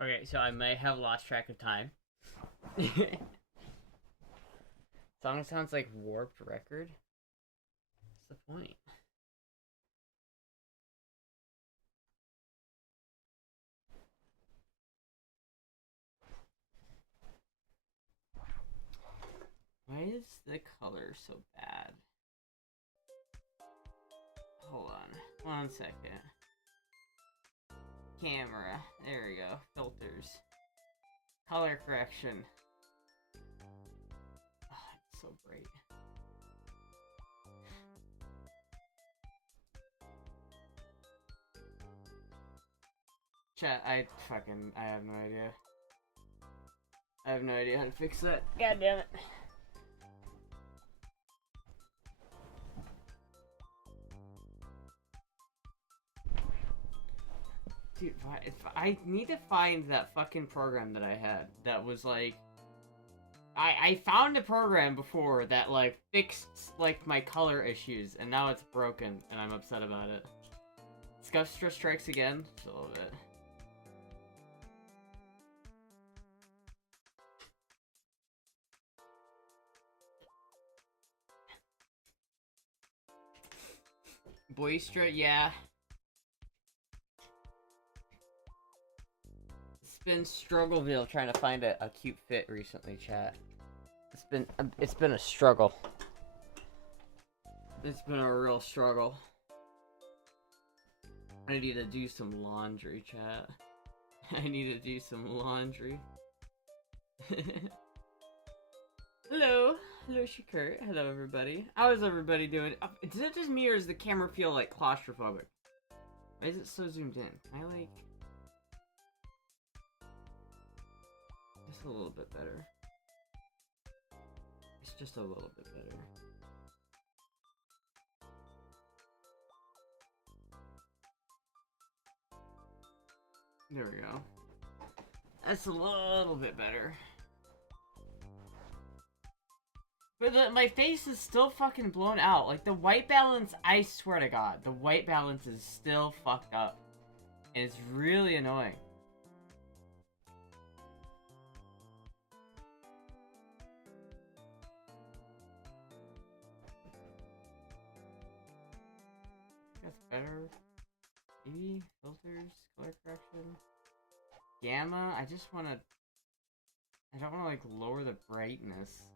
Okay, so I may have lost track of time. Song sounds like warped record. What's the point? Why is the color so bad? Hold on. 1 second. Camera. There we go. Filters. Color correction. Oh, it's so bright. Chat, I have no idea. I have no idea how to fix that. God damn it. Dude, if I need to find that fucking program that I had that was like... I found a program before that like fixed like my color issues, and now it's broken, and I'm upset about it. Astra strikes again, just a little bit. Boystra, yeah. It's been Struggleville trying to find a cute fit recently, chat. It's been a struggle. It's been a real struggle. I need to do some laundry, chat. I need to do some laundry. Hello. Hello, Shakur. Hello, everybody. How is everybody doing? Is it just me, or does the camera feel, like, claustrophobic? Why is it so zoomed in? Can I, like... Just a little bit better. It's just a little bit better. There we go. That's a little bit better. But my face is still fucking blown out. Like, the white balance, I swear to God, the white balance is still fucked up. And it's really annoying. That's better. Maybe filters, color correction. Gamma, I just want to... I don't want to, like, lower the brightness.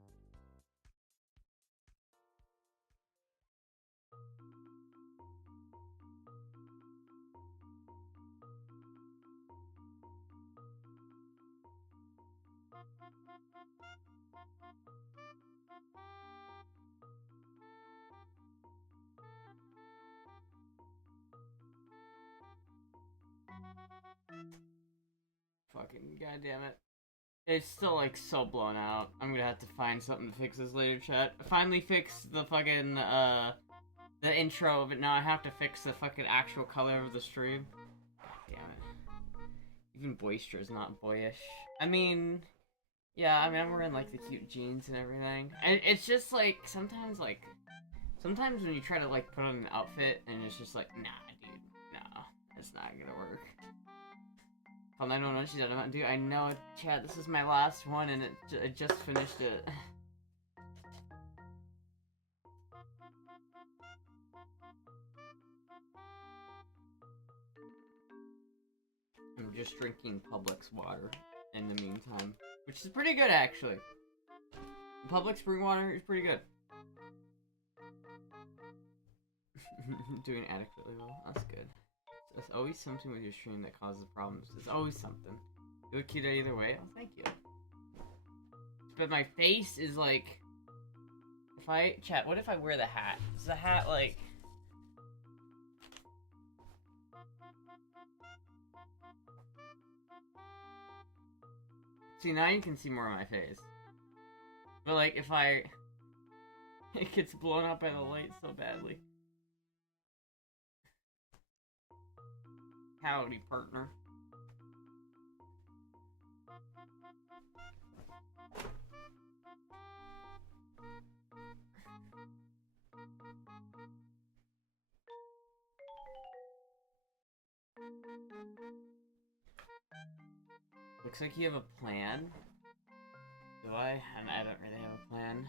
Fucking goddamn it. It's still like so blown out. I'm gonna have to find something to fix this later, chat. I finally fixed the fucking the intro, but now I have to fix the fucking actual color of the stream. God damn it. Even Boister is not boyish. I mean, yeah, I mean I'm wearing like the cute jeans and everything. And it's just like sometimes when you try to like put on an outfit and it's just like, nah dude, no, it's not gonna work. Call 911, she's out of Mountain Dew. I know it, Chad, this is my last one and I just finished it. I'm just drinking Publix water in the meantime, which is pretty good actually. Publix spring water is pretty good. Doing adequately well, that's good. There's always something with your stream that causes problems. There's always something. You look cute either way. Oh, thank you. But my face is like... Chat, what if I wear the hat? Is the hat like... See, now you can see more of my face. But like, if I... It gets blown up by the light so badly. Howdy, partner. Looks like you have a plan. Do I? I don't really have a plan.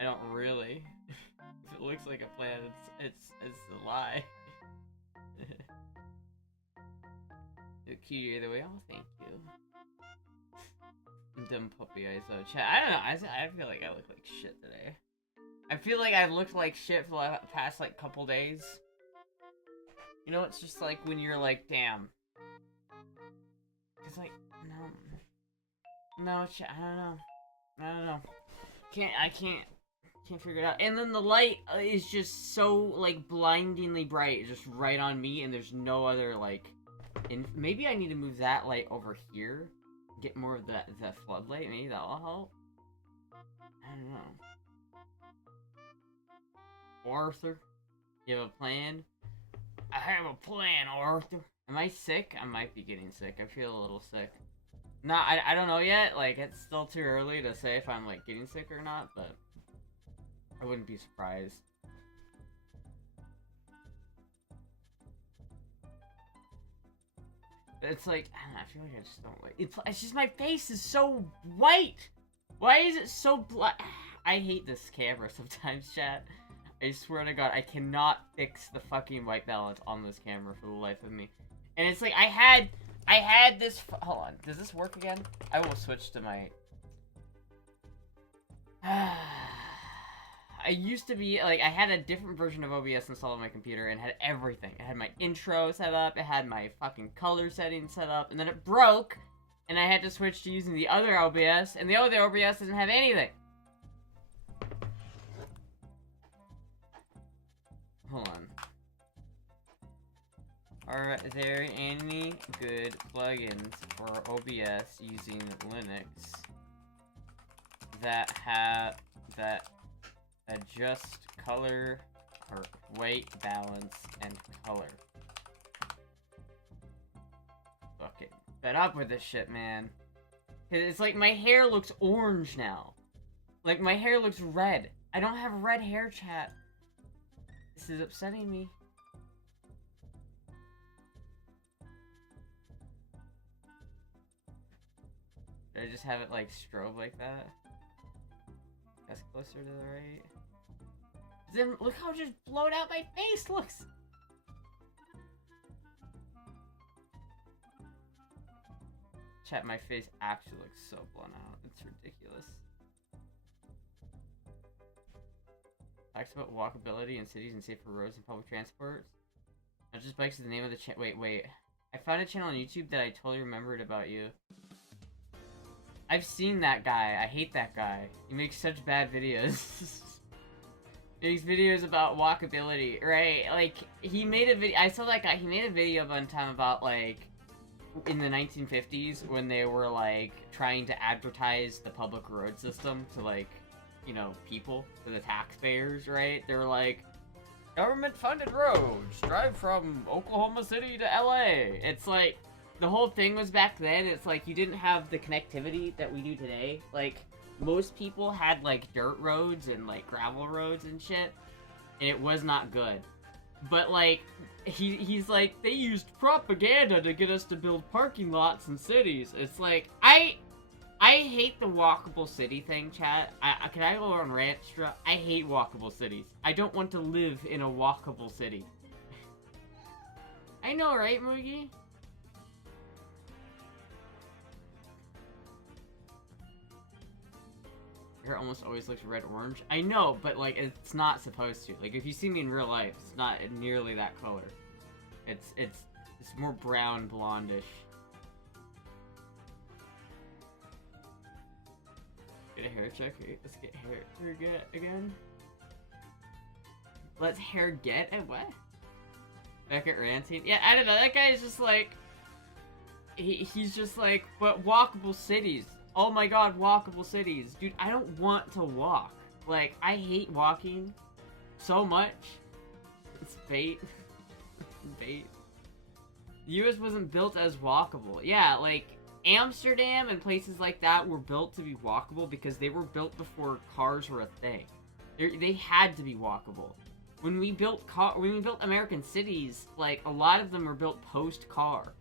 I don't really. If it looks like a plan, it's a lie. You're cute either way. Oh, thank you. Dumb puppy eyes though. Chat. I don't know. I feel like I look like shit today. I feel like I looked like shit for the past like couple days. You know, it's just like when you're like, damn. It's like, no, chat. I don't know. I can't figure it out. And then the light is just so like blindingly bright, just right on me, and there's no other like. Maybe I need to move that light over here, get more of that floodlight. Maybe that'll help. I don't know. Arthur, you have a plan? I have a plan, Arthur. Am I sick? I might be getting sick. I feel a little sick. Nah, I don't know yet. Like, it's still too early to say if I'm like getting sick or not, but I wouldn't be surprised. It's like, I don't know, I feel like I just don't like it's just my face is so white. Why is it so black? I hate this camera sometimes, chat. I swear to God, I cannot fix the fucking white balance on this camera for the life of me. And it's like, I had this, hold on, does this work again? I will switch to my, I used to be, like, I had a different version of OBS installed on my computer and had everything. It had my intro set up, it had my fucking color settings set up, and then it broke, and I had to switch to using the other OBS, and the other OBS doesn't have anything. Hold on. Are there any good plugins for OBS using Linux that adjust color or white balance and color? Fucking fed up with this shit, man. It's like my hair looks orange now. Like my hair looks red. I don't have red hair, chat. This is upsetting me. Did I just have it like strobe like that? That's closer to the right. Then look how just blown out my face looks! Chat, my face actually looks so blown out. It's ridiculous. Talks about walkability in cities and safer roads and public transport. Not just bikes is the name of the channel. Wait. I found a channel on YouTube that I totally remembered about you. I've seen that guy. I hate that guy. He makes such bad videos. He makes videos about walkability, right? Like, he made a video. I saw that guy. He made a video one time about, like, in the 1950s when they were, like, trying to advertise the public road system to, like, you know, people, to the taxpayers, right? They were like, government-funded roads, drive from Oklahoma City to LA. It's like, the whole thing was back then, it's like, you didn't have the connectivity that we do today. Like, most people had, like, dirt roads and, like, gravel roads and shit, and it was not good. But, like, he's like, they used propaganda to get us to build parking lots in cities. It's like, I hate the walkable city thing, chat. Can I go on Rantstra? I hate walkable cities. I don't want to live in a walkable city. I know, right, Moogie? Your hair almost always looks red-orange. I know, but, like, it's not supposed to. Like, if you see me in real life, it's not nearly that color. It's more brown, blondish. Get a hair check. Let's get hair get again. Let's hair get at what? Back at ranting. Yeah, I don't know. That guy is just like, he's just like, but walkable cities. Oh my God, walkable cities, dude. I don't want to walk. Like, I hate walking so much. It's bait. Bait. The U.S. wasn't built as walkable. Yeah, like, Amsterdam and places like that were built to be walkable because they were built before cars were a thing. They had to be walkable. When we built American cities, like, a lot of them were built post-car.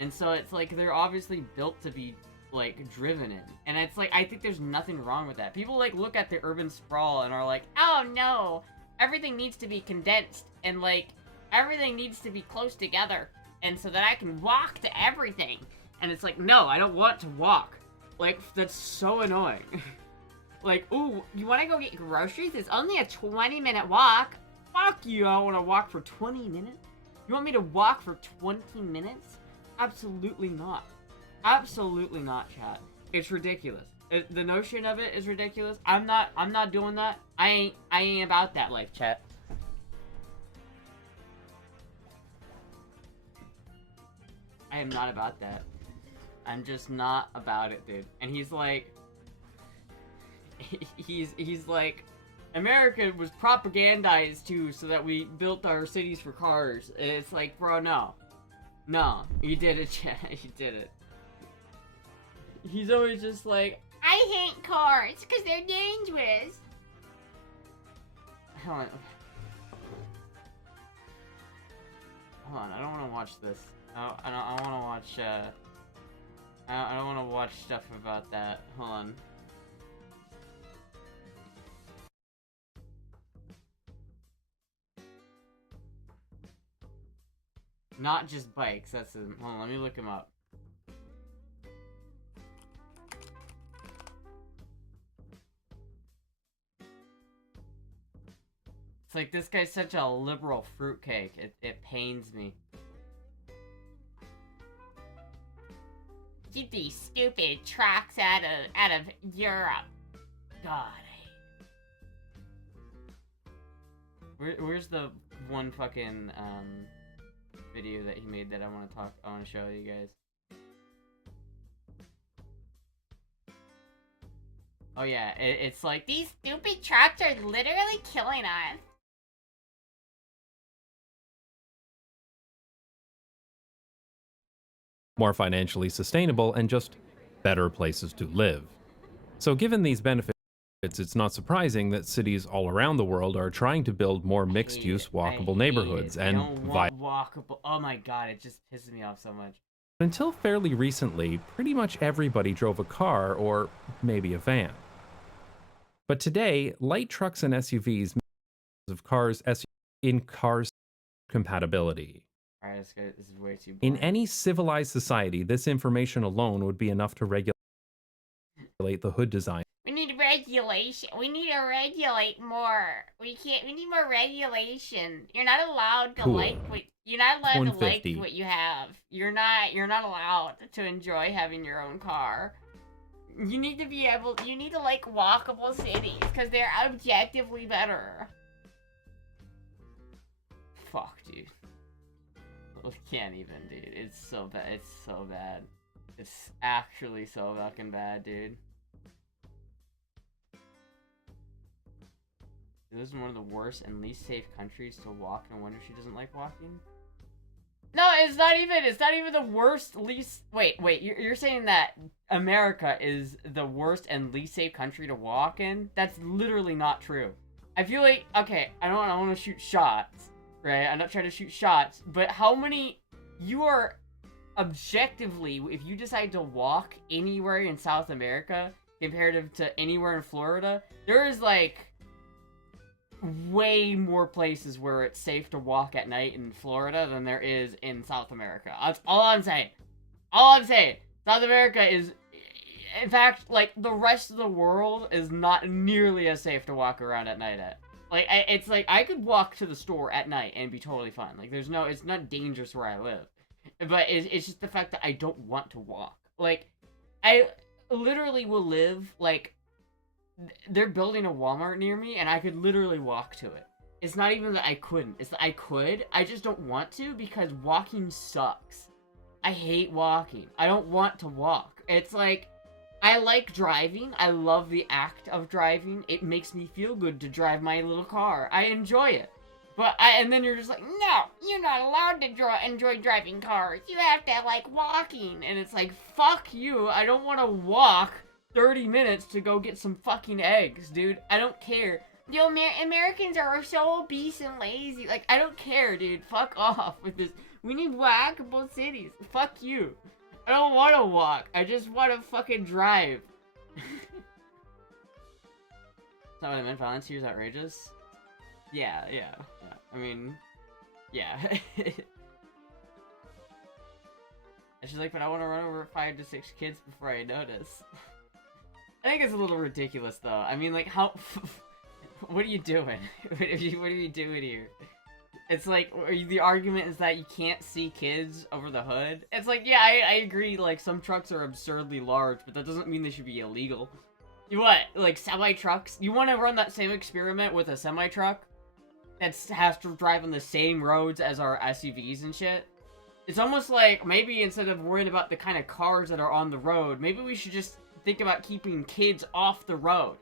And so it's like, they're obviously built to be, like, driven in. And it's like, I think there's nothing wrong with that. People, like, look at the urban sprawl and are like, oh no, everything needs to be condensed, and, like, everything needs to be close together, and so that I can walk to everything. And it's like, no, I don't want to walk. Like, that's so annoying. Like, ooh, you want to go get groceries? It's only a 20-minute walk. Fuck you, I want to walk for 20 minutes? You want me to walk for 20 minutes? Absolutely not. Absolutely not, chat. It's ridiculous. The notion of it is ridiculous. I'm not doing that. I ain't about that life, chat. I am not about that. I'm just not about it, dude. And he's like, he's like, America was propagandized too, so that we built our cities for cars. And it's like, bro, no. No, you did it, chat. You did it. He's always just like, I hate cars, because they're dangerous. Hold on. Hold on, I don't want to watch this. I don't want to watch, I don't want to watch stuff about that. Hold on. Not just bikes, that's him. Hold on, let me look him up. It's like, this guy's such a liberal fruitcake. It pains me. Get these stupid trucks out of Europe. God, I hate. Where's the one fucking video that he made that I want to show you guys? Oh yeah, it's like, these stupid trucks are literally killing us. More financially sustainable, and just better places to live. So given these benefits, it's not surprising that cities all around the world are trying to build more mixed-use walkable neighborhoods and walkable. Oh my god, it just pisses me off so much. Until fairly recently, pretty much everybody drove a car or maybe a van. But today, light trucks and SUVs of cars in cars compatibility. Alright, this is way too boring. In any civilized society, this information alone would be enough to regulate the hood design. We need regulation. We need to regulate more. We need more regulation. You're not allowed to like what you're not allowed to like what you have. You're not allowed to enjoy having your own car. You need to like walkable cities because they're objectively better. Fuck, dude. I can't even, dude. It's so bad. It's so bad. It's actually so fucking bad, dude. This is one of the worst and least safe countries to walk. No wonder she doesn't like walking. No, it's not even the worst, least... Wait, you're saying that America is the worst and least safe country to walk in? That's literally not true. I feel like, okay, I don't want to shoot shots, right? I'm not trying to shoot shots, but how many... You are objectively, if you decide to walk anywhere in South America, comparative to anywhere in Florida, there is, like... way more places where it's safe to walk at night in Florida than there is in South America. That's all I'm saying. All I'm saying. South America is, in fact, like, the rest of the world is not nearly as safe to walk around at night at. Like, it's like, I could walk to the store at night and be totally fine. Like, it's not dangerous where I live. But it's just the fact that I don't want to walk. Like, I literally will live, like, they're building a Walmart near me, and I could literally walk to it. It's not even that I couldn't. It's that I could. I just don't want to because walking sucks. I hate walking. I don't want to walk. It's like, I like driving. I love the act of driving. It makes me feel good to drive my little car. I enjoy it. And then you're just like, no, you're not allowed to enjoy driving cars. You have to like walking. And it's like, fuck you. I don't want to walk 30 minutes to go get some fucking eggs, dude. I don't care. Yo, Americans are so obese and lazy. Like, I don't care, dude. Fuck off with this. We need walkable cities. Fuck you. I don't want to walk. I just want to fucking drive. That's not what I meant. Violence here is outrageous. Yeah. I mean, yeah. And she's like, but I want to run over 5 to 6 kids before I notice. I think it's a little ridiculous, though. I mean, like, how... What are you doing? What are you doing here? It's like, the argument is that you can't see kids over the hood. It's like, yeah, I agree, like, some trucks are absurdly large, but that doesn't mean they should be illegal. You what? Like, semi-trucks? You want to run that same experiment with a semi-truck? That has to drive on the same roads as our SUVs and shit? It's almost like, maybe instead of worrying about the kind of cars that are on the road, maybe we should just think about keeping kids off the road.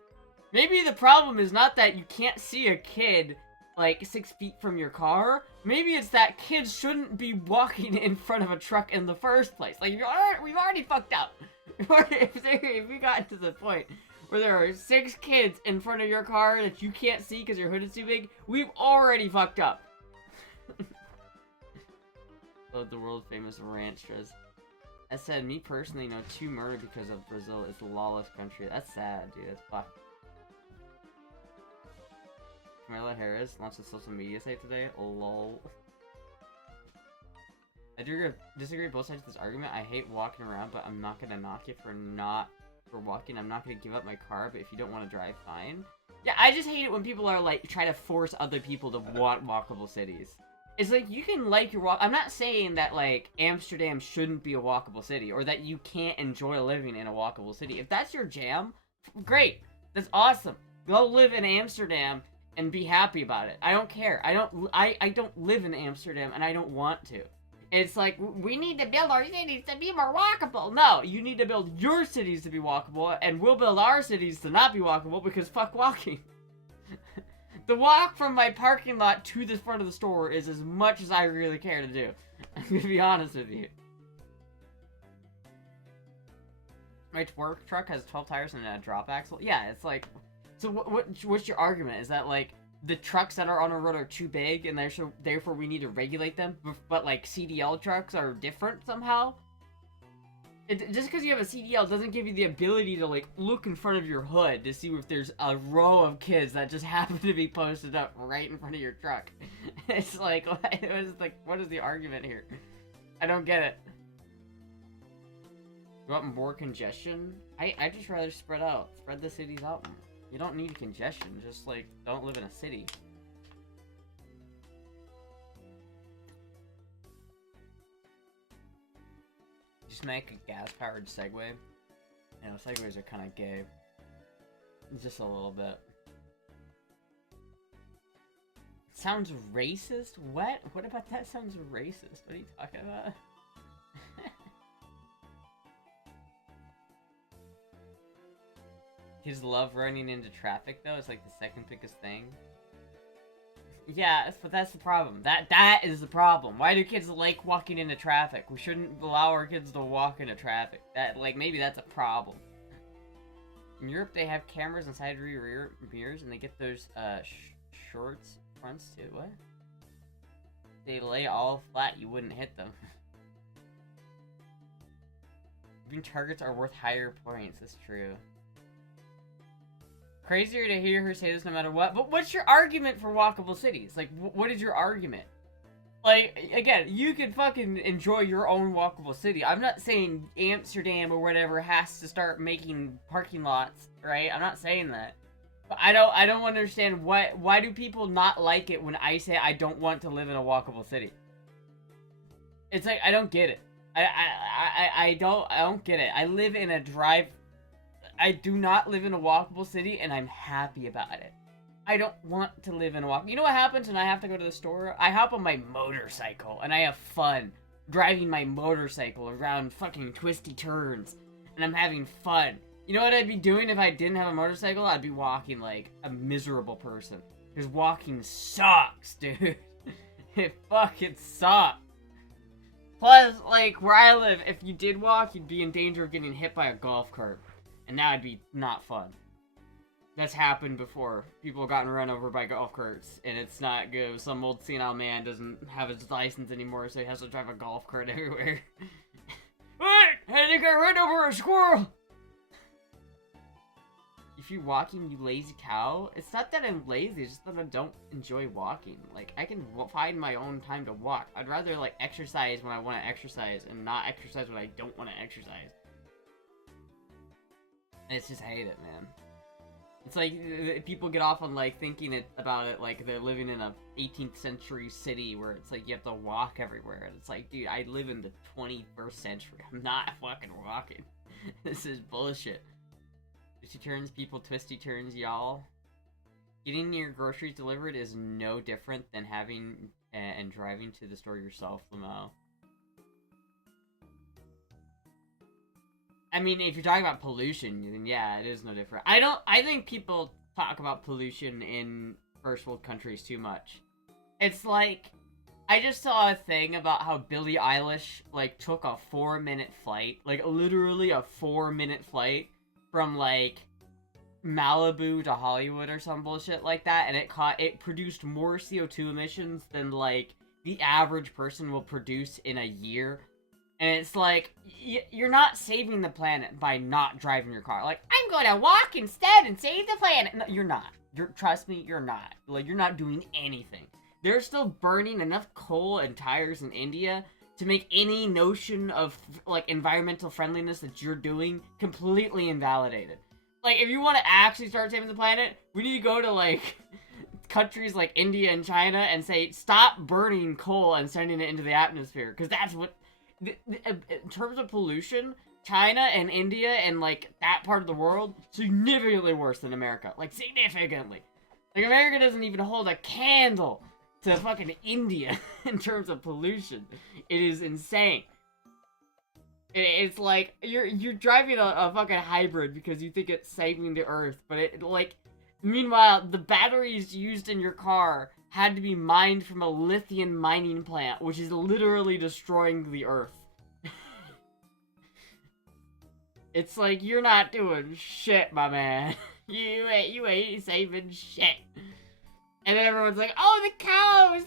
Maybe the problem is not that you can't see a kid, like, 6 feet from your car. Maybe it's that kids shouldn't be walking in front of a truck in the first place. Like, we've already fucked up. If we got to the point where there are 6 kids in front of your car that you can't see because your hood is too big, we've already fucked up. The world famous ranchers. I said, me personally know 2 murder because of Brazil is a lawless country. That's sad, dude. That's fucked. Kamala Harris launched a social media site today. Lol. I do disagree with both sides of this argument. I hate walking around, but I'm not gonna knock you for walking. I'm not gonna give up my car, but if you don't want to drive, fine. Yeah, I just hate it when people are like try to force other people to want walkable cities. It's like, you can like your walk. I'm not saying that, like, Amsterdam shouldn't be a walkable city, or that you can't enjoy living in a walkable city. If that's your jam, great. That's awesome. Go live in Amsterdam and be happy about it. I don't care. I don't live in Amsterdam, and I don't want to. It's like, we need to build our cities to be more walkable. No, you need to build your cities to be walkable, and we'll build our cities to not be walkable, because fuck walking. The walk from my parking lot to the front of the store is as much as I really care to do. I'm gonna be honest with you. My work truck has 12 tires and a drop axle. Yeah, it's like... So what's your argument? Is that, like, the trucks that are on a road are too big and therefore we need to regulate them? But like, CDL trucks are different somehow? Just because you have a CDL doesn't give you the ability to, like, look in front of your hood to see if there's a row of kids that just happen to be posted up right in front of your truck. It's like, what is the argument here? I don't get it. You want more congestion? I just rather spread out. Spread the cities out more. You don't need congestion, just, like, don't live in a city. Just make a gas-powered Segway. You know, Segways are kind of gay. Just a little bit. Sounds racist? What? What about that sounds racist? What are you talking about? Kids love running into traffic, though. It's like the second biggest thing. Yeah, but that's the problem. That is the problem. Why do kids like walking into traffic? We shouldn't allow our kids to walk into traffic. Maybe that's a problem. In Europe, they have cameras inside rear mirrors, and they get those, shorts fronts too. What? They lay all flat, you wouldn't hit them. Moving targets are worth higher points, that's true. Crazier to hear her say this no matter what. But what's your argument for walkable cities? Like, what is your argument? Like, again, you can fucking enjoy your own walkable city. I'm not saying Amsterdam or whatever has to start making parking lots, right? I'm not saying that. But I don't understand why do people not like it when I say I don't want to live in a walkable city? It's like, I don't get it. I don't get it. I live in a I do not live in a walkable city, and I'm happy about it. I don't want to live in a walk. You know what happens when I have to go to the store? I hop on my motorcycle, and I have fun driving my motorcycle around fucking twisty turns, and I'm having fun. You know what I'd be doing if I didn't have a motorcycle? I'd be walking like a miserable person. Because walking sucks, dude. It fucking sucks. Plus, like, where I live, if you did walk, you'd be in danger of getting hit by a golf cart. And that would be not fun. That's happened before. People have gotten run over by golf carts, and it's not good. Some old senile man doesn't have his license anymore, so he has to drive a golf cart everywhere. What? I think I ran over a squirrel! If you're walking, you lazy cow, it's not that I'm lazy, it's just that I don't enjoy walking. Like, I can find my own time to walk. I'd rather, like, exercise when I want to exercise and not exercise when I don't want to exercise. And it's just, I hate it, man. It's like, people get off on, like, thinking about it like they're living in a 18th century city where it's like you have to walk everywhere. And it's like, dude, I live in the 21st century. I'm not fucking walking. This is bullshit. Twisty turns, people twisty turns, y'all. Getting your groceries delivered is no different than having and driving to the store yourself, Lamo. I mean, if you're talking about pollution, then yeah, it is no different. I think people talk about pollution in first world countries too much. It's like, I just saw a thing about how Billie Eilish, like, took a 4-minute flight, like, literally a 4-minute flight from, like, Malibu to Hollywood or some bullshit like that, and it produced more CO2 emissions than, like, the average person will produce in a year. And it's like, you're not saving the planet by not driving your car. Like, I'm going to walk instead and save the planet. No, you're not. Trust me, you're not. Like, you're not doing anything. They're still burning enough coal and tires in India to make any notion of, like, environmental friendliness that you're doing completely invalidated. Like, if you want to actually start saving the planet, we need to go to, like, countries like India and China and say, stop burning coal and sending it into the atmosphere. Because that's what... In terms of pollution, China and India and, like, that part of the world, significantly worse than America. Like, significantly. Like, America doesn't even hold a candle to fucking India in terms of pollution. It is insane. It's like, you're driving a fucking hybrid because you think it's saving the earth, but it, like, meanwhile, the batteries used in your car had to be mined from a lithium mining plant, which is literally destroying the earth. It's like, you're not doing shit, my man. You ain't saving shit. And then everyone's like, oh,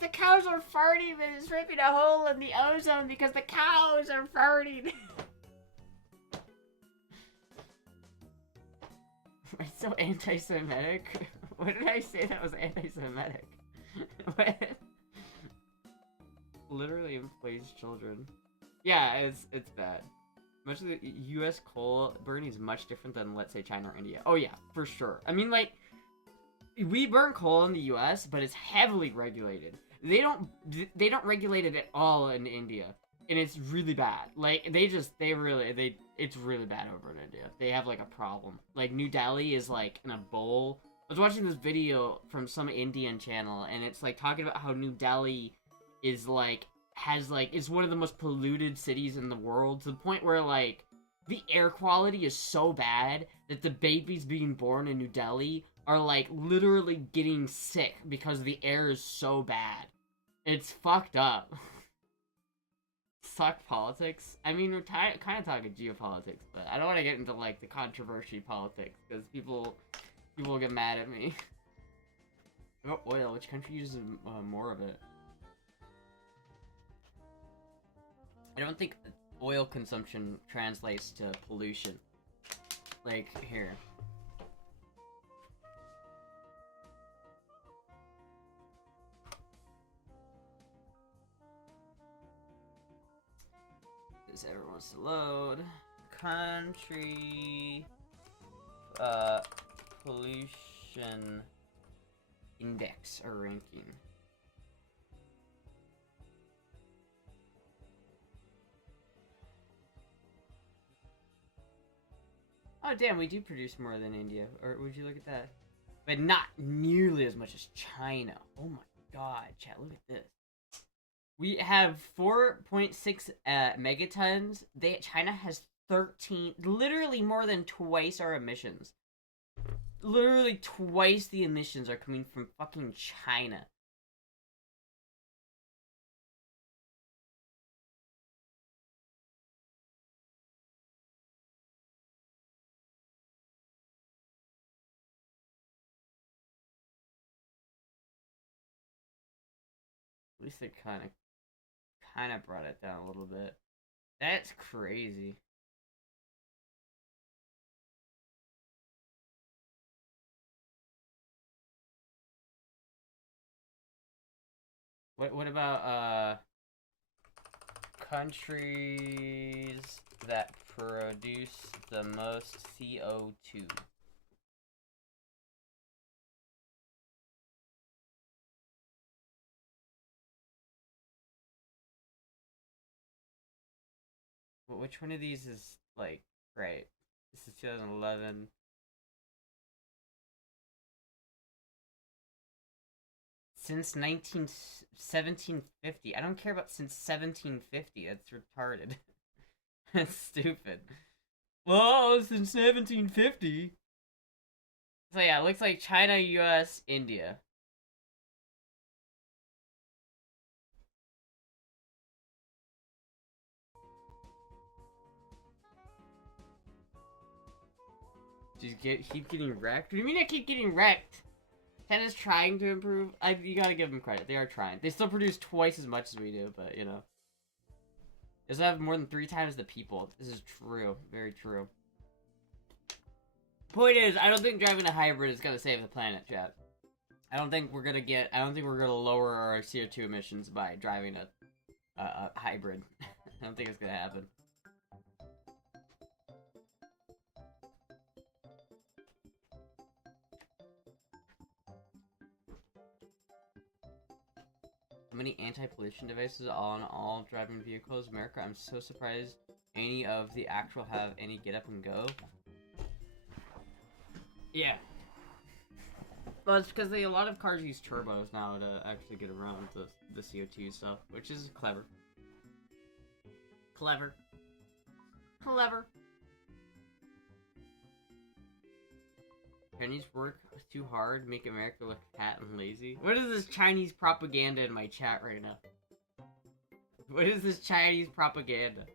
the cows are farting, and it's ripping a hole in the ozone because the cows are farting. Am I so anti-Semitic? What did I say that was anti-Semitic? What? Literally employs children. Yeah, it's bad. Much of the U.S. coal burning is much different than, let's say, China or India. Oh yeah, for sure. I mean, like, we burn coal in the U.S., but it's heavily regulated. They don't regulate it at all in India, and it's really bad. Like, it's really bad over in India. They have, like, a problem. Like, New Delhi is, like, in a bowl. I was watching this video from some Indian channel, and it's, like, talking about how New Delhi is, like, is one of the most polluted cities in the world, to the point where, like, the air quality is so bad that the babies being born in New Delhi are, like, literally getting sick because the air is so bad. It's fucked up. Suck politics? I mean, we're kind of talking geopolitics, but I don't want to get into, like, the controversy politics, because people will get mad at me. What about oil? Which country uses more of it? I don't think oil consumption translates to pollution. Like, here. This ever wants to load. Country pollution index or ranking. Oh damn, we do produce more than India. Or would you look at that? But not nearly as much as China. Oh my god, chat, look at this. We have 4.6 megatons. China has 13, literally more than twice our emissions. Literally twice the emissions are coming from fucking China. At least they kind of brought it down a little bit. That's crazy. What about countries that produce the most CO2? Which one of these is, like, right? This is 2011. Since 1750. I don't care about since 1750. That's retarded. That's stupid. Well, since 1750. So yeah, it looks like China, US, India. Just keep getting wrecked? What do you mean I keep getting wrecked? China's trying to improve. You gotta give them credit. They are trying. They still produce twice as much as we do, but, you know. They still have more than 3 times the people. This is true. Very true. Point is, I don't think driving a hybrid is gonna save the planet, chat. I don't think we're gonna lower our CO2 emissions by driving a hybrid. I don't think it's gonna happen. How many anti-pollution devices on all driving vehicles? America, I'm so surprised any of the actual have any get up and go. Yeah. Well, it's because a lot of cars use turbos now to actually get around the CO2 stuff, which is clever. Clever. Clever. Chinese work too hard, make America look fat and lazy. What is this Chinese propaganda in my chat right now? What is this Chinese propaganda?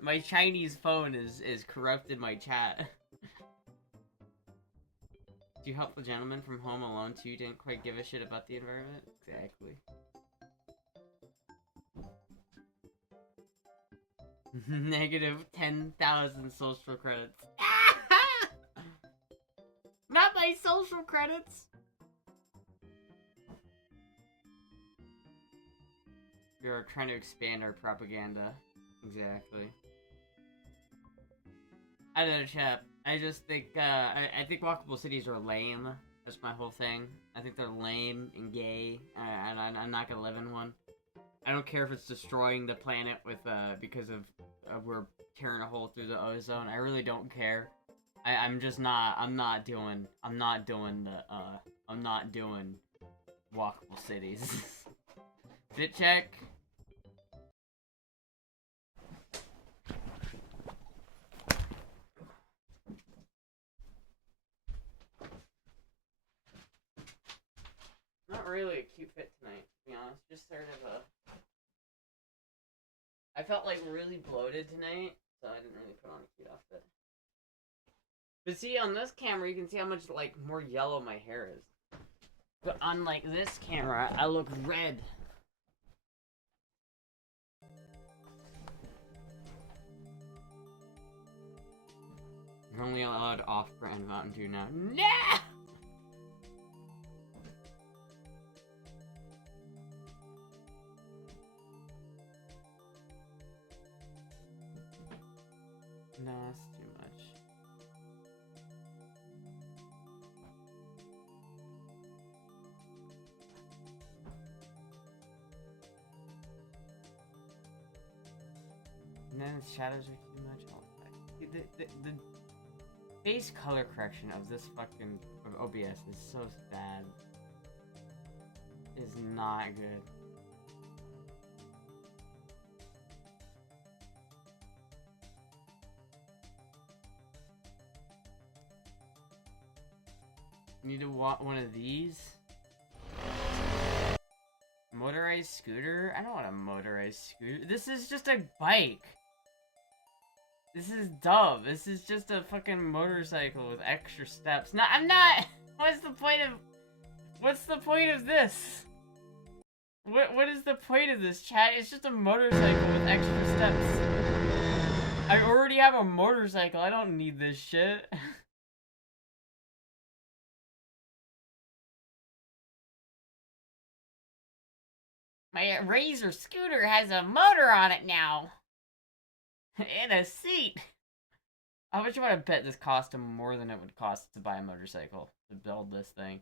My Chinese phone is corrupted my chat. Do you help the gentleman from Home Alone 2 didn't quite give a shit about the environment? Exactly. Negative 10,000 social credits. Not my social credits! We are trying to expand our propaganda. Exactly. I don't know, chap. I just think, I think walkable cities are lame. That's my whole thing. I think they're lame and gay, and I'm not gonna live in one. I don't care if it's destroying the planet with, because of we're tearing a hole through the ozone. I really don't care. I'm not doing walkable cities. Fit check. Not really a cute fit tonight, to be honest. Just sort of I felt like really bloated tonight, so I didn't really put on a cute outfit. But see, on this camera, you can see how much, like, more yellow my hair is. But on, like, this camera, I look red. You're only allowed off-brand Mountain Dew now. Nah! No, that's too much. And then the shadows are too much. The base color correction of this fucking OBS is so bad. Is not good. Need to want one of these. Motorized scooter? I don't want a motorized scooter. This is just a bike. This is dumb. This is just a fucking motorcycle with extra steps. No, I'm not. What's the point of this? What is the point of this, chat? It's just a motorcycle with extra steps. I already have a motorcycle. I don't need this shit. My Razor scooter has a motor on it now. And a seat. How much would I bet this cost him more than it would cost to buy a motorcycle to build this thing?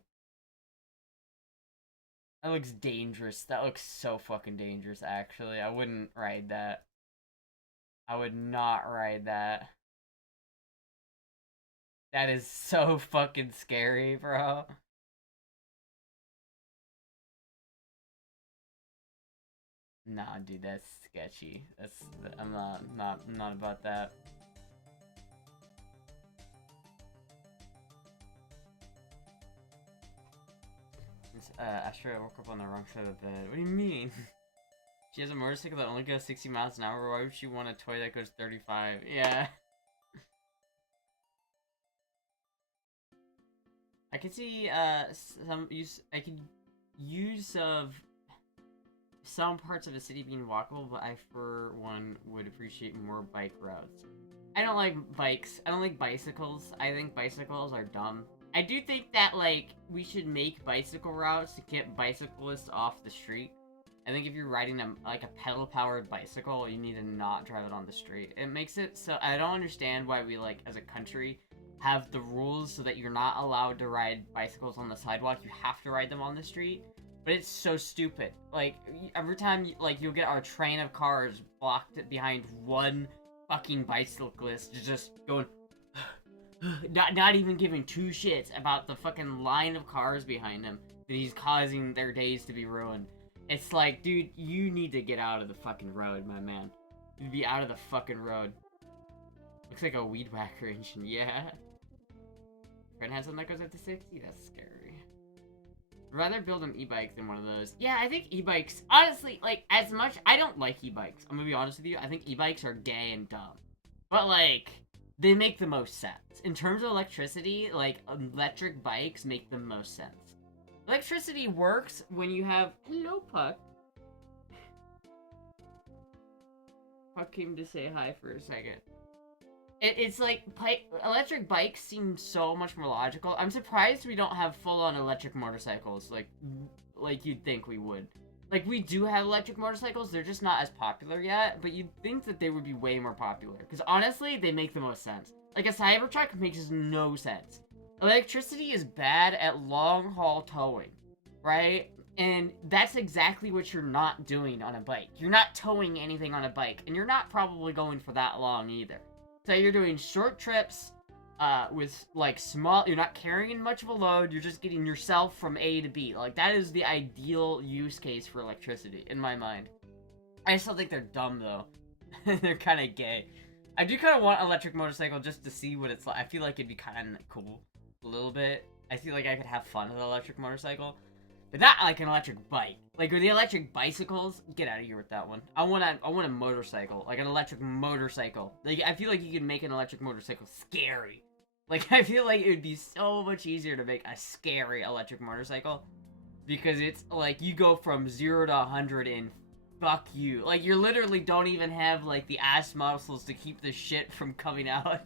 That looks dangerous. That looks so fucking dangerous, actually. I wouldn't ride that. I would not ride that. That is so fucking scary, bro. Nah, dude, that's sketchy. I'm not about that. Astra woke up on the wrong side of the bed. What do you mean? She has a motorcycle that only goes 60 miles an hour. Why would she want a toy that goes 35? Yeah. I could see I could use of some parts of the city being walkable, but I for one would appreciate more bike routes. I don't like bikes. I don't like bicycles. I think bicycles are dumb. I do think that, like, we should make bicycle routes to get bicyclists off the street. I think if you're riding a pedal-powered bicycle, you need to not drive it on the street. It makes it so... I don't understand why we, like, as a country, have the rules so that you're not allowed to ride bicycles on the sidewalk. You have to ride them on the street. But it's so stupid. Like, every time, you'll get our train of cars blocked behind one fucking bicyclist just going... not even giving two shits about the fucking line of cars behind him that he's causing their days to be ruined. It's like, dude, you need to get out of the fucking road, my man. You'd be out of the fucking road. Looks like a weed whacker engine, yeah. Friend has something that goes up to 60? That's scary. I'd rather build an e-bike than one of those. Yeah, I think e-bikes, honestly, like, as much, I don't like e-bikes. I'm gonna be honest with you. I think e-bikes are gay and dumb. But, like, they make the most sense. In terms of electricity, like, electric bikes make the most sense. Electricity works when you have... Hello, Puck. Puck came to say hi for a second. It's like, electric bikes seem so much more logical. I'm surprised we don't have full-on electric motorcycles, like you'd think we would. Like, we do have electric motorcycles, they're just not as popular yet, but you'd think that they would be way more popular. Because honestly, they make the most sense. Like, a Cybertruck makes no sense. Electricity is bad at long-haul towing, right? And that's exactly what you're not doing on a bike. You're not towing anything on a bike, and you're not probably going for that long either. So you're doing short trips, with, like, small... You're not carrying much of a load, you're just getting yourself from A to B. Like, that is the ideal use case for electricity, in my mind. I still think they're dumb, though. They're kind of gay. I do kind of want an electric motorcycle just to see what it's like. I feel like it'd be kind of cool. A little bit. I feel like I could have fun with an electric motorcycle. But not like an electric bike. Like, with the electric bicycles, get out of here with that one. I want a motorcycle. Like, an electric motorcycle. Like, I feel like you can make an electric motorcycle scary. Like, I feel like it would be so much easier to make a scary electric motorcycle. Because it's, like, you go from 0 to 100 and fuck you. Like, you literally don't even have, like, the ass muscles to keep the shit from coming out.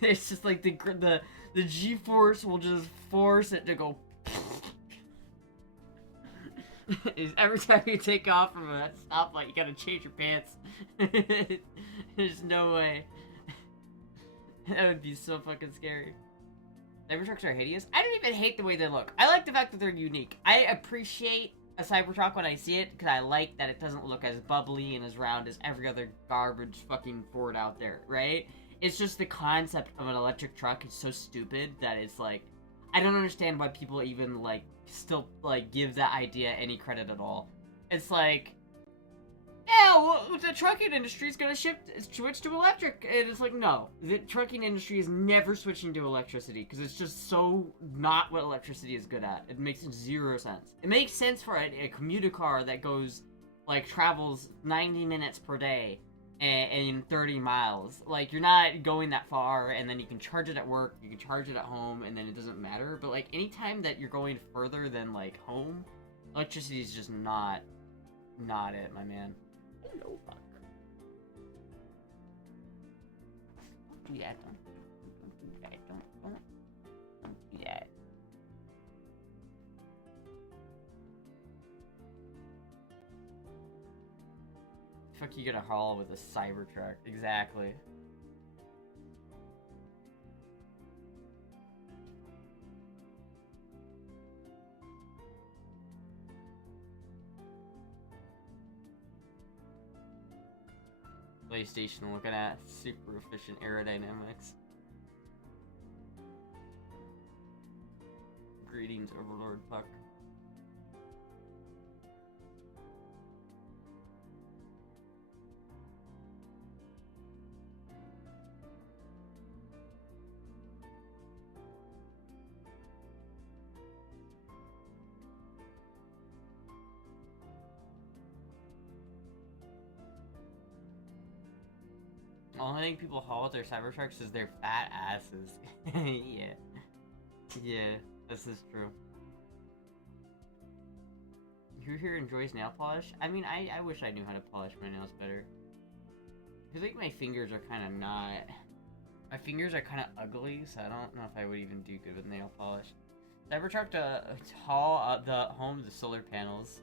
It's just, like, the G-force will just force it to go... Every time you take off from that stoplight, you gotta change your pants. There's no way. That would be so fucking scary. Cybertrucks are hideous. I don't even hate the way they look. I like the fact that they're unique. I appreciate a Cybertruck when I see it, because I like that it doesn't look as bubbly and as round as every other garbage fucking Ford out there, right? It's just the concept of an electric truck is so stupid that it's like, I don't understand why people even, like, still, like, give that idea any credit at all. It's like, yeah, well, the trucking industry is gonna switch to electric. And it's like, no. The trucking industry is never switching to electricity, because it's just so not what electricity is good at. It makes zero sense. It makes sense for a commuter car that goes, like, travels 90 minutes per day and 30 miles. Like, you're not going that far, and then you can charge it at work, you can charge it at home, and then it doesn't matter. But, like, anytime that you're going further than, like, home, electricity is just not not it, my man. Hello, fuck. Don't do that. Don't do that. Don't do that. Fuck, you get a haul with a Cybertruck. Exactly. PlayStation looking at super efficient aerodynamics. Greetings, Overlord Puck. The only thing people haul with their Cybertrucks is their fat asses. Yeah. Yeah, this is true. Who here enjoys nail polish? I mean, I wish I knew how to polish my nails better. I feel like my fingers are kind of not... My fingers are kind of ugly, so I don't know if I would even do good with nail polish. Cybertruck to haul the home of the solar panels.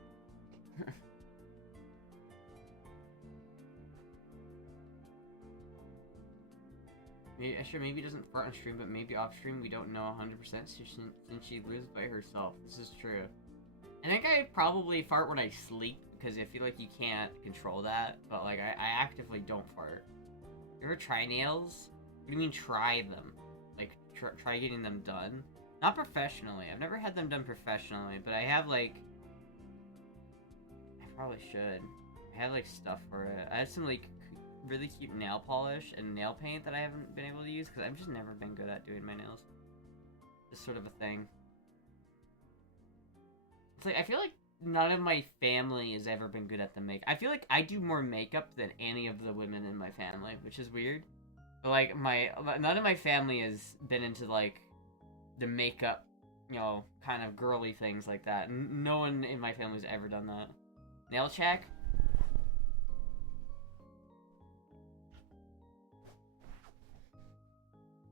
Maybe doesn't fart on stream, but maybe off stream we don't know 100% since she lives by herself. This is true. I think I probably fart when I sleep because I feel like you can't control that. But like I actively don't fart. You ever try nails? What do you mean try them? Like try getting them done? Not professionally. I've never had them done professionally, but I have like. I probably should. I have like stuff for it. I have some like really cute nail polish and nail paint that I haven't been able to use because I've just never been good at doing my nails. It's sort of a thing. It's like I feel like none of my family has ever been good at the make. I feel like I do more makeup than any of the women in my family, which is weird. But like none of my family has been into like the makeup, you know, kind of girly things like that. No one in my family's ever done that. Nail check.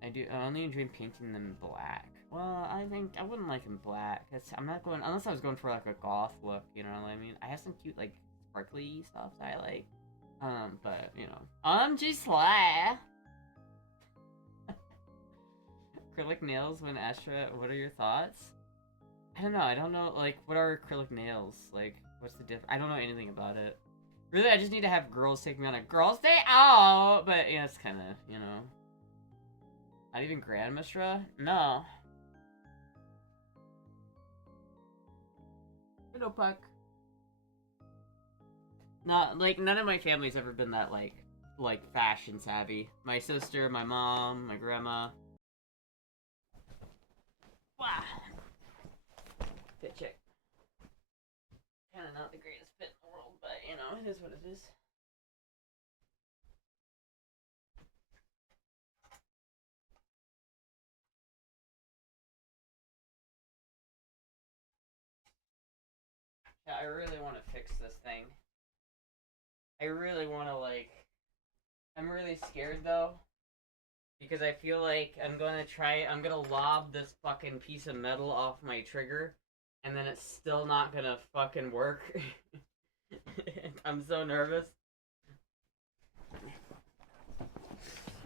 I only enjoy painting them black. Well, I think I wouldn't like them black. I'm not going unless I was going for like a goth look. You know what I mean? I have some cute like sparkly stuff that I like. But you know, I'm just like acrylic nails when Astra. What are your thoughts? I don't know. I don't know. Like, what are acrylic nails? Like, what's the difference? I don't know anything about it. Really, I just need to have girls take me on a girls' day out. But yeah, it's kind of, you know. Not even Grandmastra? No. Hello, Puck. Not like none of my family's ever been that like fashion savvy. My sister, my mom, my grandma. Wow. Fit check. Kinda not the greatest fit in the world, but you know, it is what it is. Yeah, I really want to fix this thing. I really want to, like... I'm really scared, though. Because I feel like I'm gonna lob this fucking piece of metal off my trigger. And then it's still not gonna fucking work. I'm so nervous.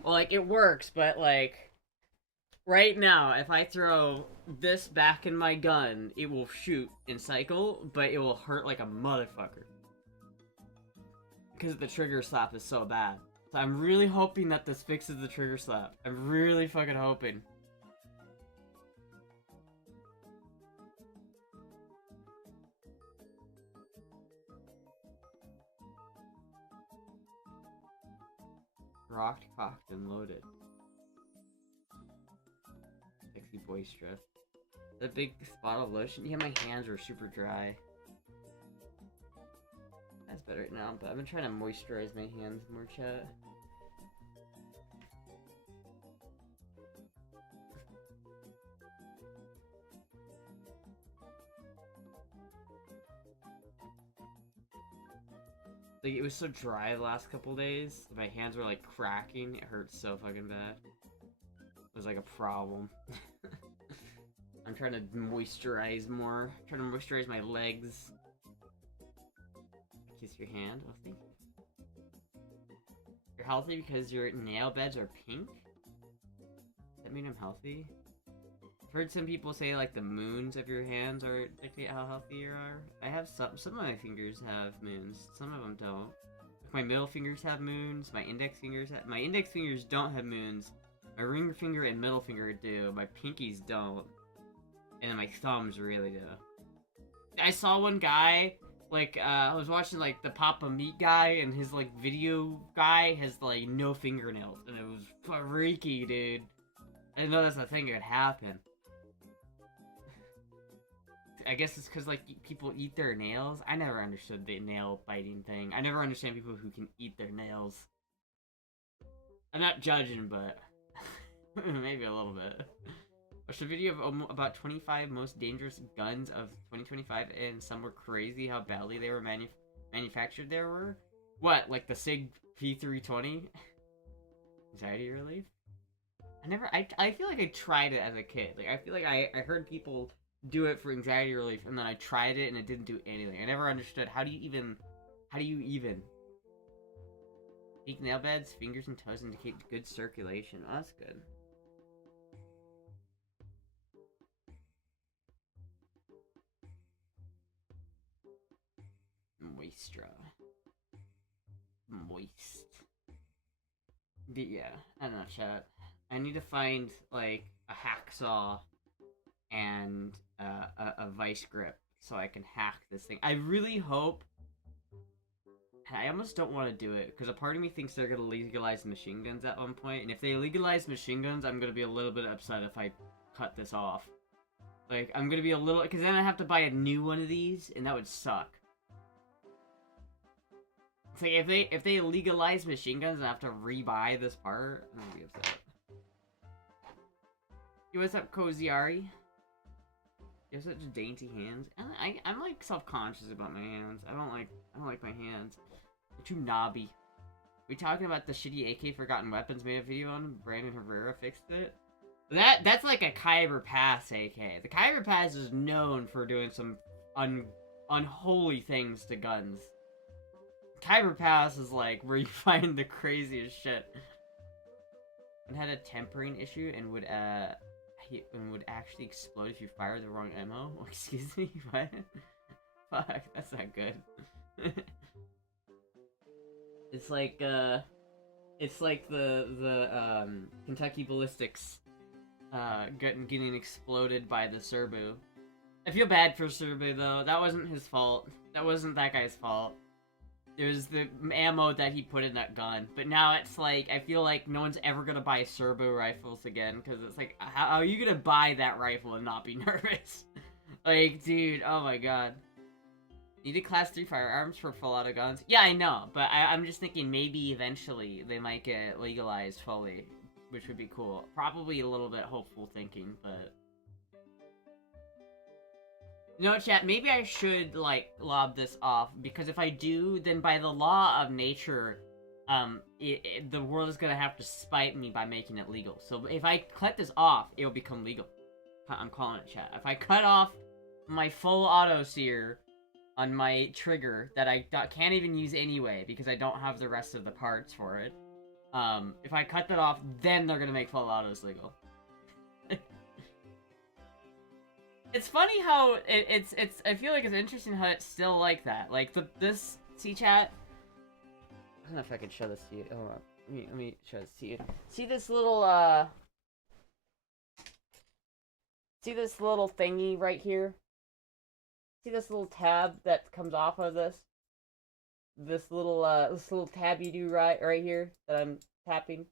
Well, like, it works, but, like... Right now, if I throw this back in my gun, it will shoot and cycle, but it will hurt like a motherfucker. Because the trigger slap is so bad. So I'm really hoping that this fixes the trigger slap. I'm really fucking hoping. Rocked, cocked, and loaded. Sexy boisterous. That big spot of lotion? Yeah, my hands were super dry. That's better right now, but I've been trying to moisturize my hands more, chat. Like, it was so dry the last couple days. My hands were, like, cracking. It hurts so fucking bad. It was, like, a problem. I'm trying to moisturize more. I'm trying to moisturize my legs. Kiss your hand. Oh, thank you. You're healthy because your nail beds are pink? Does that mean I'm healthy? I've heard some people say, like, the moons of your hands are dictate how healthy you are. I have some of my fingers have moons. Some of them don't. Like, my middle fingers have moons. My index fingers don't have moons. My ring finger and middle finger do. My pinkies don't. And then my thumbs really do. I saw one guy, like, I was watching, like, the Papa Meat guy, and his, like, video guy has, like, no fingernails. And it was freaky, dude. I didn't know that's a thing that could happen. I guess it's because, like, people eat their nails. I never understood the nail biting thing. I never understand people who can eat their nails. I'm not judging, but maybe a little bit. Watched a video of about 25 most dangerous guns of 2025, and some were crazy how badly they were manufactured. There were what, like the Sig P320? Anxiety relief? I feel like I tried it as a kid. Like, I feel like I heard people do it for anxiety relief, and then I tried it and it didn't do anything. I never understood how do you even Pink nail beds, fingers and toes indicate good circulation. Oh, that's good. Moistra. Moist. But yeah, I don't know, chat. I need to find, like, a hacksaw and a vice grip so I can hack this thing. I really hope... I almost don't want to do it, because a part of me thinks they're going to legalize machine guns at one point, and if they legalize machine guns, I'm going to be a little bit upset if I cut this off. Like, I'm going to be a little... because then I have to buy a new one of these, and that would suck. It's like, if they legalize machine guns and I have to rebuy this part, I'm going to be upset. Hey, what's up, Koziari? You have such dainty hands. I'm like self-conscious about my hands. I don't like my hands. They're too knobby. We talking about the shitty AK Forgotten Weapons made a video on? Brandon Herrera fixed it. That's like a Kyber Pass AK. The Kyber Pass is known for doing some unholy things to guns. Kyber Pass is like where you find the craziest shit. And had a tempering issue and would actually explode if you fire the wrong ammo. Oh, excuse me, what? Fuck, that's not good. It's like the Kentucky Ballistics getting exploded by the Serbu. I feel bad for Serbu though. That wasn't his fault. That wasn't that guy's fault. It was the ammo that he put in that gun. But now it's like, I feel like no one's ever gonna buy Serbu rifles again, because it's like, how are you gonna buy that rifle and not be nervous? Like, dude, oh my god. Needed class 3 firearms for full auto guns? Yeah, I know, but I'm just thinking maybe eventually they might get legalized fully, which would be cool. Probably a little bit hopeful thinking, but... No, chat, maybe I should, like, lob this off, because if I do, then by the law of nature, the world is gonna have to spite me by making it legal. So if I cut this off, it will become legal. I'm calling it, chat. If I cut off my full auto sear on my trigger that I can't even use anyway, because I don't have the rest of the parts for it, if I cut that off, then they're gonna make full autos legal. It's funny how it's I feel like it's interesting how it's still like that. Like this see chat. I don't know if I can show this to you. Hold on. Let me show this to you. See this little thingy right here? See this little tab that comes off of this? This little tab you do right here that I'm tapping.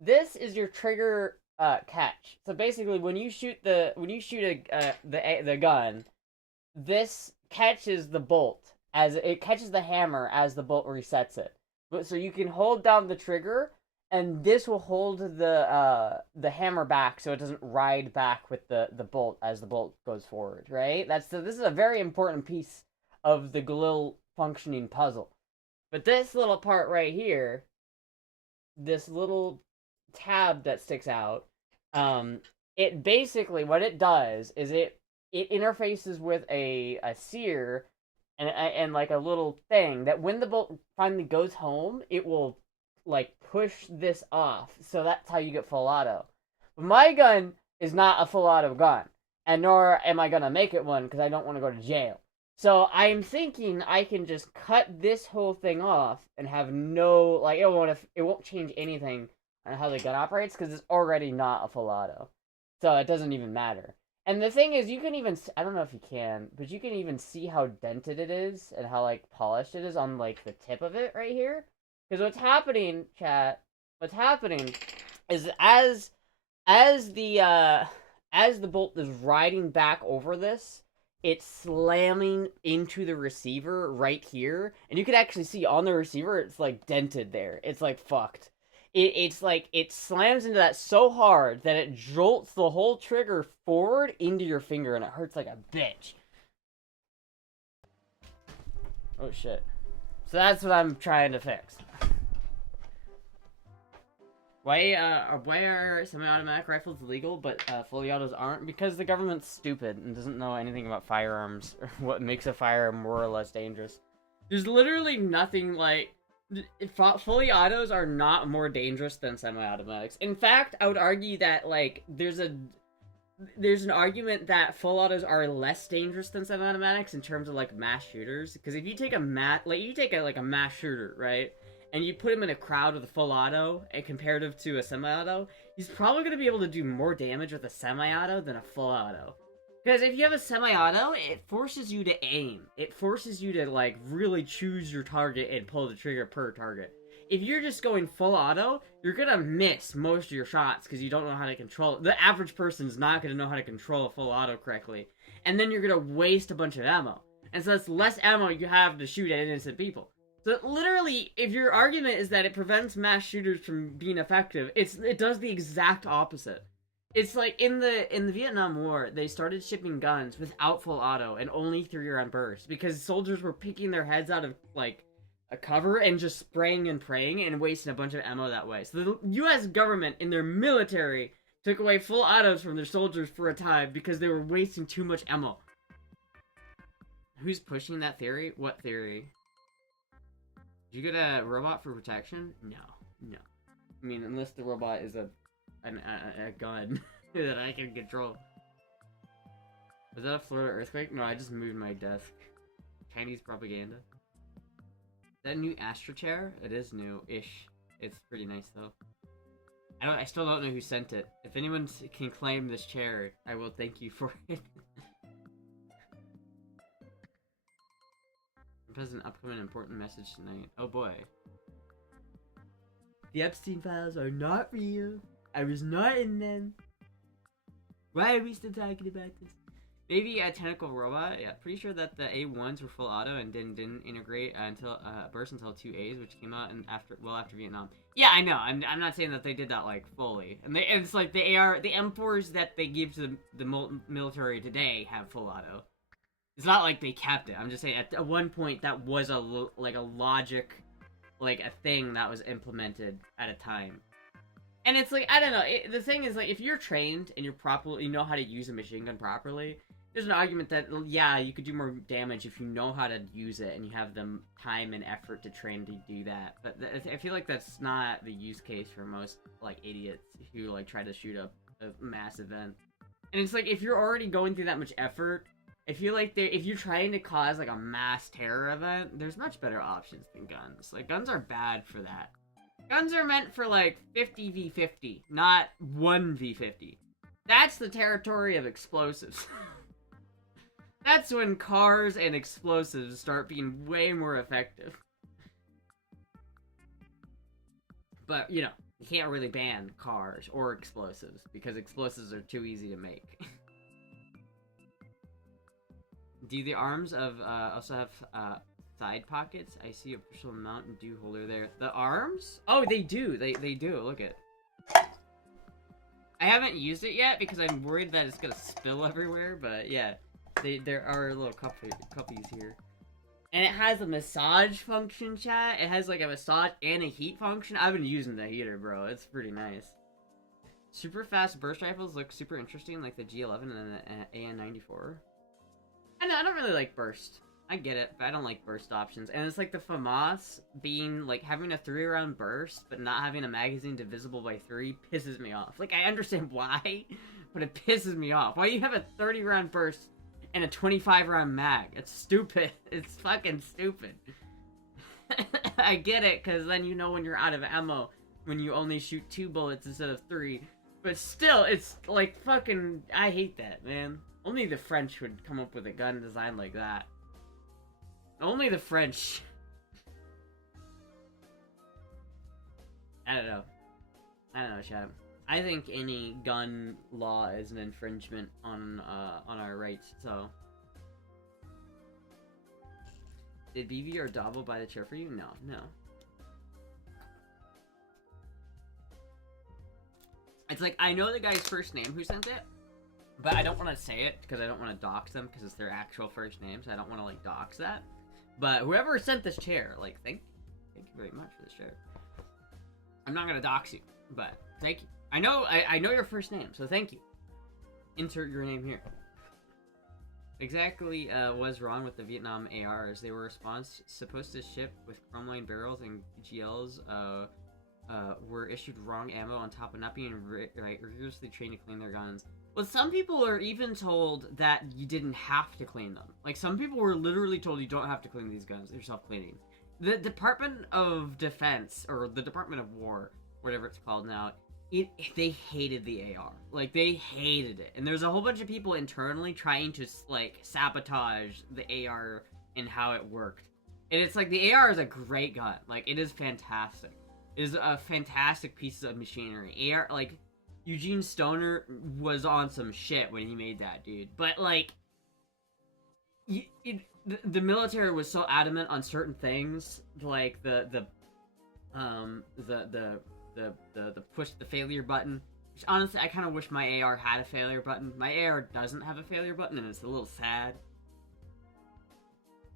This is your trigger catch. So basically, when you shoot the gun, this catches the bolt as it catches the hammer as the bolt resets it. But so you can hold down the trigger, and this will hold the hammer back so it doesn't ride back with the bolt as the bolt goes forward. Right? This is a very important piece of the Galil functioning puzzle. But this little part right here, this little tab that sticks out, it basically, what it does is it interfaces with a sear and like a little thing that when the bolt finally goes home, it will like push this off. So that's how you get full auto. But my gun is not a full auto gun, and nor am I gonna make it one because I don't want to go to jail. So I'm thinking I can just cut this whole thing off and have no, like, it won't change anything on how the gun operates because it's already not a full auto. So it doesn't even matter. And the thing is, you can even, I don't know if you can, but you can even see how dented it is and how, like, polished it is on, like, the tip of it right here. Because what's happening, chat, what's happening is as the bolt is riding back over this, it's slamming into the receiver right here. And you can actually see on the receiver, it's, like, dented there. It's, like, fucked. It's like, it slams into that so hard that it jolts the whole trigger forward into your finger, and it hurts like a bitch. Oh, shit. So that's what I'm trying to fix. Why are semi-automatic rifles illegal, but fully autos aren't? Because the government's stupid and doesn't know anything about firearms, or what makes a firearm more or less dangerous. There's literally nothing like... Fully autos are not more dangerous than semi-automatics. In fact, I would argue that, like, there's an argument that full autos are less dangerous than semi-automatics in terms of, like, mass shooters. Because if you take a mass shooter, right, and you put him in a crowd with a full auto, and comparative to a semi-auto, he's probably going to be able to do more damage with a semi-auto than a full auto. Because if you have a semi-auto, it forces you to aim. It forces you to, like, really choose your target and pull the trigger per target. If you're just going full auto, you're gonna miss most of your shots because you don't know how to control it. The average person's not gonna know how to control a full auto correctly. And then you're gonna waste a bunch of ammo. And so that's less ammo you have to shoot at innocent people. So literally, if your argument is that it prevents mass shooters from being effective, it does the exact opposite. It's like in the Vietnam War, they started shipping guns without full auto and only 3-round bursts because soldiers were picking their heads out of like a cover and just spraying and praying and wasting a bunch of ammo that way. So the U.S. government in their military took away full autos from their soldiers for a time because they were wasting too much ammo. Who's pushing that theory? What theory? Did you get a robot for protection? No. I mean, unless the robot is a gun that I can control. Was that a Florida earthquake? No, I just moved my desk. Chinese propaganda. Is that a new Astra chair? It is new-ish. It's pretty nice though. I still don't know who sent it. If anyone can claim this chair, I will thank you for it. Has an upcoming important message tonight. Oh boy. The Epstein files are not real. I was not in them. Why are we still talking about this? Maybe a tentacle robot. Yeah, pretty sure that the A1s were full auto and didn't integrate until burst until 2As, which came out after Vietnam. Yeah, I know. I'm not saying that they did that like fully. And it's like the M4s that they give to the military today have full auto. It's not like they kept it. I'm just saying at one point that was a logic, like a thing that was implemented at a time. And it's like, I don't know, the thing is, like, if you're trained and you know how to use a machine gun properly, there's an argument that, yeah, you could do more damage if you know how to use it and you have the time and effort to train to do that. But I feel like that's not the use case for most, like, idiots who, like, try to shoot up a mass event. And it's like, if you're already going through that much effort, I feel like if you're trying to cause, like, a mass terror event, there's much better options than guns. Like, guns are bad for that. Guns are meant for, like, 50v50, not 1v50. That's the territory of explosives. That's when cars and explosives start being way more effective. But, you know, you can't really ban cars or explosives, because explosives are too easy to make. Do the arms of, also have, side pockets? I see official Mountain Dew holder there. The arms? Oh, they do. They do. Look at. I haven't used it yet because I'm worried that it's gonna spill everywhere. But yeah, there are little cuppies here. And it has a massage function, chat. It has like a massage and a heat function. I've been using the heater, bro. It's pretty nice. Super fast burst rifles look super interesting, like the G11 and the AN94. I don't really like burst. I get it, but I don't like burst options. And it's like the FAMAS being, like, having a 3-round burst, but not having a magazine divisible by 3 pisses me off. Like, I understand why, but it pisses me off. Why you have a 30-round burst and a 25-round mag? It's stupid. It's fucking stupid. I get it, because then you know when you're out of ammo, when you only shoot 2 bullets instead of 3. But still, it's, like, fucking... I hate that, man. Only the French would come up with a gun design like that. Only the French. I don't know, chat. I think any gun law is an infringement on our rights, so. Did BB or Dobble buy the chair for you? No. It's like, I know the guy's first name who sent it, but I don't want to say it because I don't want to dox them because it's their actual first name, so I don't want to, like, dox that. But whoever sent this chair, like, thank you very much for this chair. I'm not gonna dox you, but thank you. I know your first name, so thank you. Insert your name here. Exactly was wrong with the Vietnam ARs. They were supposed to ship with chromeline barrels, and GLs were issued wrong ammo on top of not being rigorously trained to clean their guns. Well, some people are even told that you didn't have to clean them. Like, some people were literally told you don't have to clean these guns. They're self-cleaning. The Department of Defense, or the Department of War, whatever it's called now, they hated the AR. Like, they hated it. And there's a whole bunch of people internally trying to, like, sabotage the AR and how it worked. And it's like, the AR is a great gun. Like, it is fantastic. It is a fantastic piece of machinery. AR, like... Eugene Stoner was on some shit when he made that, dude. But, like, the military was so adamant on certain things, like the push the failure button. Which, honestly, I kind of wish my AR had a failure button. My AR doesn't have a failure button, and it's a little sad.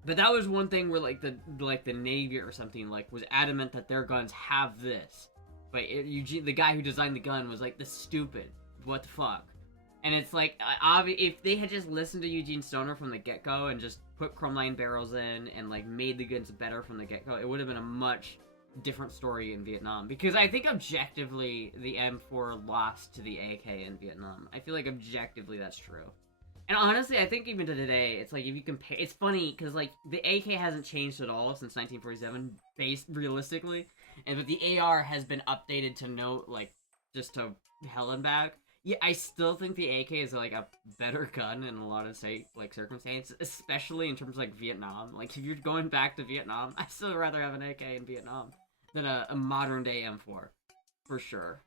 But that was one thing where, like the Navy or something, like, was adamant that their guns have this. But Eugene, the guy who designed the gun, was like, "This stupid. What the fuck?" And it's like, if they had just listened to Eugene Stoner from the get-go and just put chromeline barrels in and, like, made the guns better from the get-go, it would have been a much different story in Vietnam. Because I think objectively, the M4 lost to the AK in Vietnam. I feel like objectively that's true. And honestly, I think even to today, it's like, if you compare... It's funny, because, like, the AK hasn't changed at all since 1947, realistically. But the AR has been updated to note, like, just to hell and back. Yeah, I still think the AK is, like, a better gun in a lot of, circumstances, especially in terms of, like, Vietnam. Like, if you're going back to Vietnam, I'd still rather have an AK in Vietnam than a modern-day M4. For sure.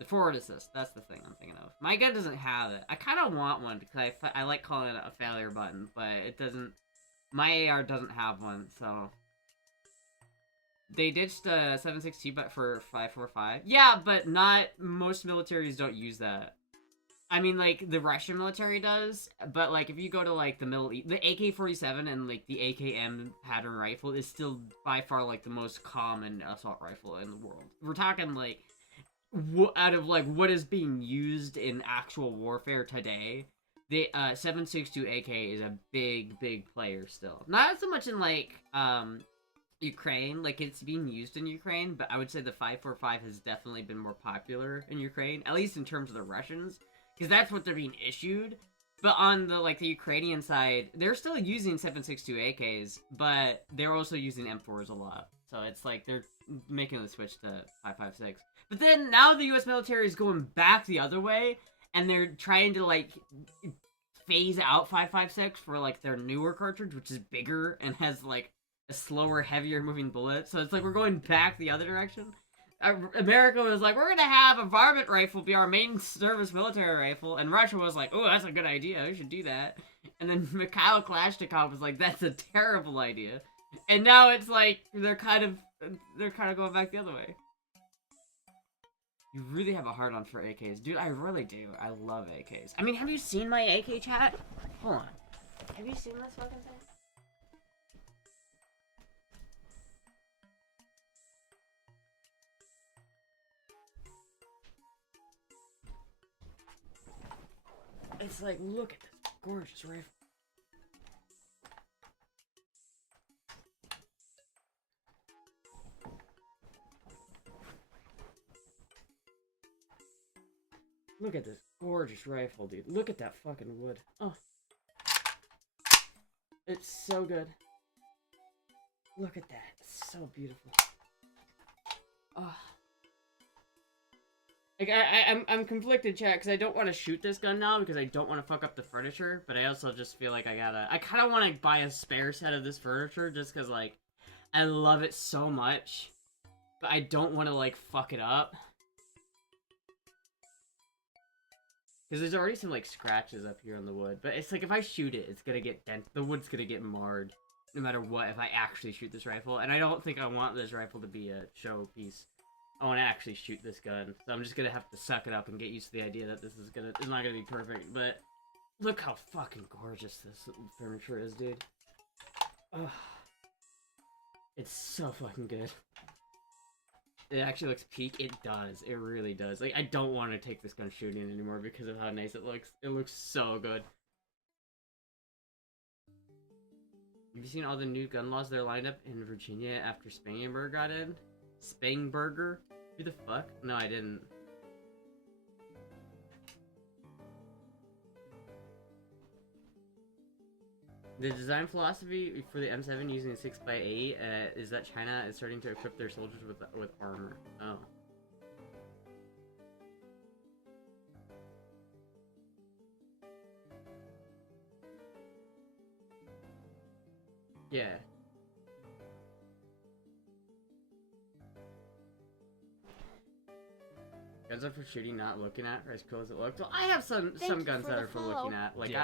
The forward assist, that's the thing I'm thinking of. My gun doesn't have it. I kind of want one, because I like calling it a failure button, but it doesn't... My AR doesn't have one, so... They ditched 7.62 but for 5.45. Yeah, but not most militaries don't use that. I mean, like, the Russian military does, but, like, if you go to, like, the Middle East, the AK-47 and, like, the AKM pattern rifle is still by far, like, the most common assault rifle in the world. We're talking, like, out of, like, what is being used in actual warfare today, the 7.62 AK is a big player still. Not so much in, like, Ukraine, like, it's being used in Ukraine, but I would say the 5.45 has definitely been more popular in Ukraine, at least in terms of the Russians, because that's what they're being issued. But on the, like, the Ukrainian side, they're still using 7.62 AKs, but they're also using M4s a lot. So it's like they're making the switch to 5.56. But then now the US military is going back the other way, and they're trying to, like, phase out 5.56 for, like, their newer cartridge, which is bigger and has, like, a slower, heavier moving bullet. So it's like we're going back the other direction. America was like, we're gonna have a varmint rifle be our main service military rifle, and Russia was like, oh, that's a good idea, we should do that. And then Mikhail Kalashnikov was like, that's a terrible idea. And now it's like they're kind of going back the other way. You really have a hard-on for AKs. Dude, I really do. I love AKs. I mean, have you seen my AK, chat? Hold on. Have you seen this fucking thing? It's like, look at this gorgeous rifle. Look at this gorgeous rifle, dude. Look at that fucking wood. Oh. It's so good. Look at that. It's so beautiful. Oh. Like, I'm conflicted, chat, because I don't want to shoot this gun now, because I don't want to fuck up the furniture, but I also just feel like I kind of want to buy a spare set of this furniture, just because, like, I love it so much, but I don't want to, like, fuck it up. Because there's already some, like, scratches up here on the wood, but it's like, if I shoot it, it's gonna get the wood's gonna get marred, no matter what, if I actually shoot this rifle, and I don't think I want this rifle to be a show piece. I want to actually shoot this gun, so I'm just gonna have to suck it up and get used to the idea that this is not gonna be perfect, but look how fucking gorgeous this furniture is, dude. Ugh. It's so fucking good. It actually looks peak. It does. It really does. Like, I don't want to take this gun shooting anymore because of how nice it looks. It looks so good. Have you seen all the new gun laws that are lined up in Virginia after Spangenberg got in? Spangenberger? Who the fuck? No, I didn't. The design philosophy for the M7 using a 6x8 is that China is starting to equip their soldiers with armor. Oh. Yeah. Guns are for shooting, not looking at, or as cool as it looks. Well, I have some guns that are for looking at. Like,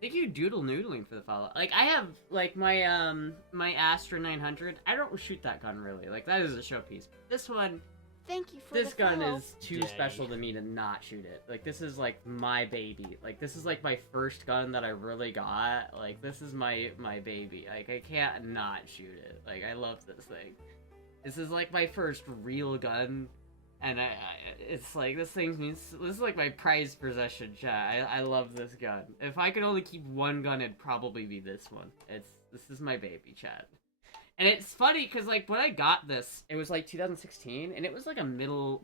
thank you, doodle noodling, for the follow. Like, I have, like, my, my Astra 900. I don't shoot that gun, really. Like, that is a showpiece. This one, thank you for this gun is too special to me to not shoot it. Like, this is, like, my baby. Like, this is, like, my first gun that I really got. Like, this is my baby. Like, I can't not shoot it. Like, I love this thing. This is, like, my first real gun. And it's like, this is like my prized possession, chat. I love this gun. If I could only keep one gun, it'd probably be this one. This is my baby, chat. And it's funny, because, like, when I got this, it was, like, 2016, and it was, like, a middle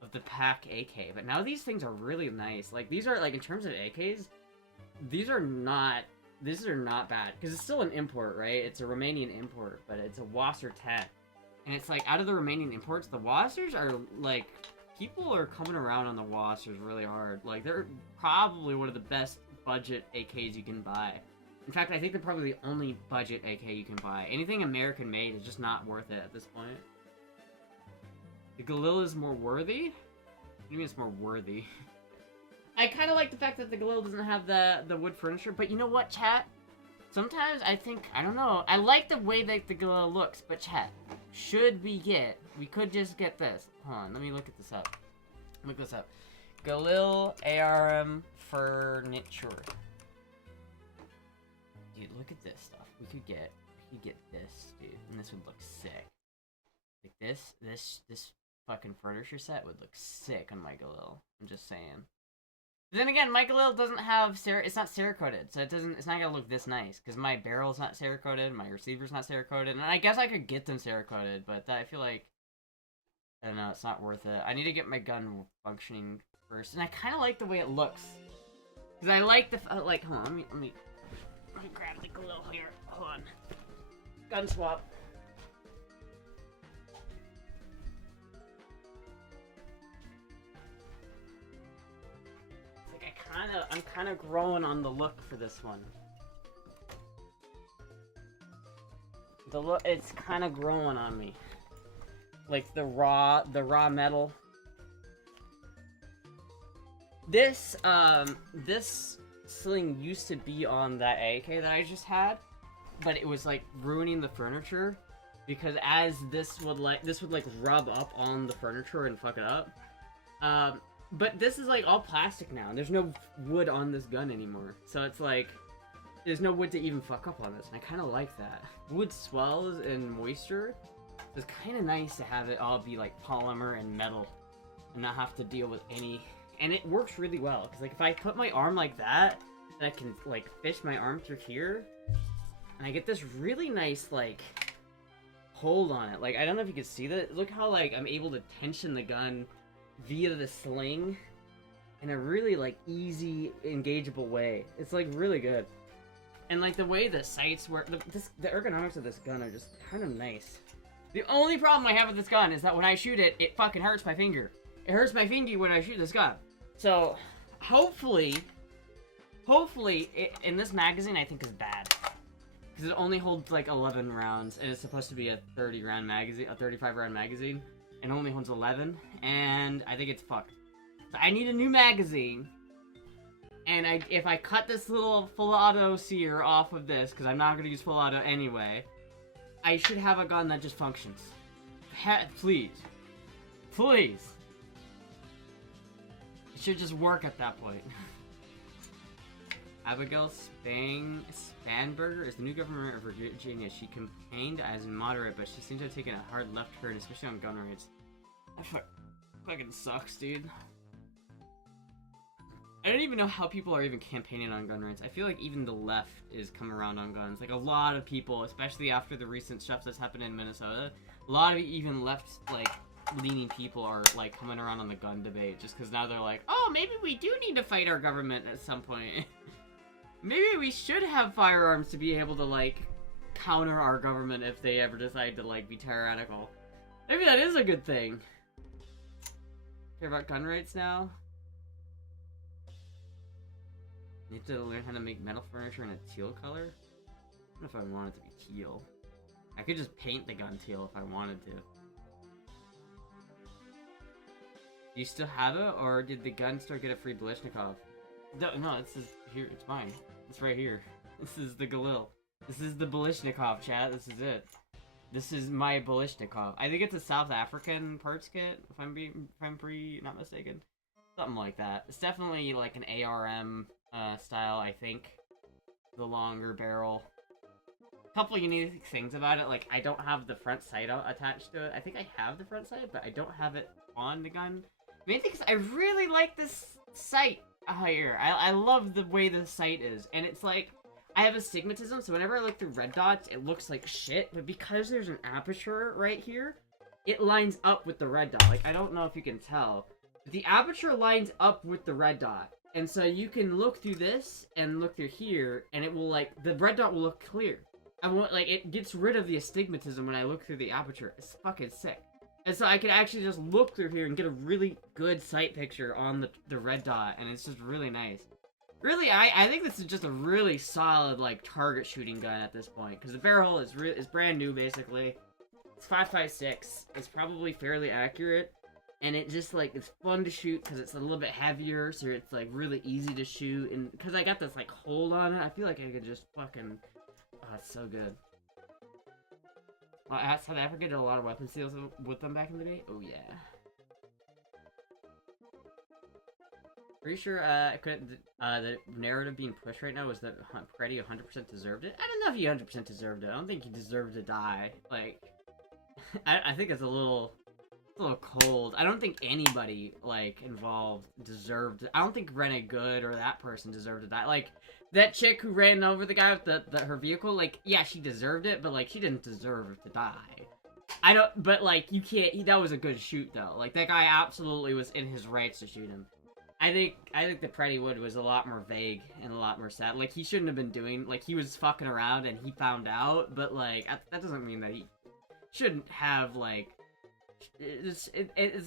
of the pack AK. But now these things are really nice. Like, these are, like, in terms of AKs, these are not bad. Because it's still an import, right? It's a Romanian import, but it's a Wasser 10. And it's like, out of the remaining imports, the Wassers are, like, people are coming around on the Wassers really hard. Like, they're probably one of the best budget AKs you can buy. In fact, I think they're probably the only budget AK you can buy. Anything American-made is just not worth it at this point. The Galil is more worthy? What do you mean it's more worthy? I kind of like the fact that the Galil doesn't have the wood furniture, but you know what, chat? Sometimes I think, I don't know, I like the way that the Galil looks, but chat, we could just get this. Hold on, let me look this up. Look this up. Galil ARM furniture. Dude, look at this stuff. We could get this, dude, and this would look sick. Like this fucking furniture set would look sick on my Galil. I'm just saying. But then again, my Galil doesn't have it's not Cerakoted, so it's not gonna look this nice, because my barrel's not Cerakoted, my receiver's not Cerakoted, and I guess I could get them Cerakoted, but I feel like, I don't know, it's not worth it. I need to get my gun functioning first, and I kind of like the way it looks. Because I like the, like, hold on, let me grab the Galil here, hold on. Gun swap. I'm kind of growing on the look for this one. The look, it's kind of growing on me. Like the raw metal. This sling used to be on that AK that I just had, but it was like ruining the furniture because as this would rub up on the furniture and fuck it up. But this is, like, all plastic now, and there's no wood on this gun anymore. So it's like, there's no wood to even fuck up on this, and I kind of like that. Wood swells in moisture. So it's kind of nice to have it all be, like, polymer and metal, and not have to deal with any and it works really well. Because, like, if I put my arm like that, and I can, like, fish my arm through here, and I get this really nice, like, hold on it. Like, I don't know if you can see that. Look how, like, I'm able to tension the gun via the sling in a really, like, easy, engageable way. It's, like, really good. And, like, the way the sights work, the ergonomics of this gun are just kind of nice. The only problem I have with this gun is that when I shoot it, it fucking hurts my finger. It hurts my finger when I shoot this gun. So, hopefully, in this magazine, I think is bad. Because it only holds, like, 11 rounds, and it's supposed to be a 30-round magazine, a 35-round magazine, and only holds 11, and I think it's fucked. So I need a new magazine, and if I cut this little full auto sear off of this, because I'm not going to use full auto anyway, I should have a gun that just functions. Please. Please. It should just work at that point. Abigail Spanberger is the new governor of Virginia. She campaigned as moderate, but she seems to have taken a hard left turn, especially on gun rates. That fucking sucks, dude. I don't even know how people are even campaigning on gun rights. I feel like even the left is coming around on guns. Like, a lot of people, especially after the recent stuff that's happened in Minnesota, a lot of even left, like, leaning people are, like, coming around on the gun debate. Just because now they're like, oh, maybe we do need to fight our government at some point. Maybe we should have firearms to be able to, like, counter our government if they ever decide to, like, be tyrannical. Maybe that is a good thing. Care about gun rights now? Need to learn how to make metal furniture in a teal color? I don't know if I want it to be teal. I could just paint the gun teal if I wanted to. Do you still have it, or did the gun store get a free Balishnikov? No, it's here. It's mine. It's right here. This is the Galil. This is the Balishnikov, chat. This is it. This is my Balishnikov. I think it's a South African parts kit, if I'm not mistaken. Something like that. It's definitely like an ARM style, I think. The longer barrel. A couple unique things about it, like I don't have the front sight attached to it. I think I have the front sight, but I don't have it on the gun. Main thing is I really like this sight here. I love the way the sight is, and it's like I have astigmatism, so whenever I look through red dots, it looks like shit. But because there's an aperture right here, it lines up with the red dot. Like, I don't know if you can tell, but the aperture lines up with the red dot. And so you can look through this and look through here, and it will, like, the red dot will look clear. I want, like, it gets rid of the astigmatism when I look through the aperture. It's fucking sick. And so I can actually just look through here and get a really good sight picture on the red dot, and it's just really nice. Really, I think this is just a really solid, like, target shooting gun at this point, because the barrel is brand new, basically. It's 5.56. It's probably fairly accurate. And it just, like, it's fun to shoot because it's a little bit heavier, so it's, like, really easy to shoot. And because I got this, like, hold on it, I feel like I could just fucking... Oh, it's so good. South Africa did a lot of weapon steals with them back in the day. Oh, yeah. Pretty sure, the narrative being pushed right now is that Freddy 100% deserved it. I don't know if he 100% deserved it. I don't think he deserved to die. Like, I think it's a little cold. I don't think anybody, like, involved deserved it. I don't think Rene Good or that person deserved to die. Like, that chick who ran over the guy with her vehicle, like, yeah, she deserved it, but, like, she didn't deserve to die. But, like, you can't, that was a good shoot, though. Like, that guy absolutely was in his rights to shoot him. I think that Freddy Wood was a lot more vague and a lot more sad. Like, he shouldn't have been doing, like, he was fucking around and he found out, but, like, that doesn't mean that he shouldn't have, like, it's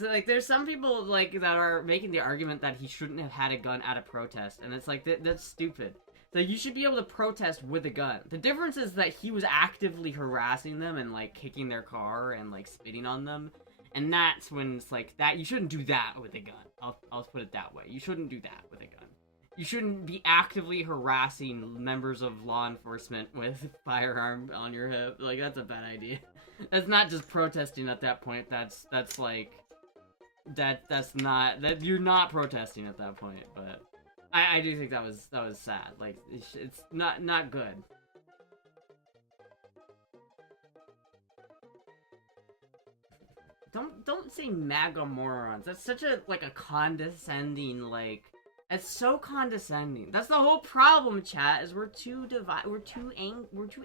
like, there's some people, like, that are making the argument that he shouldn't have had a gun at a protest, and it's like, that's stupid. Like, you should be able to protest with a gun. The difference is that he was actively harassing them and, like, kicking their car and, like, spitting on them, and that's when it's like, that, you shouldn't do that with a gun. I'll put it that way. You shouldn't do that with a gun. You shouldn't be actively harassing members of law enforcement with a firearm on your hip. Like, that's a bad idea. That's not just protesting at that point. That's like, you're not protesting at that point. But I do think that was sad. Like, it's not good. don't say MAGA morons. That's such a like a condescending like. It's so condescending. That's the whole problem, chat. Is we're too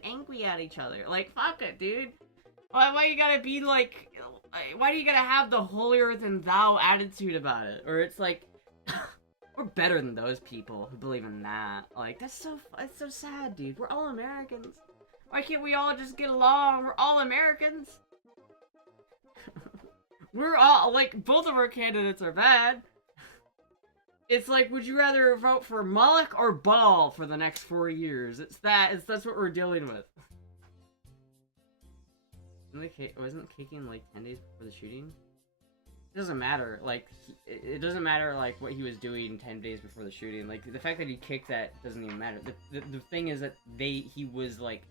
angry at each other. Like fuck it, dude. Why you gotta be like? Why do you gotta have the holier than thou attitude about it? Or it's like. We're better than those people who believe in that. Like, it's so sad, dude. We're all Americans. Why can't we all just get along? We're all Americans. We're all, like, both of our candidates are bad. It's like, would you rather vote for Moloch or Baal for the next 4 years? That's what we're dealing with. Wasn't kicking, like, 10 days before the shooting? It doesn't matter, like, it doesn't matter, like, what he was doing 10 days before the shooting. Like, the fact that he kicked that doesn't even matter. The thing is that he was, like,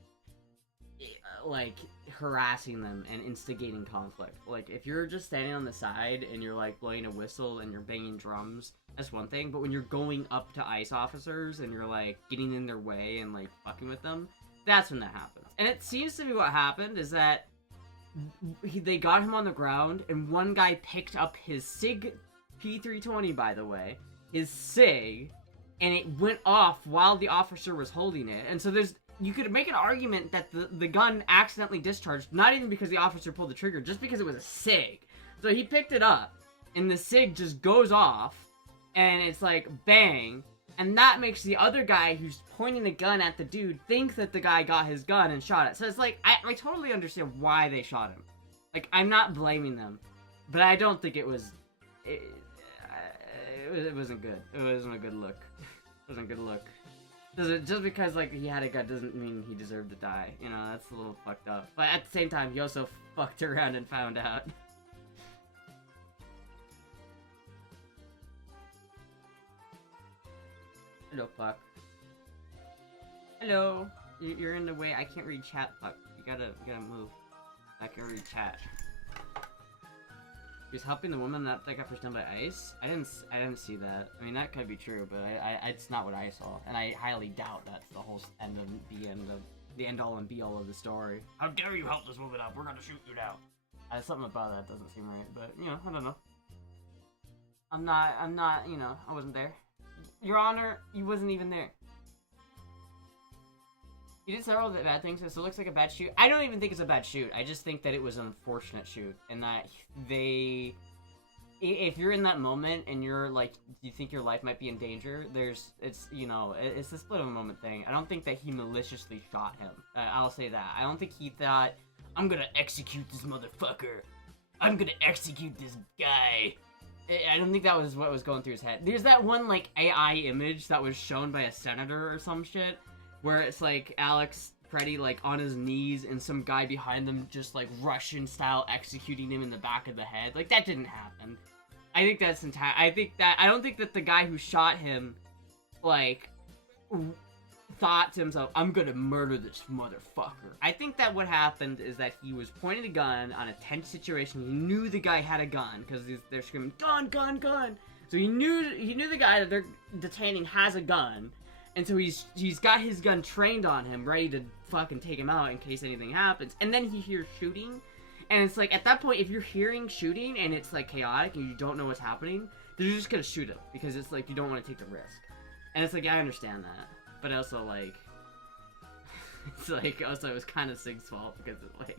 harassing them and instigating conflict. Like, if you're just standing on the side and you're, like, blowing a whistle and you're banging drums, that's one thing. But when you're going up to ICE officers and you're, like, getting in their way and, like, fucking with them, that's when that happens. And it seems to be what happened is that they got him on the ground, and one guy picked up his SIG P320, by the way, his SIG, and it went off while the officer was holding it. And so you could make an argument that the gun accidentally discharged, not even because the officer pulled the trigger, just because it was a SIG. So he picked it up, and the SIG just goes off, and it's like, bang. And that makes the other guy who's pointing the gun at the dude think that the guy got his gun and shot it. So it's like, I totally understand why they shot him. Like, I'm not blaming them. But I don't think it was... It wasn't good. It wasn't a good look. It wasn't a good look. Just because, like, he had a gun doesn't mean he deserved to die. You know, that's a little fucked up. But at the same time, he also fucked around and found out. Hello, Puck. Hello. You're in the way. I can't read chat, Puck. You gotta move. I can read chat. He's helping the woman that got pushed down by ice. I didn't see that. I mean, that could be true, but it's not what I saw, and I highly doubt that's the whole the end all and be all of the story. How dare you help this woman up? We're gonna shoot you now. Something about that doesn't seem right, but you know, I don't know. I'm not. You know, I wasn't there. Your Honor, you wasn't even there. He did several bad things, so it looks like a bad shoot. I don't even think it's a bad shoot. I just think that it was an unfortunate shoot, and that if you're in that moment and you're like, you think your life might be in danger, it's a split of a moment thing. I don't think that he maliciously shot him. I'll say that. I don't think he thought, I'm gonna execute this motherfucker. I'm gonna execute this guy. I don't think that was what was going through his head. There's that one, like, AI image that was shown by a senator or some shit, where it's, like, Alex Preddy, like, on his knees, and some guy behind them just, like, Russian-style executing him in the back of the head. Like, that didn't happen. I think that's entire. I don't think that the guy who shot him, like, thought to himself, I'm gonna murder this motherfucker. I think that what happened is that he was pointing a gun on a tense situation. He knew the guy had a gun, because they're screaming, gun, gun, gun! So he knew the guy that they're detaining has a gun, and so he's got his gun trained on him, ready to fucking take him out in case anything happens. And then he hears shooting, and it's like, at that point, if you're hearing shooting, and it's like chaotic, and you don't know what's happening, they're just gonna shoot him, because it's like, you don't want to take the risk. And it's like, yeah, I understand that. But also, like, it's like, also, it was kind of Sig's fault, because it's like,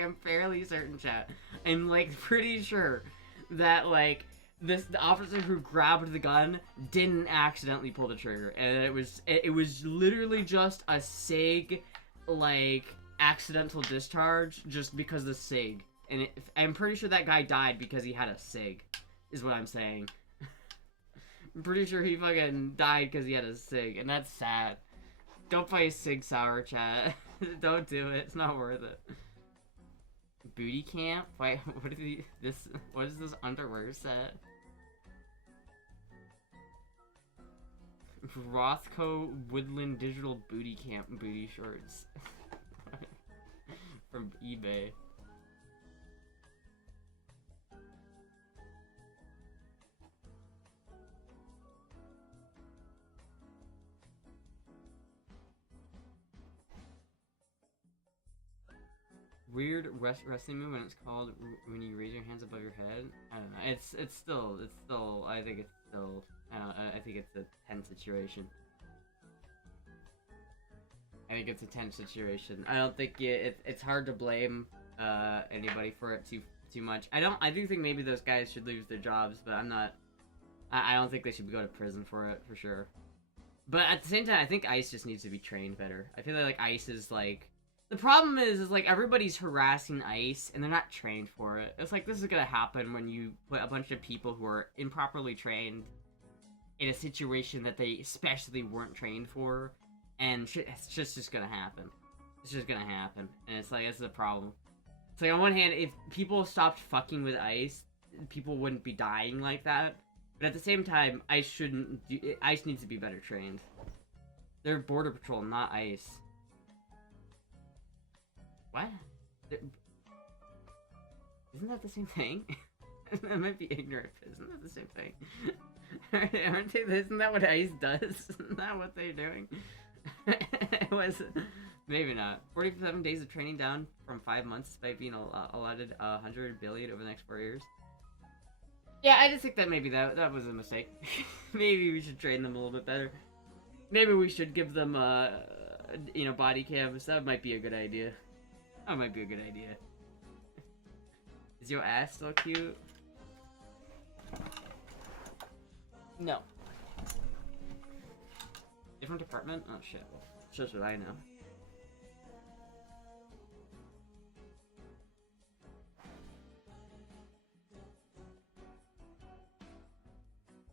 I'm fairly certain, chat, I'm, like, pretty sure that, like, the officer who grabbed the gun didn't accidentally pull the trigger, and it was literally just a SIG, like, accidental discharge, just because of the SIG, and I'm pretty sure that guy died because he had a SIG, is what I'm saying. I'm pretty sure he fucking died because he had a SIG, and that's sad. Don't play SIG Sour, chat. Don't do it. It's not worth it. Booty camp? Wait, what is this underwear set? Rothko Woodland Digital Booty Camp booty shorts. From eBay. wrestling move when it's called when you raise your hands above your head. I don't know. It's still. I think it's still. I think it's a tense situation. I think it's a tense situation. I don't think it's hard to blame anybody for it too much. I do think maybe those guys should lose their jobs, but I'm not. I don't think they should go to prison for it, for sure. But at the same time, I think ICE just needs to be trained better. I feel like ICE is like... The problem is like everybody's harassing ICE, and they're not trained for it. It's like, this is gonna happen when you put a bunch of people who are improperly trained in a situation that they especially weren't trained for, and it's just gonna happen. It's just gonna happen, and it's like, it's the problem. It's like, on one hand, if people stopped fucking with ICE, people wouldn't be dying like that. But at the same time, ICE needs to be better trained. They're Border Patrol, not ICE. What? Isn't that the same thing? I might be ignorant, but isn't that the same thing? Aren't they? Isn't that what ICE does? Isn't that what they're doing? It was... Maybe not. 47 days of training down from 5 months despite being allotted 100 billion over the next 4 years. Yeah, I just think that maybe that was a mistake. Maybe we should train them a little bit better. Maybe we should give them, body cams. That might be a good idea. That might be a good idea. Is your ass still cute? No. Different department? Oh shit. Just what I know.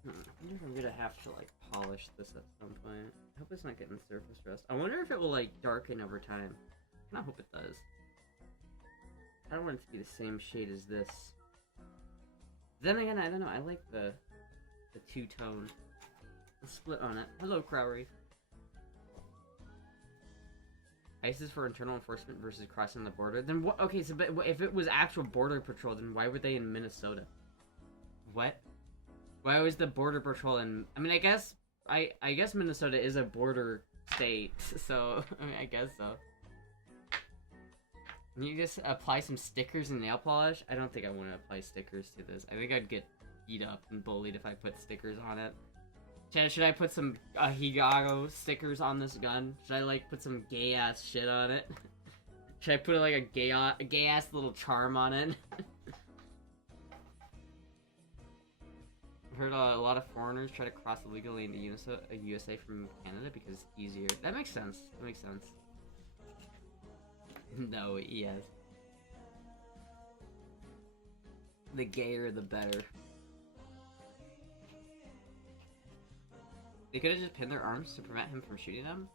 I wonder if I'm gonna have to, like, polish this at some point. I hope it's not getting surface rust. I wonder if it will, like, darken over time. I kinda hope it does. I don't want it to be the same shade as this. Then again, I don't know, I like the two-tone. The split on it. Hello, Crowry. ICE is for internal enforcement versus crossing the border. Then what? Okay, so but if it was actual border patrol, then why were they in Minnesota? What? Why was the border patrol in... I mean, I guess Minnesota is a border state, so... I mean, I guess so. Can you just apply some stickers and nail polish? I don't think I want to apply stickers to this. I think I'd get beat up and bullied if I put stickers on it. Should I put some Higago stickers on this gun? Should I, like, put some gay-ass shit on it? Should I put, like, a gay-ass little charm on it? I've heard a lot of foreigners try to cross illegally into USA from Canada because it's easier. That makes sense. That makes sense. No, yes. The gayer, the better. They could have just pinned their arms to prevent him from shooting them.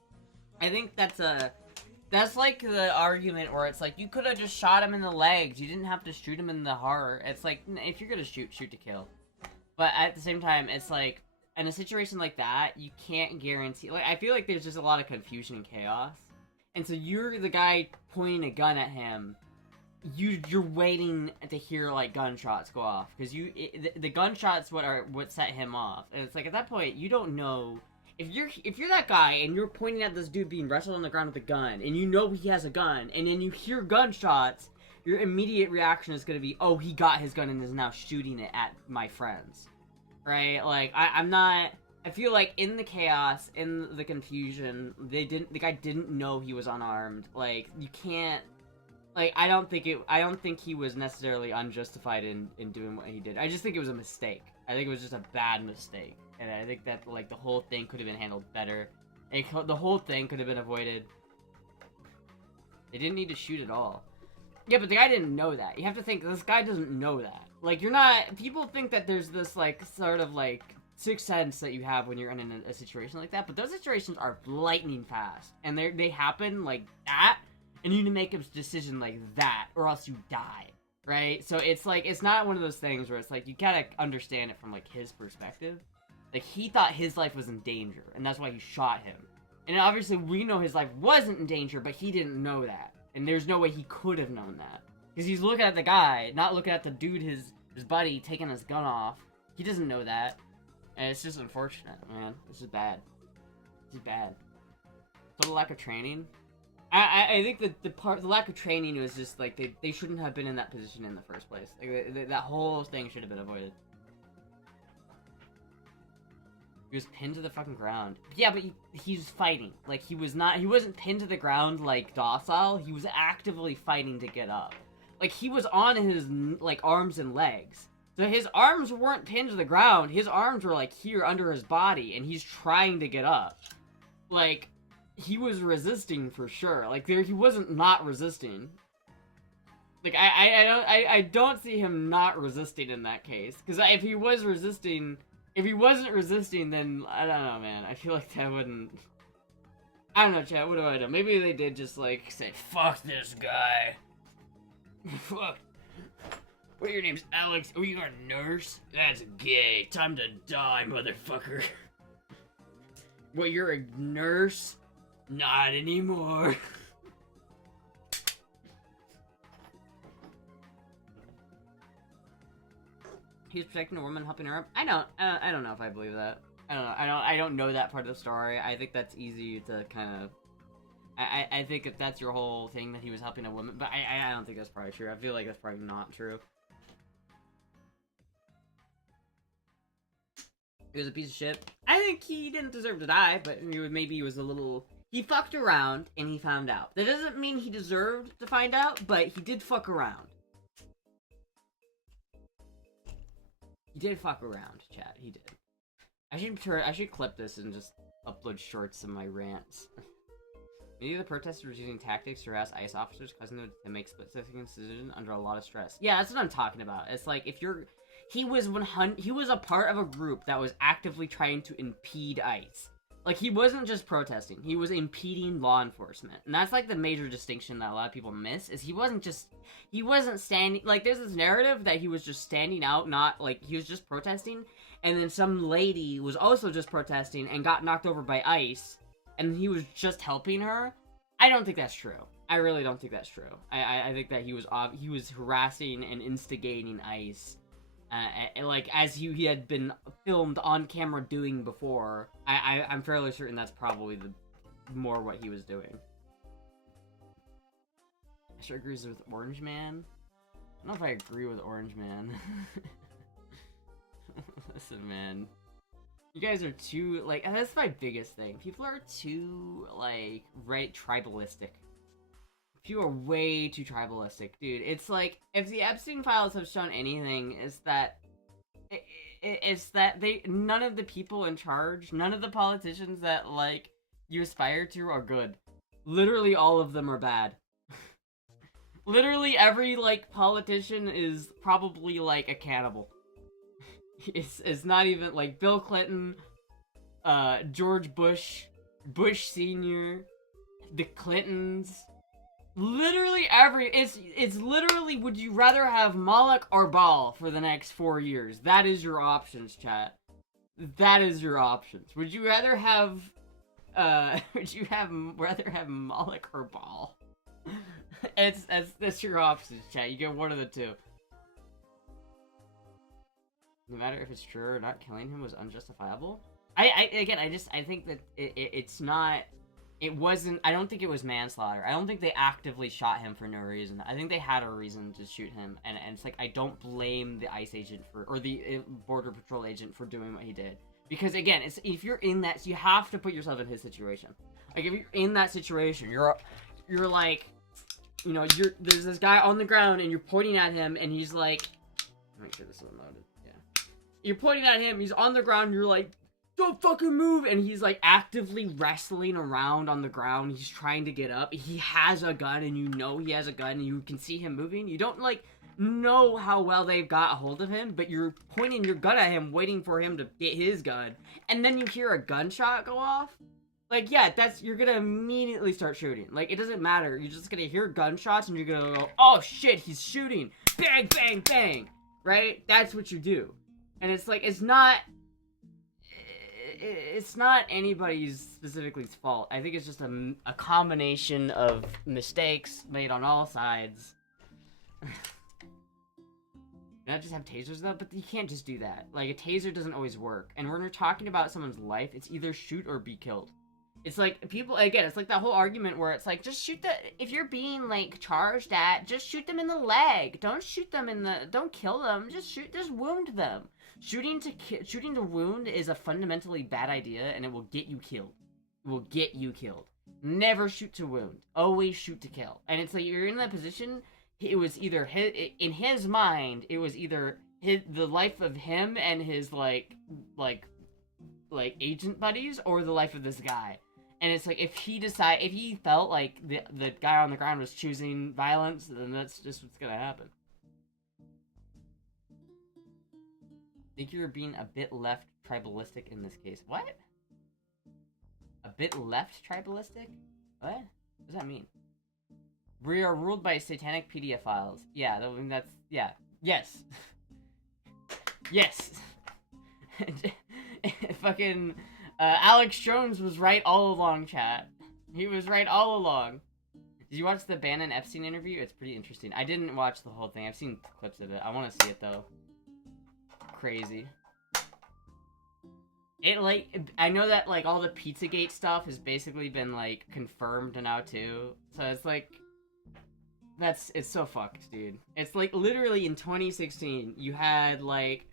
I think that's like the argument where it's like, you could have just shot him in the legs. You didn't have to shoot him in the heart. It's like, if you're gonna shoot to kill. But at the same time, it's like, in a situation like that, you can't guarantee... Like, I feel like there's just a lot of confusion and chaos. And so you're the guy pointing a gun at him. You're waiting to hear, like, gunshots go off. Because the gunshots what set him off. And it's like, at that point, you don't know... If you're that guy and you're pointing at this dude being wrestled on the ground with a gun, and you know he has a gun, and then you hear gunshots... Your immediate reaction is going to be, oh, he got his gun and is now shooting it at my friends. Right? Like, I feel like in the chaos, in the confusion, the guy didn't know he was unarmed. Like, you can't, like, I don't think he was necessarily unjustified in doing what he did. I just think it was a mistake. I think it was just a bad mistake. And I think that, like, the whole thing could have been handled better. The whole thing could have been avoided. They didn't need to shoot at all. Yeah, but the guy didn't know that. You have to think, this guy doesn't know that. Like, you're not... People think that there's this, like, sort of, like, sixth sense that you have when you're in a situation like that, but those situations are lightning fast. And they happen like that, and you need to make a decision like that, or else you die. Right? So it's like, it's not one of those things where it's like, you gotta understand it from, like, his perspective. Like, he thought his life was in danger, and that's why he shot him. And obviously, we know his life wasn't in danger, but he didn't know that. And there's no way he could have known that. Because he's looking at the guy, not looking at the dude, his buddy, taking his gun off. He doesn't know that. And it's just unfortunate, man. This is bad. This is bad. Total lack of training. I think that the lack of training was just like they shouldn't have been in that position in the first place. Like that whole thing should have been avoided. He was pinned to the fucking ground. Yeah, but he was fighting. Like he wasn't pinned to the ground like docile. He was actively fighting to get up. Like he was on his like arms and legs. So his arms weren't pinned to the ground. His arms were like here under his body, and he's trying to get up. Like he was resisting for sure. Like he wasn't not resisting. Like I don't see him not resisting in that case. Because if he was resisting, if he wasn't resisting, then I don't know, man. I feel like that wouldn't. I don't know, chat. What do I know? Maybe they did just like say, "Fuck this guy." Fuck. What, your name's Alex? Oh, you're a nurse? That's gay. Time to die, motherfucker. What, you're a nurse? Not anymore. He was protecting a woman, helping her up. I don't know if I believe that. I don't know. I don't know that part of the story. I think that's easy to kind of. I think if that's your whole thing that he was helping a woman, but I don't think that's probably true. I feel like that's probably not true. He was a piece of shit. I think he didn't deserve to die, but maybe he was a little. He fucked around and he found out. That doesn't mean he deserved to find out, but he did fuck around. He did fuck around, chat. He did. I should clip this and just upload shorts of my rants. Maybe the protesters were using tactics to harass ICE officers, causing them to make split-second decisions under a lot of stress. Yeah, that's what I'm talking about. It's like if you're, he was a part of a group that was actively trying to impede ICE. Like he wasn't just protesting; he was impeding law enforcement, and that's like the major distinction that a lot of people miss. Is he wasn't standing. Like there's this narrative that he was just standing out, not like he was just protesting, and then some lady was also just protesting and got knocked over by ICE. And he was just helping her. I don't think that's true. I really don't think that's true. I think that he was harassing and instigating ICE, like as he had been filmed on camera doing before. I'm fairly certain that's probably more what he was doing. I sure agrees with Orange Man. I don't know if I agree with Orange Man. Listen, man. You guys are too, like, that's my biggest thing. People are too, like, tribalistic. People are way too tribalistic, dude. It's like, if the Epstein files have shown anything, is that, none of the people in charge, none of the politicians that, like, you aspire to are good. Literally all of them are bad. Literally every, like, politician is probably, like, a cannibal. It's not even like Bill Clinton, George Bush, Bush Sr., the Clintons. Literally it's literally, would you rather have Moloch or Baal for the next 4 years? That is your options, chat. That is your options. Would you rather have rather have Moloch or Baal? That's your options, chat. You get one of the two. No matter if it's true or not, killing him was unjustifiable. I think that it's not, it wasn't, I don't think it was manslaughter. I don't think they actively shot him for no reason. I think they had a reason to shoot him, and it's like, I don't blame the ICE agent or the Border Patrol agent for doing what he did. Because again, if you're in that, you have to put yourself in his situation. Like, if you're in that situation, you're like, you know, there's this guy on the ground, and you're pointing at him, and he's like, make sure this is unloaded. You're pointing at him, he's on the ground, you're like, don't fucking move, and he's like actively wrestling around on the ground, he's trying to get up, he has a gun, and you know he has a gun, and you can see him moving, you don't like know how well they've got a hold of him, but you're pointing your gun at him, waiting for him to get his gun, and then you hear a gunshot go off, like, yeah, you're gonna immediately start shooting, like, it doesn't matter, you're just gonna hear gunshots, and you're gonna go, oh shit, he's shooting, bang, bang, bang, right, that's what you do. And it's like, it's not anybody's specifically fault. I think it's just a combination of mistakes made on all sides. Not just have tasers though, but you can't just do that. Like, a taser doesn't always work. And when we're talking about someone's life, it's either shoot or be killed. It's like, people, again, it's like that whole argument where it's like, just shoot if you're being, like, charged at, just shoot them in the leg. Don't shoot them don't kill them, just wound them. Shooting to wound is a fundamentally bad idea, and it will get you killed. It will get you killed. Never shoot to wound. Always shoot to kill. And it's like, you're in that position, it was either, in his mind, it was either the life of him and his, like, agent buddies, or the life of this guy. And it's like, if he felt like the guy on the ground was choosing violence, then that's just what's gonna happen. I think you're being a bit left tribalistic in this case. What? A bit left tribalistic? What? What does that mean? We are ruled by satanic pedophiles. Yeah, that's, yeah. Yes. Yes. Fucking... Alex Jones was right all along, chat. He was right all along. Did you watch the Bannon Epstein interview? It's pretty interesting. I didn't watch the whole thing. I've seen clips of it. I want to see it, though. Crazy. It, like, I know that, like, all the Pizzagate stuff has basically been, like, confirmed now, too. So it's, like, it's so fucked, dude. It's, like, literally in 2016, you had, like...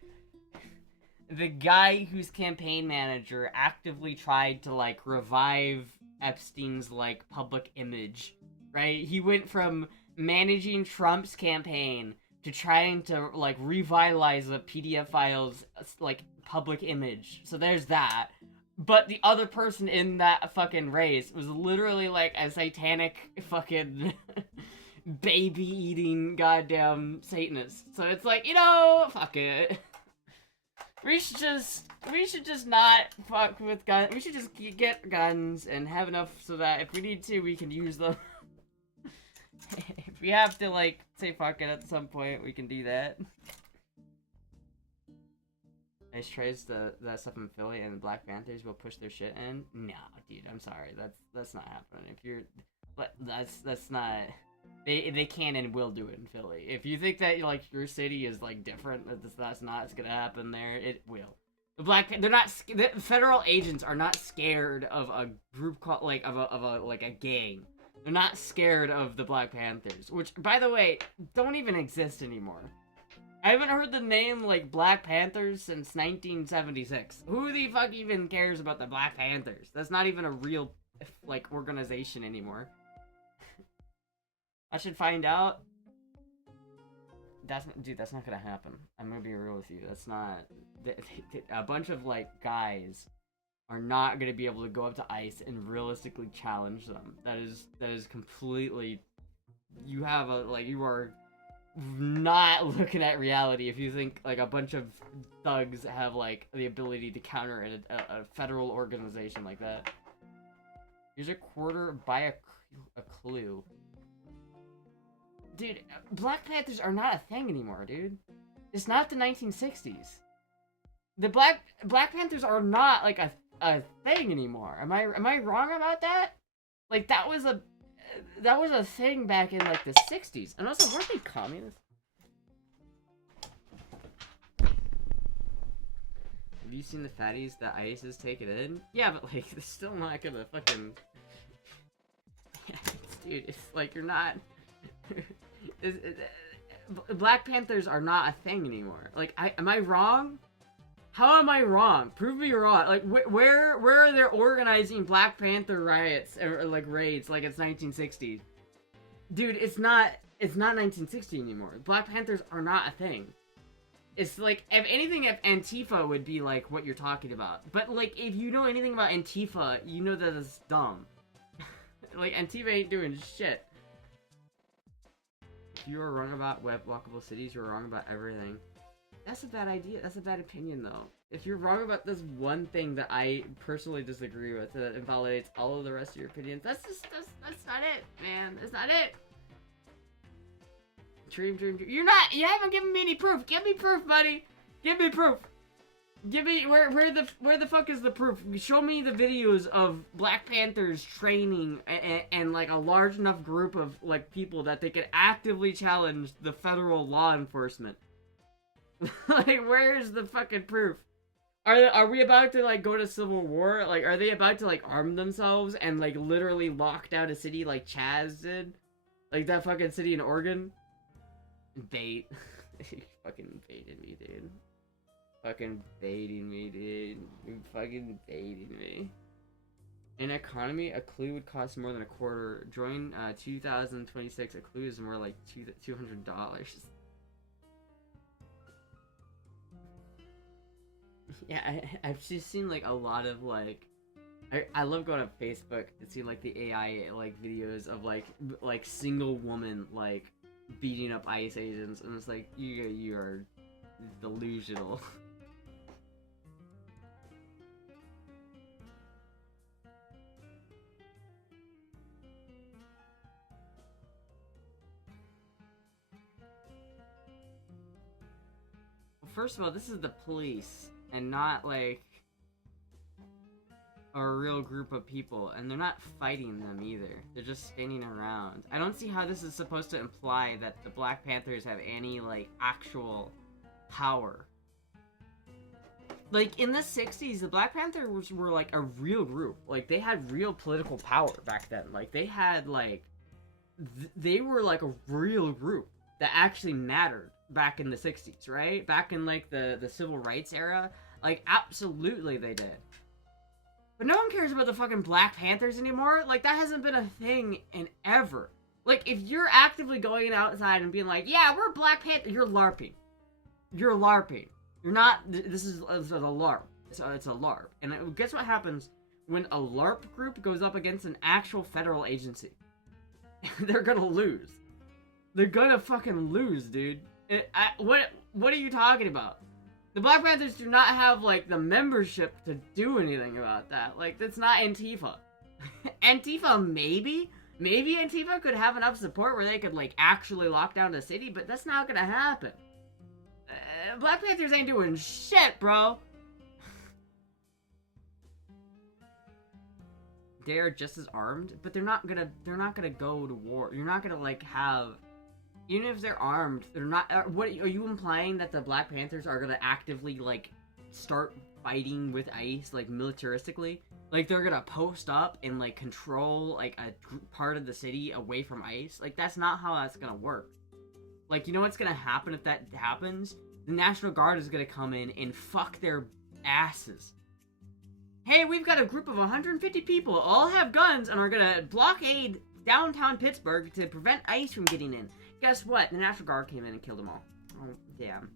the guy whose campaign manager actively tried to, like, revive Epstein's, like, public image, right? He went from managing Trump's campaign to trying to, like, revitalize the pedophile's, like, public image. So there's that. But the other person in that fucking race was literally, like, a satanic fucking baby-eating goddamn Satanist. So it's like, you know, fuck it. We should just not fuck with guns. We should just get guns and have enough so that if we need to, we can use them. If we have to, like, say fuck it at some point, we can do that. Nice tries that stuff in Philly, and the Black Panthers will push their shit in. No, dude, I'm sorry. That's not happening. If you're, but that's not. They can and will do it in Philly. If you think that, like, your city is, like, different, that's not gonna happen there, it will. The federal agents are not scared of a group called, like, of a gang. They're not scared of the Black Panthers, which, by the way, don't even exist anymore. I haven't heard the name, like, Black Panthers since 1976. Who the fuck even cares about the Black Panthers? That's not even a real, like, organization anymore. I should find out. Dude, that's not gonna happen. I'm gonna be real with you. That's not... a bunch of, like, guys are not gonna be able to go up to ICE and realistically challenge them. That is completely... You have a, like, you are not looking at reality if you think, like, a bunch of thugs have, like, the ability to counter a federal organization like that. Here's a quarter, buy a clue. Dude, Black Panthers are not a thing anymore, dude. It's not the 1960s. The Black Panthers are not, like, a thing anymore. Am I wrong about that? Like, that was a thing back in, like, the 60s. And also, weren't they communists? Have you seen the fatties that ICE is taking in? Yeah, but, like, they're still not gonna fucking... Dude, it's like, you're not... Black Panthers are not a thing anymore. Like, am I wrong? How am I wrong? Prove me wrong. Like, where are they organizing Black Panther riots or, like, raids like it's 1960? Dude, it's not 1960 anymore. Black Panthers are not a thing. It's like, if anything, if Antifa would be like what you're talking about. But, like, if you know anything about Antifa, you know that it's dumb. Like, Antifa ain't doing shit. If you are wrong about walkable cities, you're wrong about everything. That's a bad idea. That's a bad opinion, though. If you're wrong about this one thing that I personally disagree with, that invalidates all of the rest of your opinions, that's not it, man. That's not it. Dream. You haven't given me any proof. Give me proof, buddy. Give me proof. Give me, where the fuck is the proof? Show me the videos of Black Panthers training and like a large enough group of, like, people that they could actively challenge the federal law enforcement. Like, where's the fucking proof? Are we about to like go to civil war? Like, are they about to like arm themselves and like literally lock down a city like Chaz did? Like that fucking city in Oregon? Bait. You fucking baited me, dude. Fucking baiting me, dude. You fucking baiting me. In economy, a clue would cost more than a quarter. Join 2026, a clue is more like $200. Yeah, I've just seen like a lot of like I love going on Facebook to see like the AI like videos of like single woman like beating up ICE agents, and it's like you are delusional. Well, first of all, this is the police and not like a real group of people, and they're not fighting them either. They're just standing around. I don't see how this is supposed to imply that the Black Panthers have any like actual power. Like in the 60s, the Black Panthers were like a real group. Like they had real political power back then. Like they had like they were like a real group that actually mattered back in the 60s, right? Back in like the civil rights era, like absolutely they did. But no one cares about the fucking Black Panthers anymore. Like, that hasn't been a thing in ever. Like, if you're actively going outside and being like, yeah, we're Black Panther, you're LARPing. You're LARPing. You're not, this is a LARP. It's a LARP. And guess what happens when a LARP group goes up against an actual federal agency? They're gonna lose. They're gonna fucking lose, dude. What are you talking about? The Black Panthers do not have, like, the membership to do anything about that. Like, that's not Antifa. Antifa, maybe? Maybe Antifa could have enough support where they could, like, actually lock down the city, but that's not gonna happen. Black Panthers ain't doing shit, bro. They're just as armed, but they're not gonna go to war. You're not gonna, like, have... Even if they're armed, they're not... What, are you implying that the Black Panthers are gonna actively, like, start fighting with ICE, like, militaristically? Like, they're gonna post up and, like, control, like, a part of the city away from ICE? Like, that's not how that's gonna work. Like, you know what's gonna happen if that happens? The National Guard is gonna come in and fuck their asses. Hey, we've got a group of 150 people, all have guns, and are gonna blockade downtown Pittsburgh to prevent ICE from getting in. Guess what? The National Guard came in and killed them all. Oh, damn.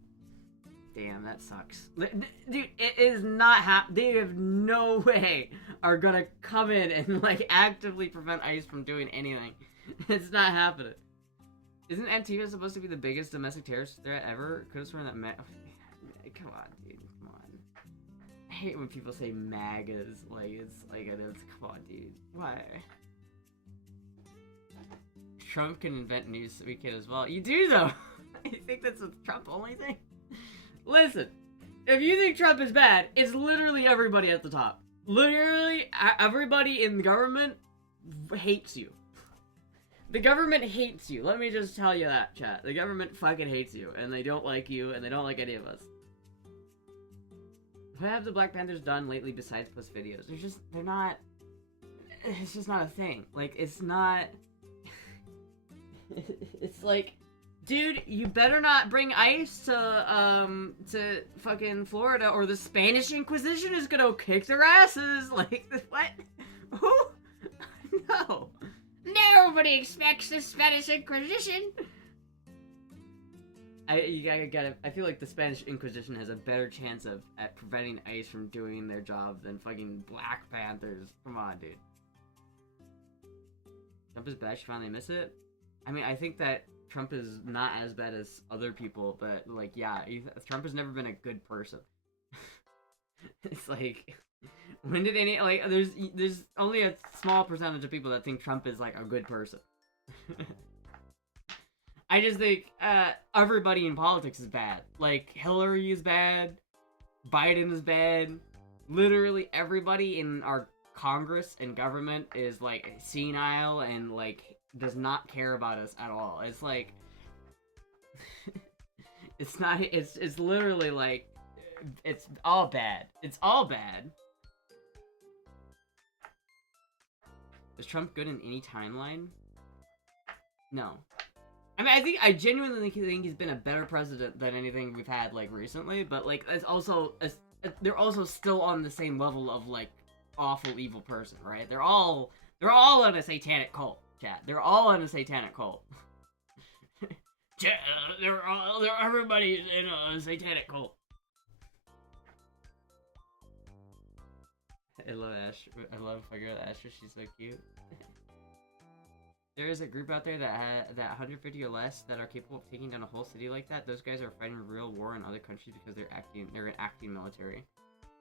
Damn, that sucks. Dude, it is not they have no way are gonna come in and, like, actively prevent ICE from doing anything. It's not happening. Isn't Antifa supposed to be the biggest domestic terrorist threat ever? Could have sworn that come on, dude. Come on. I hate when people say MAGAs. Like, it's like, come on, dude. Why? Trump can invent news so we can as well. You do, though. You think that's a Trump only thing? Listen, if you think Trump is bad, it's literally everybody at the top. Literally, everybody in the government hates you. The government hates you. Let me just tell you that, chat. The government fucking hates you, and they don't like you, and they don't like any of us. What have the Black Panthers done lately besides post videos? They're not... It's just not a thing. Like, it's not... It's like, dude, you better not bring ICE to fucking Florida, or the Spanish Inquisition is gonna kick their asses. Like, what? Who? No. Nobody expects the Spanish Inquisition. I feel like the Spanish Inquisition has a better chance at preventing ICE from doing their job than fucking Black Panthers. Come on, dude. Trump is bad, you finally miss it? I mean, I think that Trump is not as bad as other people, but, like, yeah, Trump has never been a good person. It's like, when did any, like, there's only a small percentage of people that think Trump is, like, a good person. I just think, everybody in politics is bad. Like, Hillary is bad, Biden is bad, literally everybody in our Congress and government is, like, senile and, like, does not care about us at all. It's like, it's literally like, It's all bad. It's all bad. Is Trump good in any timeline? No. I mean, I genuinely think he's been a better president than anything we've had, like, recently, but, like, they're also still on the same level of, like, awful, evil person, right? They're all in a satanic cult, chat. They're all in a satanic cult. Everybody's in a satanic cult. I love Astra. I love figuring out Astra. She's so cute. There is a group out there that 150 or less that are capable of taking down a whole city like that. Those guys are fighting real war in other countries because they're an acting military.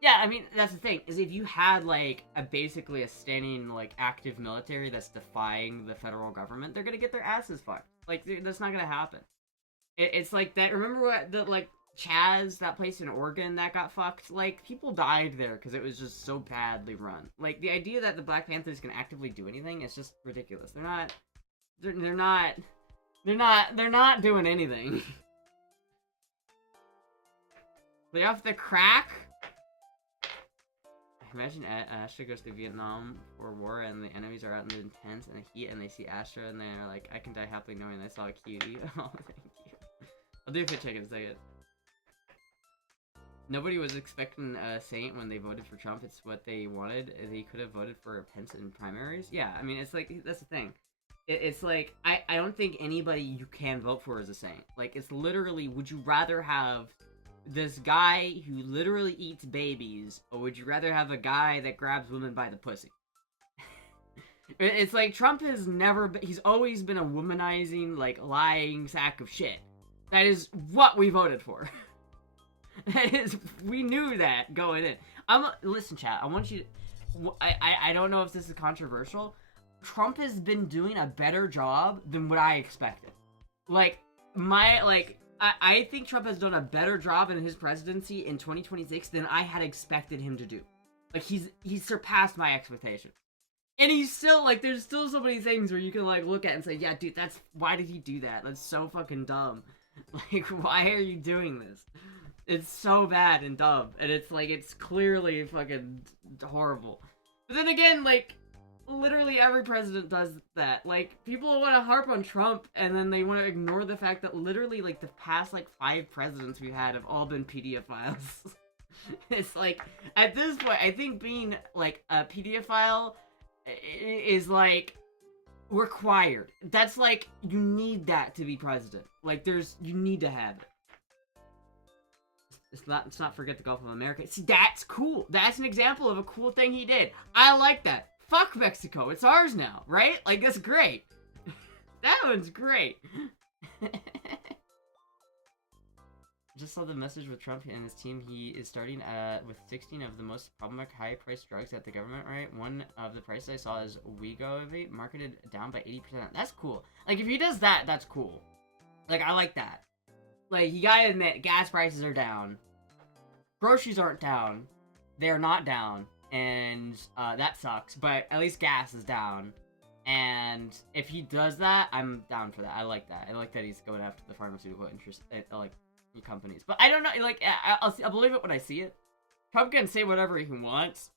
Yeah, I mean, that's the thing, is if you had, like, basically a standing, like, active military that's defying the federal government, they're gonna get their asses fucked. Like, that's not gonna happen. It's like that, remember what, like, Chaz, that place in Oregon that got fucked? Like, people died there because it was just so badly run. Like, the idea that the Black Panthers can actively do anything is just ridiculous. They're not doing anything. Lay off the crack? Imagine Astra goes to Vietnam for war and the enemies are out in the intense and the heat and they see Astra and they're like, I can die happily knowing I saw a cutie. Oh, thank you. I'll do a fit check in a second. Nobody was expecting a saint when they voted for Trump. It's what they wanted. They could have voted for Pence in primaries. Yeah, I mean, it's like, that's the thing. It's like, I don't think anybody you can vote for is a saint. Like, it's literally, would you rather have this guy who literally eats babies, or would you rather have a guy that grabs women by the pussy? It's like, Trump has never been, he's always been a womanizing, like, lying sack of shit. That is what we voted for. That is, we knew that going in. Listen, chat, I want you to, I don't know if this is controversial. Trump has been doing a better job than what I expected. Like, I think Trump has done a better job in his presidency in 2026 than I had expected him to do. Like, he's surpassed my expectation. And he's still, like, there's still so many things where you can, like, look at and say, yeah, dude, why did he do that? That's so fucking dumb. Like, why are you doing this? It's so bad and dumb. And it's, like, it's clearly fucking horrible. But then again, like, literally every president does that. Like, people want to harp on Trump, and then they want to ignore the fact that literally, like, the past, like, 5 presidents we've had have all been pedophiles. It's like, at this point, I think being, like, a pedophile is, like, required. That's, like, you need that to be president. Like, you need to have it. Let's not forget the Gulf of America. See, that's cool. That's an example of a cool thing he did. I like that. Fuck Mexico, it's ours now, right? Like, that's great. That one's great. Just saw the message with Trump and his team. He is starting with 16 of the most problematic high-priced drugs at the government, right? One of the prices I saw is Wegovy, marketed down by 80%. That's cool. Like, if he does that, that's cool. Like, I like that. Like, you gotta admit, gas prices are down. Groceries aren't down. They're not down. And that sucks, but at least gas is down. And if he does that, I'm down for that. I like that. I like that he's going after the pharmaceutical interest, like, companies. But I don't know, like, I'll believe it when I see it. Trump can say whatever he wants,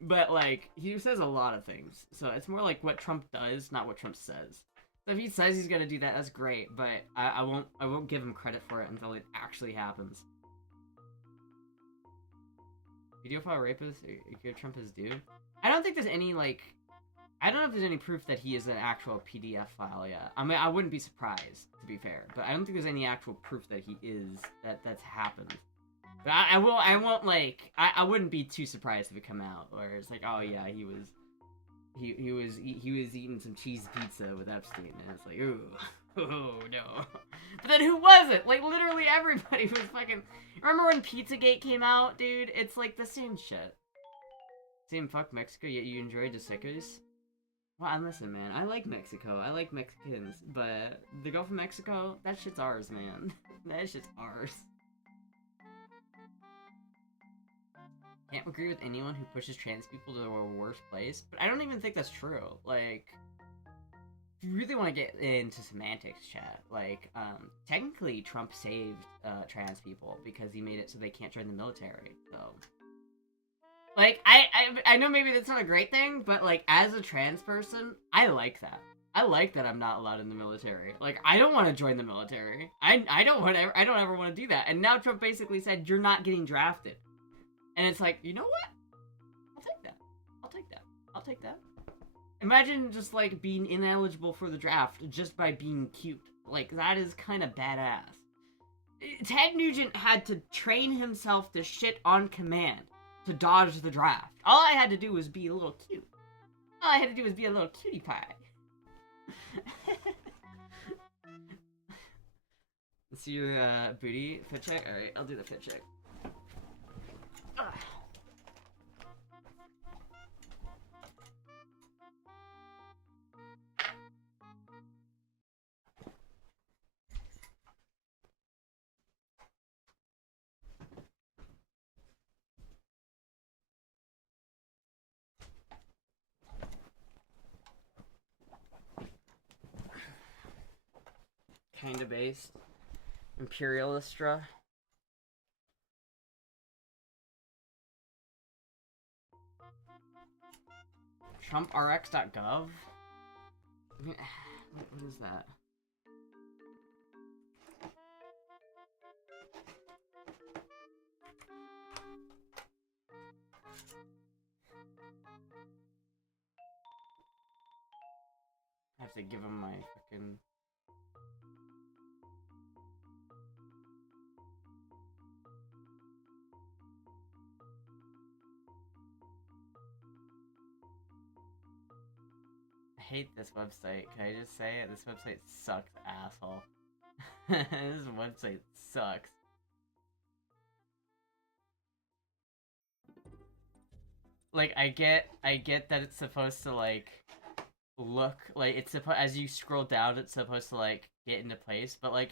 but, like, he says a lot of things. So it's more like what Trump does, not what Trump says. So if he says he's gonna do that, that's great, but I won't give him credit for it until it actually happens. Pedophile rapist, give Trump his due. I don't think there's any, like, I don't know if there's any proof that he is an actual PDF file yet. I mean, I wouldn't be surprised, to be fair, but I don't think there's any actual proof that he is, that's happened. But I wouldn't be too surprised if it come out, where it's like, oh yeah, he was eating some cheese pizza with Epstein, and it's like, ooh, oh no. But then who was it? Like, literally everybody was fucking... Remember when Pizzagate came out, dude? It's like the same shit. Same fuck Mexico, yet you enjoy the sickos? Well, listen, man, I like Mexico. I like Mexicans, but the Gulf of Mexico, that shit's ours, man. That shit's ours. Can't agree with anyone who pushes trans people to a worse place, but I don't even think that's true. Like, really want to get into semantics, chat, like, technically Trump saved trans people because he made it so they can't join the military. So, like, I know maybe that's not a great thing, but like as a trans person, I like that. I like that I'm not allowed in the military. Like, I don't want to join the military. I don't ever want to do that. And now Trump basically said you're not getting drafted. And it's like, you know what? I'll take that. I'll take that. I'll take that. Imagine just like being ineligible for the draft just by being cute. Like, that is kind of badass. Ted Nugent had to train himself to shit on command to dodge the draft. All I had to do was be a little cute. All I had to do was be a little cutie pie. Let's see your booty fit check. All right, I'll do the fit check. Kinda based. Imperialistra. TrumpRx.gov? I mean, what is that? I have to give him my fucking... I hate this website. Can I just say it? This website sucks, asshole. This website sucks. Like, I get that it's supposed to, like, look, like, it's supposed, as you scroll down, it's supposed to, like, get into place, but, like,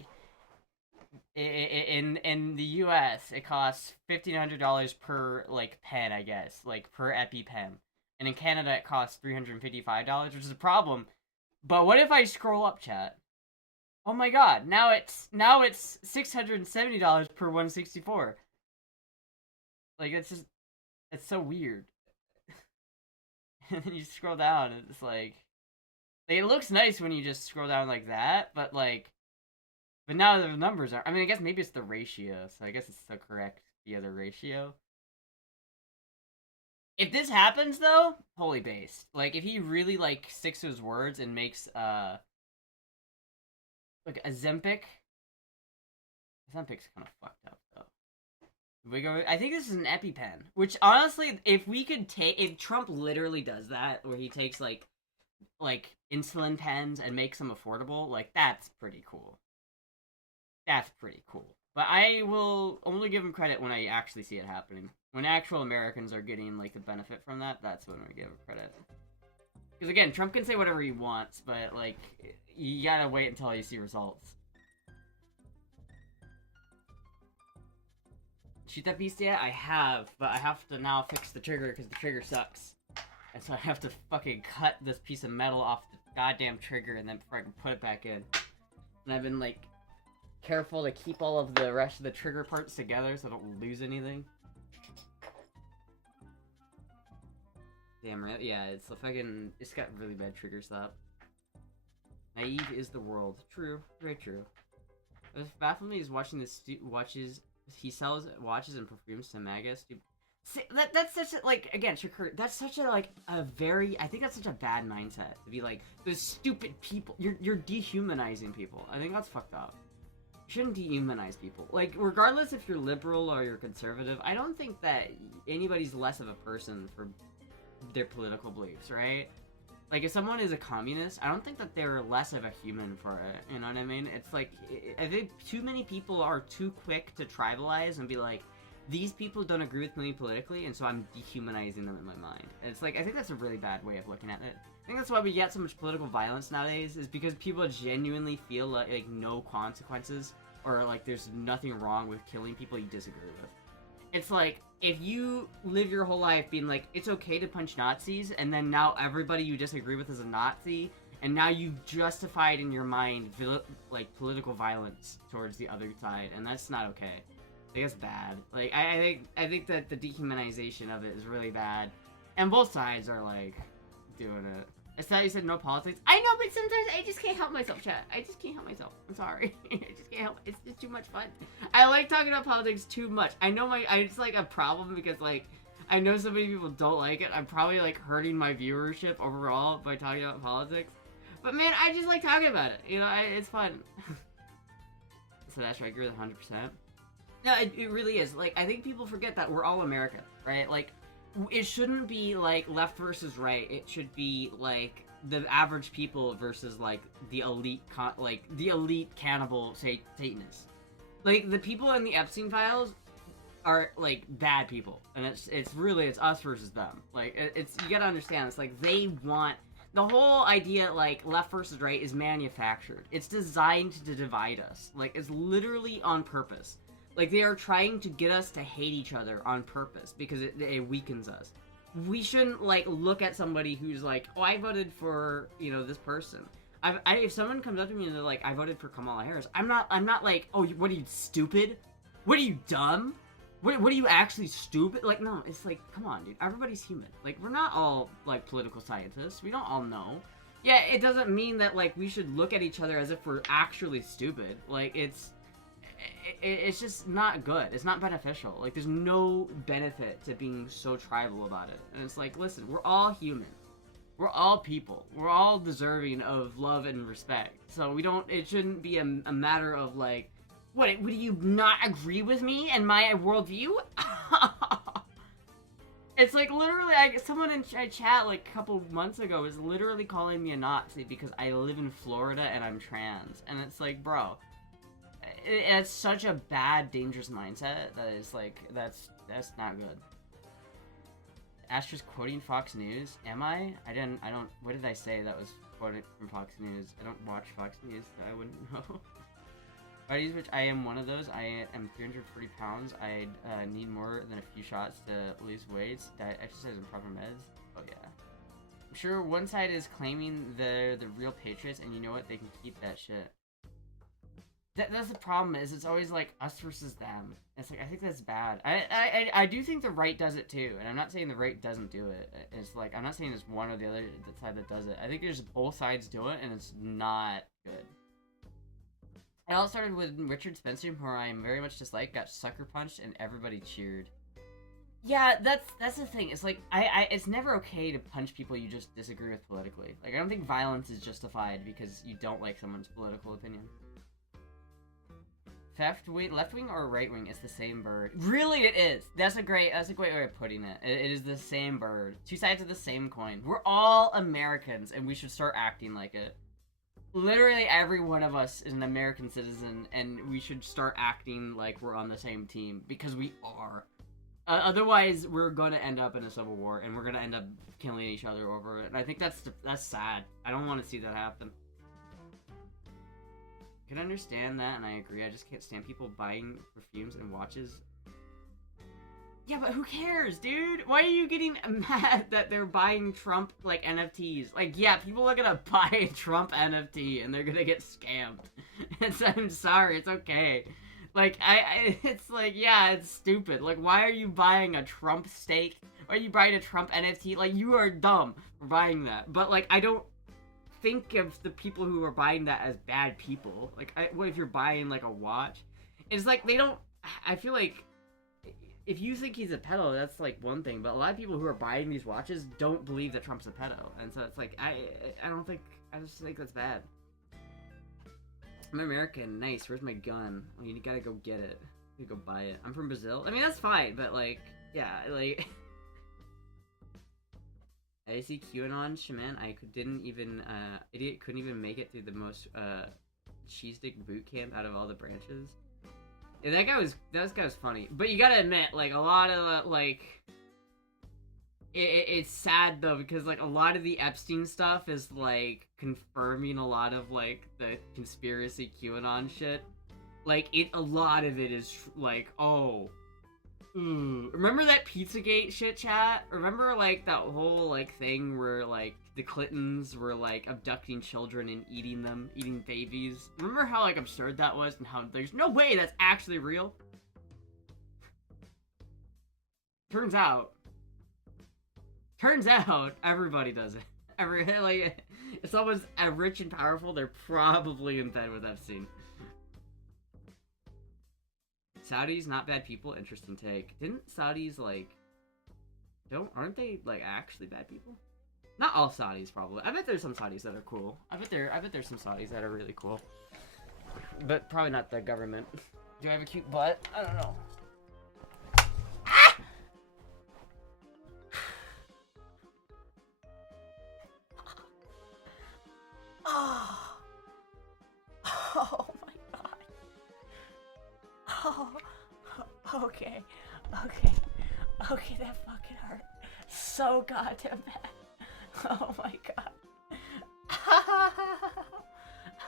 in the US, it costs $1,500 per, like, pen, I guess, like, per EpiPen. And in Canada, it costs $355, which is a problem. But what if I scroll up, chat? Oh my god, now it's $670 per 164. Like, it's just, it's so weird. And then you scroll down, and it's like, it looks nice when you just scroll down like that, but like, but now the numbers are, I mean, I guess maybe it's the ratio, so I guess it's the correct, the other ratio. If this happens, though, holy based. Like, if he really, like, sticks to his words and makes, like, Ozempic. Ozempic's kind of fucked up, though. We go, I think this is an EpiPen. Which, honestly, if we could take, if Trump literally does that, where he takes, like, insulin pens and makes them affordable, like, that's pretty cool. That's pretty cool. But I will only give him credit when I actually see it happening. When actual Americans are getting, like, the benefit from that, that's when we give him credit. Because, again, Trump can say whatever he wants, but, like, you gotta wait until you see results. Shoot that beast yet? I have, but I have to now fix the trigger because the trigger sucks. And so I have to fucking cut this piece of metal off the goddamn trigger and then before I can put it back in. And I've been, like, careful to keep all of the rest of the trigger parts together so I don't lose anything. Damn right, yeah, it's a fucking, it's got really bad trigger stop. Naive is the world. True, very true. If Baphomet is watching this, watches, he sells watches and perfumes to Magus. See, that's such a, like, again, Shakur, that's such a, like, a very, I think that's such a bad mindset. To be like, those stupid people, you're dehumanizing people. I think that's fucked up. You shouldn't dehumanize people. Like, regardless if you're liberal or you're conservative, I don't think that anybody's less of a person for their political beliefs, right? Like, if someone is a communist, I don't think that they're less of a human for it, you know what I mean? It's like, I think too many people are too quick to tribalize and be like, these people don't agree with me politically, and so I'm dehumanizing them in my mind. And it's like, I think that's a really bad way of looking at it. I think that's why we get so much political violence nowadays, is because people genuinely feel like no consequences, or like there's nothing wrong with killing people you disagree with. It's like, if you live your whole life being like, it's okay to punch Nazis, and then now everybody you disagree with is a Nazi, and now you've justified in your mind like political violence towards the other side, and that's not okay. I think it's bad. Like I think that the dehumanization of it is really bad, and both sides are like doing it. I thought you said no politics. I know, but sometimes I just can't help myself, chat. I just can't help myself. I'm sorry. I just can't help. It's just too much fun. I like talking about politics too much. I know it's like a problem because like I know so many people don't like it. I'm probably like hurting my viewership overall by talking about politics. But man, I just like talking about it. You know, it's fun. So that's right. I agree with 100%. No, it really is. Like, I think people forget that we're all American, right? Like, it shouldn't be like left versus right. It should be like the average people versus like the elite, the elite cannibal Satanists. Like the people in the Epstein files are like bad people, and it's us versus them. Like it's you gotta understand. It's like they want the whole idea like left versus right is manufactured. It's designed to divide us. Like it's literally on purpose. Like, they are trying to get us to hate each other on purpose because it weakens us. We shouldn't, like, look at somebody who's like, oh, I voted for, you know, this person. If someone comes up to me and they're like, I voted for Kamala Harris, I'm not like, oh, what are you, stupid? What are you, dumb? What are you actually stupid? Like, no, it's like, come on, dude. Everybody's human. Like, we're not all, like, political scientists. We don't all know. Yeah, it doesn't mean that, like, we should look at each other as if we're actually stupid. Like, it's just not good. It's not beneficial. Like, there's no benefit to being so tribal about it. And it's like, listen, we're all human. We're all people. We're all deserving of love and respect. So it shouldn't be a matter of like, what, would you not agree with me and my worldview? It's like literally, someone in chat like a couple months ago was literally calling me a Nazi because I live in Florida and I'm trans. And it's like, bro, it's such a bad, dangerous mindset that is like, that's not good. Astra's quoting Fox News. Am I? I don't, what did I say that was quoted from Fox News? I don't watch Fox News, so I wouldn't know. Buddies, which I am one of those. I am 340 pounds. I need more than a few shots to lose weight. Diet, exercise, and proper meds. Oh yeah. I'm sure one side is claiming they're the real patriots, and you know what? They can keep that shit. That's the problem, is it's always like us versus them. It's like, I think that's bad. I do think the right does it too, and I'm not saying the right doesn't do it. It's like, I'm not saying it's one or the other side that does it. I think there's both sides do it, and it's not good. It all started with Richard Spencer, who I very much dislike, got sucker punched, and everybody cheered. Yeah, that's the thing. It's like, it's never okay to punch people you just disagree with politically. Like, I don't think violence is justified because you don't like someone's political opinion. Left wing or right wing is the same bird. Really, it is. That's a great way of putting it. It is the same bird. Two sides of the same coin. We're all Americans, and we should start acting like it. Literally every one of us is an American citizen, and we should start acting like we're on the same team, because we are. Otherwise, we're going to end up in a civil war, and we're going to end up killing each other over it. And I think that's sad. I don't want to see that happen. I can understand that, and I agree. I just can't stand people buying perfumes and watches. Yeah, but who cares, dude? Why are you getting mad that they're buying Trump, like, NFTs? Like, yeah, people are gonna buy a Trump NFT, and they're gonna get scammed. I'm sorry, it's okay. Like, it's like, yeah, it's stupid. Like, why are you buying a Trump stake? Why are you buying a Trump NFT? Like, you are dumb for buying that. But, like, I don't think of the people who are buying that as bad people. Like, what if you're buying like a watch? It's like, they don't, I feel like if you think he's a pedo, that's like one thing, but a lot of people who are buying these watches don't believe that Trump's a pedo, and so it's like, I just think that's bad. I'm American. Nice. Where's my gun? Well, you gotta go get it. You go buy it. I'm from Brazil. I mean, that's fine, but like, yeah, like I see QAnon shaman. Idiot couldn't even make it through the most cheese stick boot camp out of all the branches. Yeah, that guy was funny. But you gotta admit, like, a lot of like, it's sad though, because like a lot of the Epstein stuff is like confirming a lot of like the conspiracy QAnon shit. Like, a lot of it is like, oh, Remember that Pizzagate shit, chat? Remember, like, that whole, like, thing where, like, the Clintons were, like, abducting children and eating them, eating babies? Remember how, like, absurd that was and how there's no way that's actually real? Turns out, everybody does it. Like, if someone's rich and powerful, they're probably in bed with Epstein. Saudis, not bad people. Interesting take. Didn't Saudis, like... aren't they, like, actually bad people? Not all Saudis, probably. I bet there's some Saudis that are cool. I bet there's some Saudis that are really cool. But probably not the government. Do I have a cute butt? I don't know. Ah! Oh. Oh my god. Oh. Okay. Okay, that fucking hurt. So goddamn bad. Oh my god.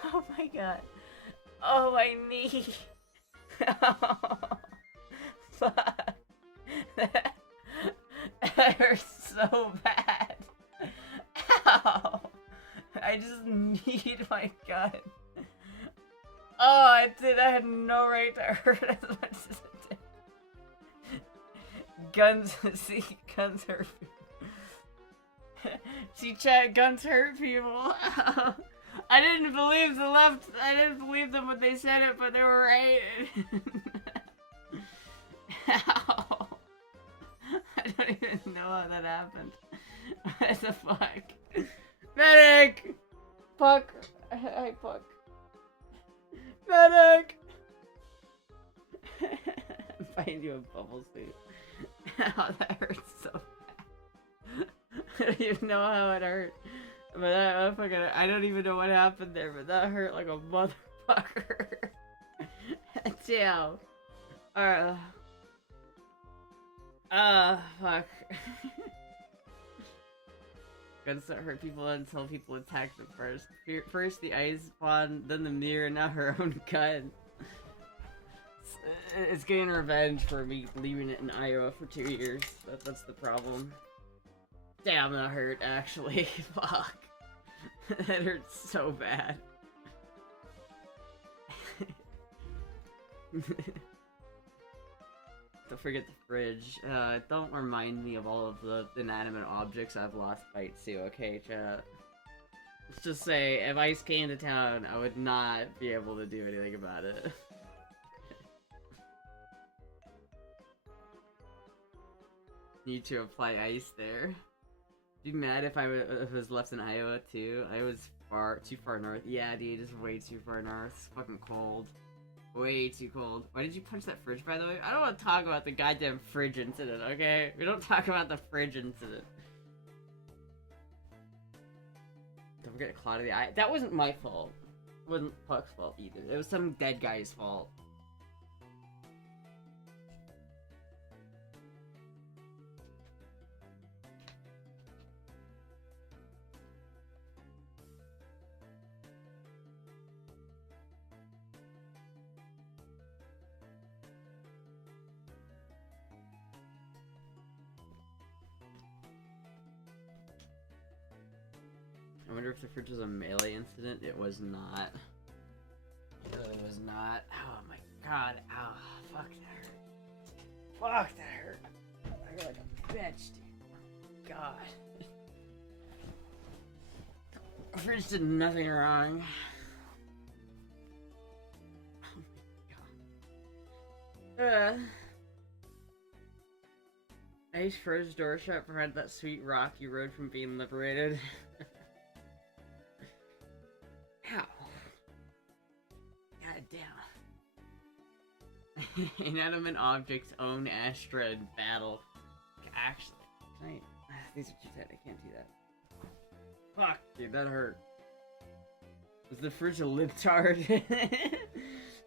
Oh my god. Oh, my knee. Oh, fuck. That hurts so bad. Ow. I just need my gun. Oh, I had no right to hurt as much as it did. Guns, see, guns hurt people. See, chat, guns hurt people. I didn't believe the left. I didn't believe them when they said it, but they were right. Ow. I don't even know how that happened. What the fuck? Medic! Puck! Hi, Puck. Medic! Find you a bubble suit. Ow, that hurts so bad. I don't even know how it hurt. But that fucking, I don't even know what happened there, but that hurt like a motherfucker. Damn. Alright. Fuck. Guns don't hurt people until people attack them first. First the ice wand, then the mirror, now her own gun. It's getting revenge for me leaving it in Iowa for 2 years. That's the problem. Damn, that hurt, actually. Fuck. That hurts so bad. Don't forget the fridge. Don't remind me of all of the inanimate objects I've lost fights to, okay, chat? Let's just say, if ice came to town, I would not be able to do anything about it. Need to apply ice there. Be mad if I was left in Iowa too. I was too far north. Yeah, dude, it's way too far north. It's fucking cold. Way too cold. Why did you punch that fridge, by the way? I don't want to talk about the goddamn fridge incident, okay? We don't talk about the fridge incident. Don't forget to claw to the eye. That wasn't my fault. It wasn't Puck's fault either. It was some dead guy's fault. I wonder if the fridge was a melee incident. It was not. It really was not. Oh my god. Ow. Fuck, that hurt. Fuck, that hurt. I got like a bitch, dude. God. The fridge did nothing wrong. Oh my god. Ice froze door shut, prevented that sweet rocky road from being liberated. Ow. God damn. Inanimate objects own Astra in battle. Actually, these are too tight, I can't do that. Fuck, dude, that hurt. Was the fridge a libtard?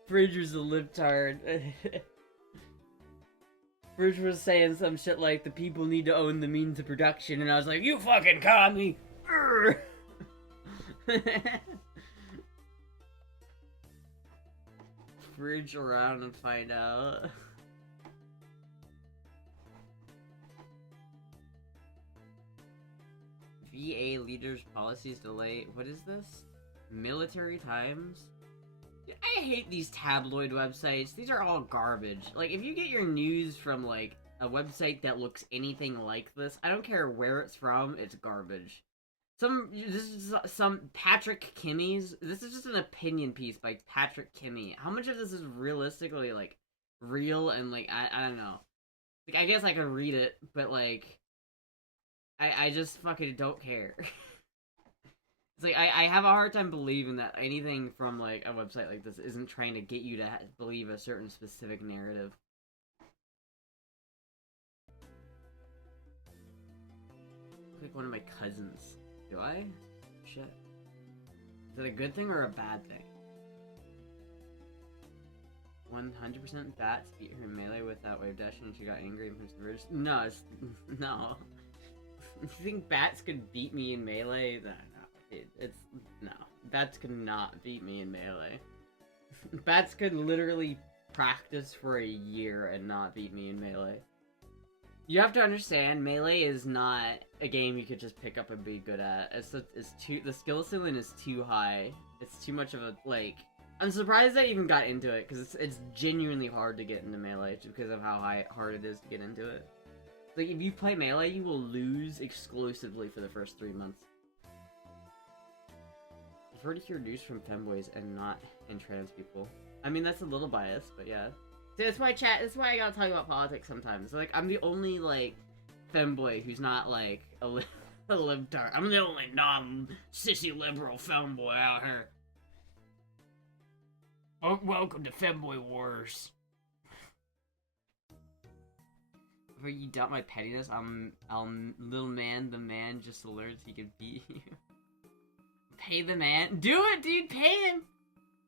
Fridge was a libtard. Fridge was saying some shit like, the people need to own the means of production, and I was like, you fucking commie! Fridge around and find out. leaders' policies delay. What is this? Military Times? I hate these tabloid websites. These are all garbage. Like, if you get your news from, like, a website that looks anything like this, I don't care where it's from, it's garbage. This is some Patrick Kimmy's. This is just an opinion piece by Patrick Kimmy. How much of this is realistically, like, real and, like, I don't know. Like, I guess I could read it, but, like, I just fucking don't care. It's like, I have a hard time believing that anything from, like, a website like this isn't trying to get you to believe a certain specific narrative. Like one of my cousins. Do I? Shit. Is that a good thing or a bad thing? 100% bats beat her in melee with that wave dash and she got angry and pushed the bridge. No, no. You think bats could beat me in melee? No. No. Bats could not beat me in melee. Bats could literally practice for a year and not beat me in melee. You have to understand, melee is not a game you could just pick up and be good at. The skill ceiling is too high. It's too much of a, like... I'm surprised I even got into it, because it's genuinely hard to get into melee, just because of how hard it is to get into it. Like, if you play melee, you will lose exclusively for the first 3 months. I've heard to hear news from femboys and not in trans people. I mean, that's a little biased, but yeah. See, that's why I gotta talk about politics sometimes. Like, I'm the only, like, femboy who's not, like, a libtard. I'm the only non-sissy liberal femboy out here. Oh, welcome to Femboy Wars. Before you doubt my pettiness, little man, the man just alerts he could beat you. Pay the man. Do it, dude, pay him!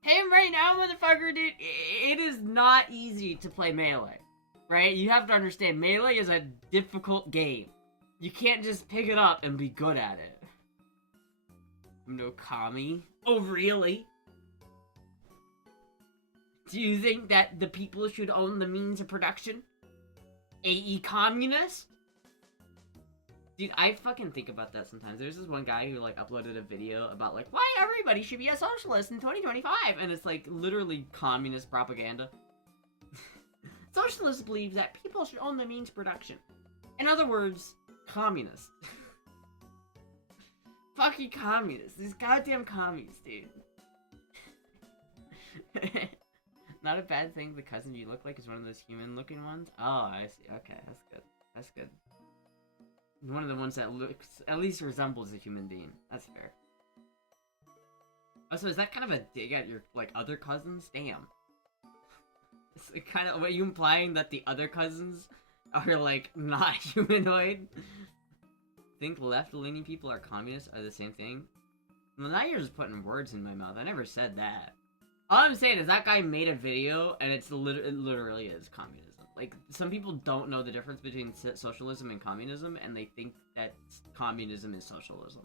Pay him right now, motherfucker, dude! It is not easy to play Melee, right? You have to understand, Melee is a difficult game. You can't just pick it up and be good at it. I'm no commie. Oh, really? Do you think that the people should own the means of production? AE communist? Dude, I fucking think about that sometimes. There's this one guy who, like, uploaded a video about, like, why everybody should be a socialist in 2025, and it's, like, literally communist propaganda. Socialists believe that people should own the means of production. In other words, communist. Fucking communists. These goddamn commies, dude. Not a bad thing the cousin you look like is one of those human-looking ones? Oh, I see. Okay, that's good. That's good. One of the ones that looks, at least resembles a human being. That's fair. Also, is that kind of a dig at your, like, other cousins? Damn. It's kind of, are you implying that the other cousins are, like, not humanoid? Think left-leaning people are communists are the same thing? Well, now you're just putting words in my mouth. I never said that. All I'm saying is that guy made a video, and it literally is communism. Like, some people don't know the difference between socialism and communism, and they think that communism is socialism.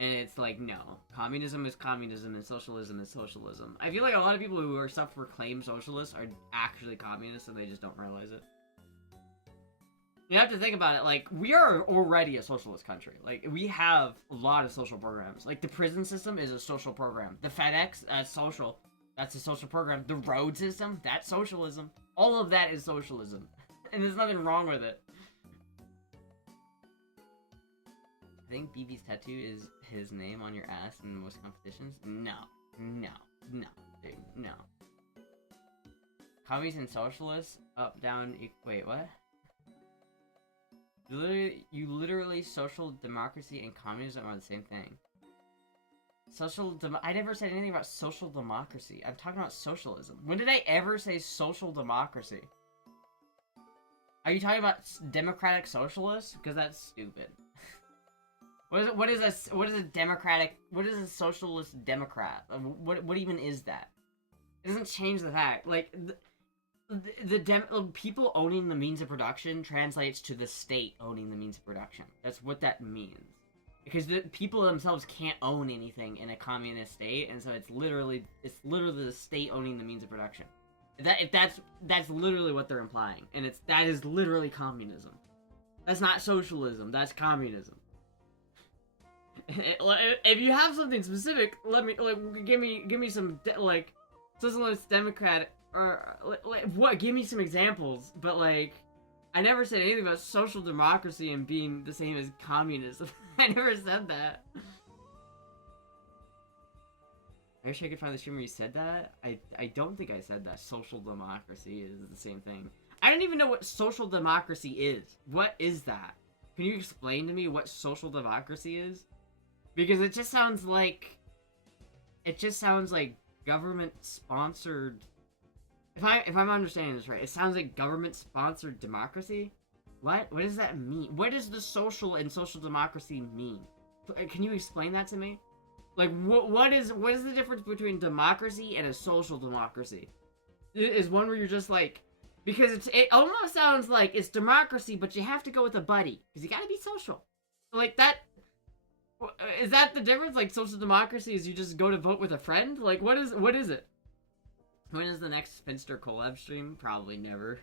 And it's like, no. Communism is communism, and socialism is socialism. I feel like a lot of people who are self-proclaimed socialists are actually communists, and they just don't realize it. You have to think about it, like, we are already a socialist country. Like, we have a lot of social programs. Like, the prison system is a social program. The FedEx, social. That's a social program. The road system, that's socialism. All of that is socialism. And there's nothing wrong with it. I think BB's tattoo is his name on your ass in most competitions. No. No. No. Dude, no. Commies and socialists, up, down, wait, what? You literally, social democracy and communism are the same thing. I never said anything about social democracy. I'm talking about socialism. When did I ever say social democracy? Are you talking about democratic socialists? Because that's stupid. What is a socialist democrat? What even is that? It doesn't change the fact. Like, people owning the means of production translates to the state owning the means of production. That's what that means. Because the people themselves can't own anything in a communist state, and so it's literally the state owning the means of production. That's literally what they're implying, and that is literally communism. That's not socialism. That's communism. If you have something specific, let me give me some like socialist democratic or what? Give me some examples. But like, I never said anything about social democracy and being the same as communism. I never said that. I wish I could find the stream where you said that. I don't think I said that. Social democracy is the same thing. I don't even know what social democracy is. What is that? Can you explain to me what social democracy is? Because it just sounds like government sponsored. If I'm understanding this right, it sounds like government sponsored democracy. What does that mean? What does the social and social democracy mean? Can you explain that to me? Like what is the difference between democracy and a social democracy? Is one where you're just like, because it almost sounds like it's democracy, but you have to go with a buddy because you gotta be social. Like that. Is that the difference? Like, social democracy is you just go to vote with a friend? Like, what is it? When is the next Finster collab stream? Probably never.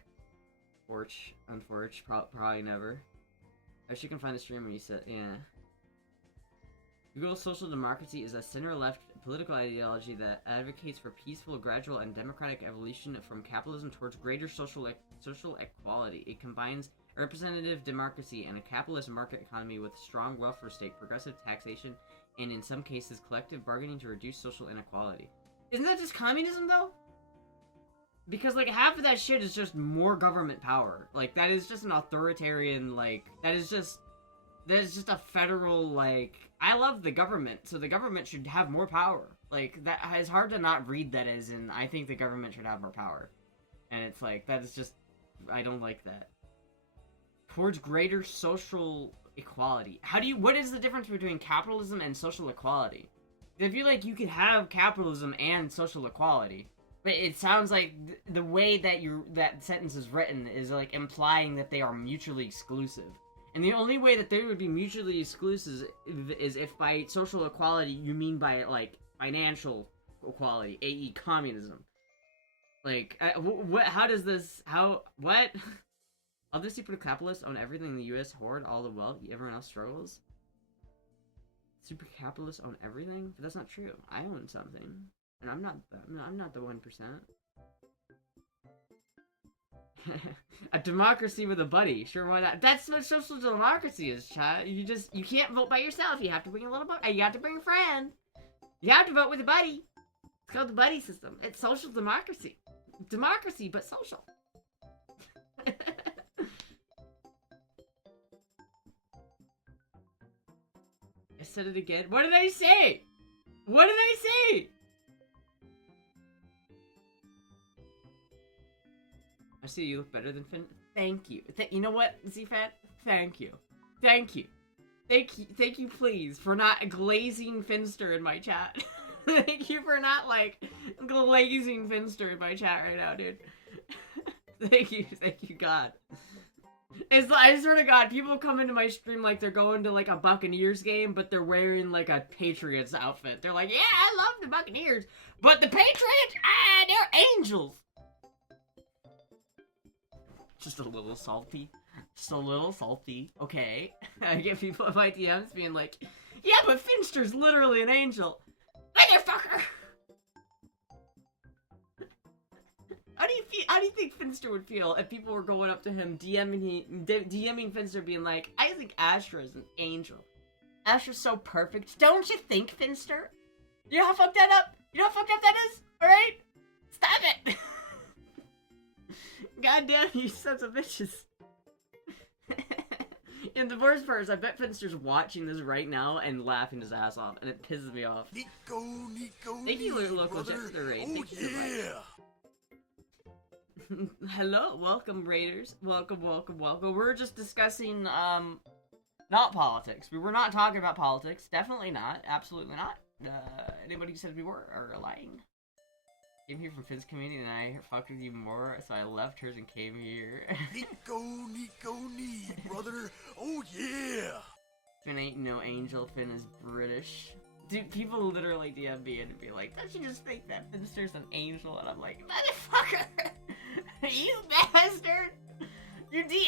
Probably never. I wish you can find the stream when you said, yeah. Google social democracy is a center-left political ideology that advocates for peaceful, gradual, and democratic evolution from capitalism towards greater social equality. It combines a representative democracy and a capitalist market economy with strong welfare state, progressive taxation, and in some cases, collective bargaining to reduce social inequality. Isn't that just communism, though? Because, like, half of that shit is just more government power. Like, that is just an authoritarian, like, that is just a federal, like, I love the government, so the government should have more power. Like, that is hard to not read that as in, I think the government should have more power. And it's like, that is just, I don't like that. Towards greater social equality. What is the difference between capitalism and social equality? I feel like you could have capitalism and social equality, but it sounds like the way that that sentence is written is like implying that they are mutually exclusive. And the only way that they would be mutually exclusive is if by social equality you mean by like financial equality, i.e. communism. Like, what? Other super capitalists own everything in the U.S. hoard all the wealth. Everyone else struggles. Super capitalists own everything, but that's not true. I own something, and I'm not the 1%. A democracy with a buddy, sure, why not? That's what social democracy is, chat. You can't vote by yourself. You have to bring a little buddy. You have to bring a friend. You have to vote with a buddy. It's called the buddy system. It's social democracy. Democracy, but social. I said it again. What did I say? What did I say? I see you look better than Finn. Thank you. You know what, Z-Fat? Thank you. Thank you. Thank you, please, for not glazing Finster in my chat. Thank you for not, like, glazing Finster in my chat right now, dude. Thank you, God. I swear to God, people come into my stream like they're going to, like, a Buccaneers game, but they're wearing, like, a Patriots outfit. They're like, yeah, I love the Buccaneers, but the Patriots, they're angels. Just a little salty. Just a little salty. Okay. I get people in my DMs being like, yeah, but Finster's literally an angel. Motherfucker! How do you think Finster would feel if people were going up to him, DMing Finster, being like, I think Astra is an angel. Astra's so perfect. Don't you think, Finster? You know how fucked that up? You know how fucked up that is? Alright? Stop it! God damn you sons of bitches. And the worst part is I bet Finster's watching this right now and laughing his ass off, and it pisses me off. Nico, thank you, local Jester Raid. Oh, yeah! Hello, welcome, Raiders. Welcome. We're just discussing, not politics. We were not talking about politics. Definitely not. Absolutely not. Anybody who said we were are lying. Came here from Finn's community and I fucked with you more, so I left hers and came here. Nico, brother. Oh, yeah! Finn ain't no angel. Finn is British. Dude, people literally DM me and be like, don't you just think that Finster's an angel? And I'm like, motherfucker! You bastard! You DM'd me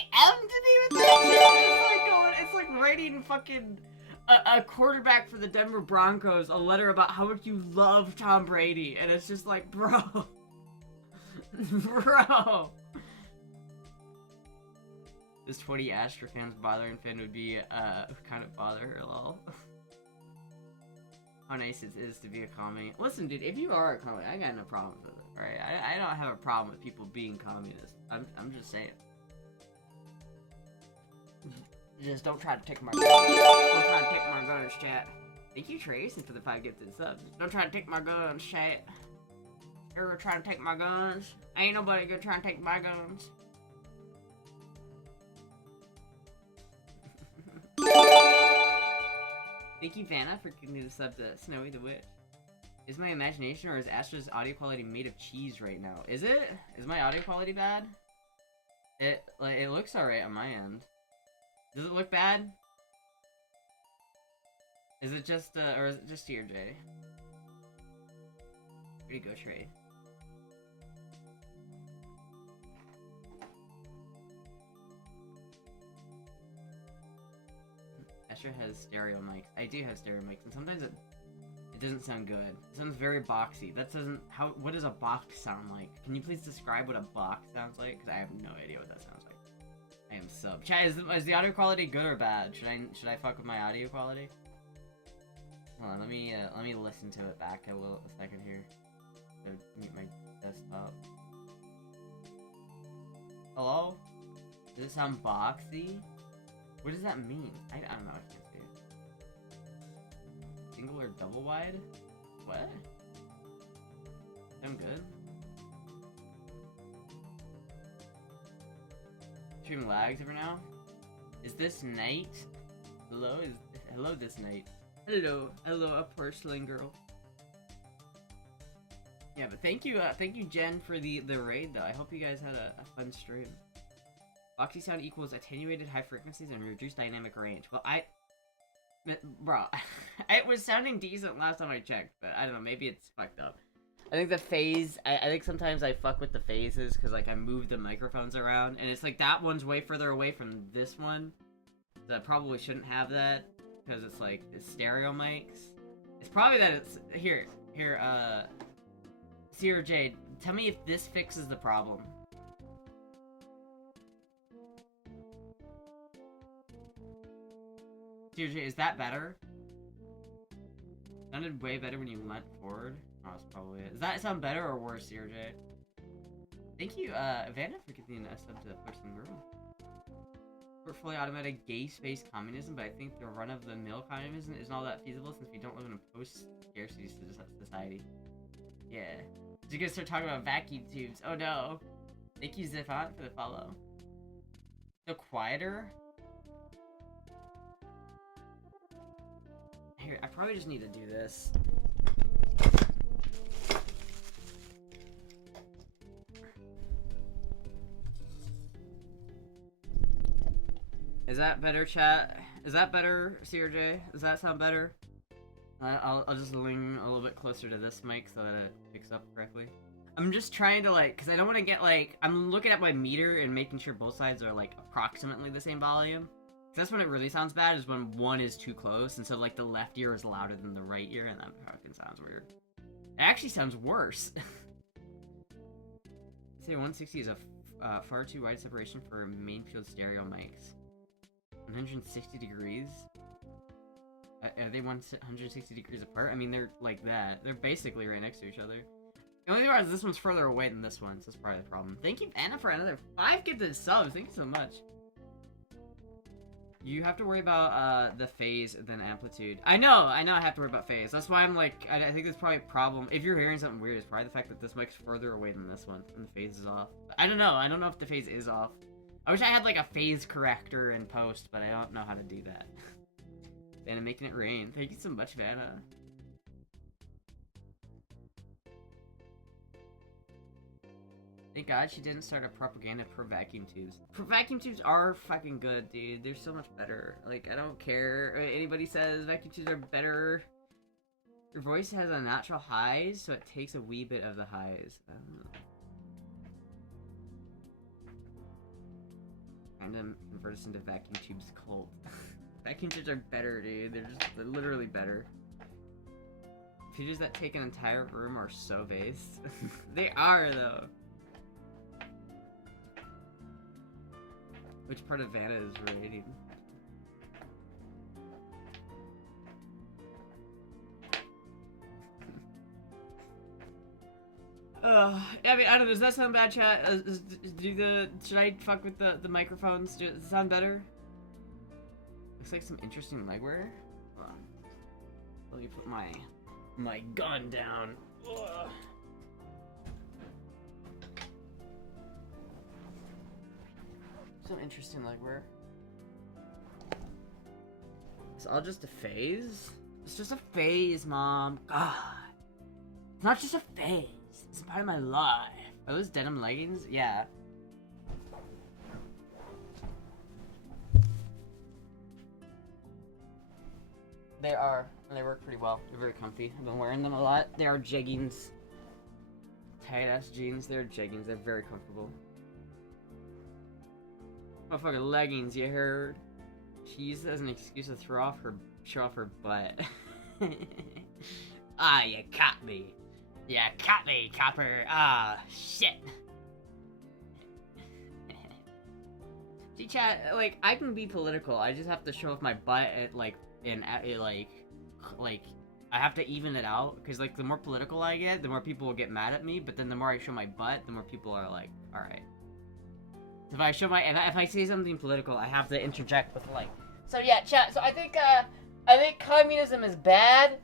with that? It's like writing fucking, a quarterback for the Denver Broncos a letter about how much you love Tom Brady, and it's just like, bro. Bro. This 20 Astra fans bothering Finn would be, kind of bother her, lol. How nice it is to be a commie. Listen, dude, if you are a commie, I got no problem with it, alright? I don't have a problem with people being communists. I'm just saying. Just don't try to take my guns. Don't try to take my guns, chat. Thank you, Tracy, for the 5 gifted subs. Don't try to take my guns, chat. You're trying to take my guns. Ain't nobody gonna try to take my guns. Thank you, Vanna, for giving me the sub to Snowy the Witch. Is my imagination or is Astra's audio quality made of cheese right now? Is it? Is my audio quality bad? It looks alright on my end. Does it look bad? Is it just, or is it just TRJ? There you go, Trey. Astra has stereo mics. I do have stereo mics, and sometimes it doesn't sound good. It sounds very boxy. That doesn't, what does a box sound like? Can you please describe what a box sounds like? Because I have no idea what that sounds like. I am sub. Chat, is the audio quality good or bad? Should I fuck with my audio quality? Hold on, let me listen to it back a second here. So, mute my desktop. Hello? Does it sound boxy? What does that mean? I don't know, I can't see it. Single or double wide? What? I'm good. Stream lags every now. Is this night? Hello? Hello this night. Hello, a porcelain girl. Yeah, but thank you Jen for the raid though. I hope you guys had a fun stream. Boxy sound equals attenuated high frequencies and reduced dynamic range. Well, bro, it was sounding decent last time I checked, but I don't know, maybe it's fucked up. I think the phase, I think sometimes I fuck with the phases because like I move the microphones around and it's like that one's way further away from this one. So I probably shouldn't have that because it's like it's stereo mics. It's probably that it's, here, Sierra Jade, tell me if this fixes the problem. Sierra Jade, is that better? Sounded way better when you leant forward. Oh, that's probably it. Does that sound better or worse, Sierra Jade? Thank you, Vanda, for giving us up to the person room. We're fully automated gay space communism, but I think the run-of-the-mill communism isn't all that feasible since we don't live in a post-scarcity society. Yeah. Did you guys start talking about vacuum tubes? Oh no. Thank you, Zifant, for the follow. So quieter? Here, I probably just need to do this. Is that better, chat? Is that better, CRJ? Does that sound better? I'll just lean a little bit closer to this mic so that it picks up correctly. I'm just trying to like, cause I don't want to get like, I'm looking at my meter and making sure both sides are like approximately the same volume. Cause that's when it really sounds bad, is when one is too close, and so like the left ear is louder than the right ear, and that fucking sounds weird. It actually sounds worse. I'd say 160 is a far too wide separation for main field stereo mics. 160 degrees? Are they 160 degrees apart? I mean, they're like that. They're basically right next to each other. The only thing is this one's further away than this one, so that's probably the problem. Thank you, Anna, for another 5 gifted subs. Thank you so much. You have to worry about the phase than amplitude. I know I have to worry about phase. That's why I'm like, I think there's probably a problem. If you're hearing something weird, it's probably the fact that this mic's further away than this one, and the phase is off. I don't know if the phase is off. I wish I had like a phase corrector in post, but I don't know how to do that. Vanna making it rain. Thank you so much, Vanna. Thank God she didn't start a propaganda for vacuum tubes. Vacuum tubes are fucking good, dude. They're so much better. Like, I don't care. Anybody says vacuum tubes are better. Your voice has a natural highs, so it takes a wee bit of the highs. I don't know. Kinda convert us into vacuum tubes cult. Vacuum tubes are better, dude. They're literally better. Features that take an entire room are so based. They are, though. Which part of Vanna is rating? I mean, I don't know, does that sound bad, chat? Should I fuck with the microphones? Does it sound better? Looks like some interesting legwear. Hold on. Let me put my gun down. Ugh. Some interesting legwear. It's all just a phase? It's just a phase, Mom. God. It's not just a phase. It's a part of my life. Are those denim leggings? Yeah. They are. And they work pretty well. They're very comfy. I've been wearing them a lot. They are jeggings. Tight-ass jeans. They're jeggings. They're very comfortable. Motherfucking leggings, you heard? She used it as an excuse to show off her butt. Ah, you caught me. Yeah, caught me, copper. Ah, shit. See, chat, like, I can be political. I just have to show off my butt at, like, I have to even it out. Because, like, the more political I get, the more people will get mad at me. But then the more I show my butt, the more people are like, alright. If I show if I say something political, I have to interject with, like... So, yeah, chat, so I think communism is bad.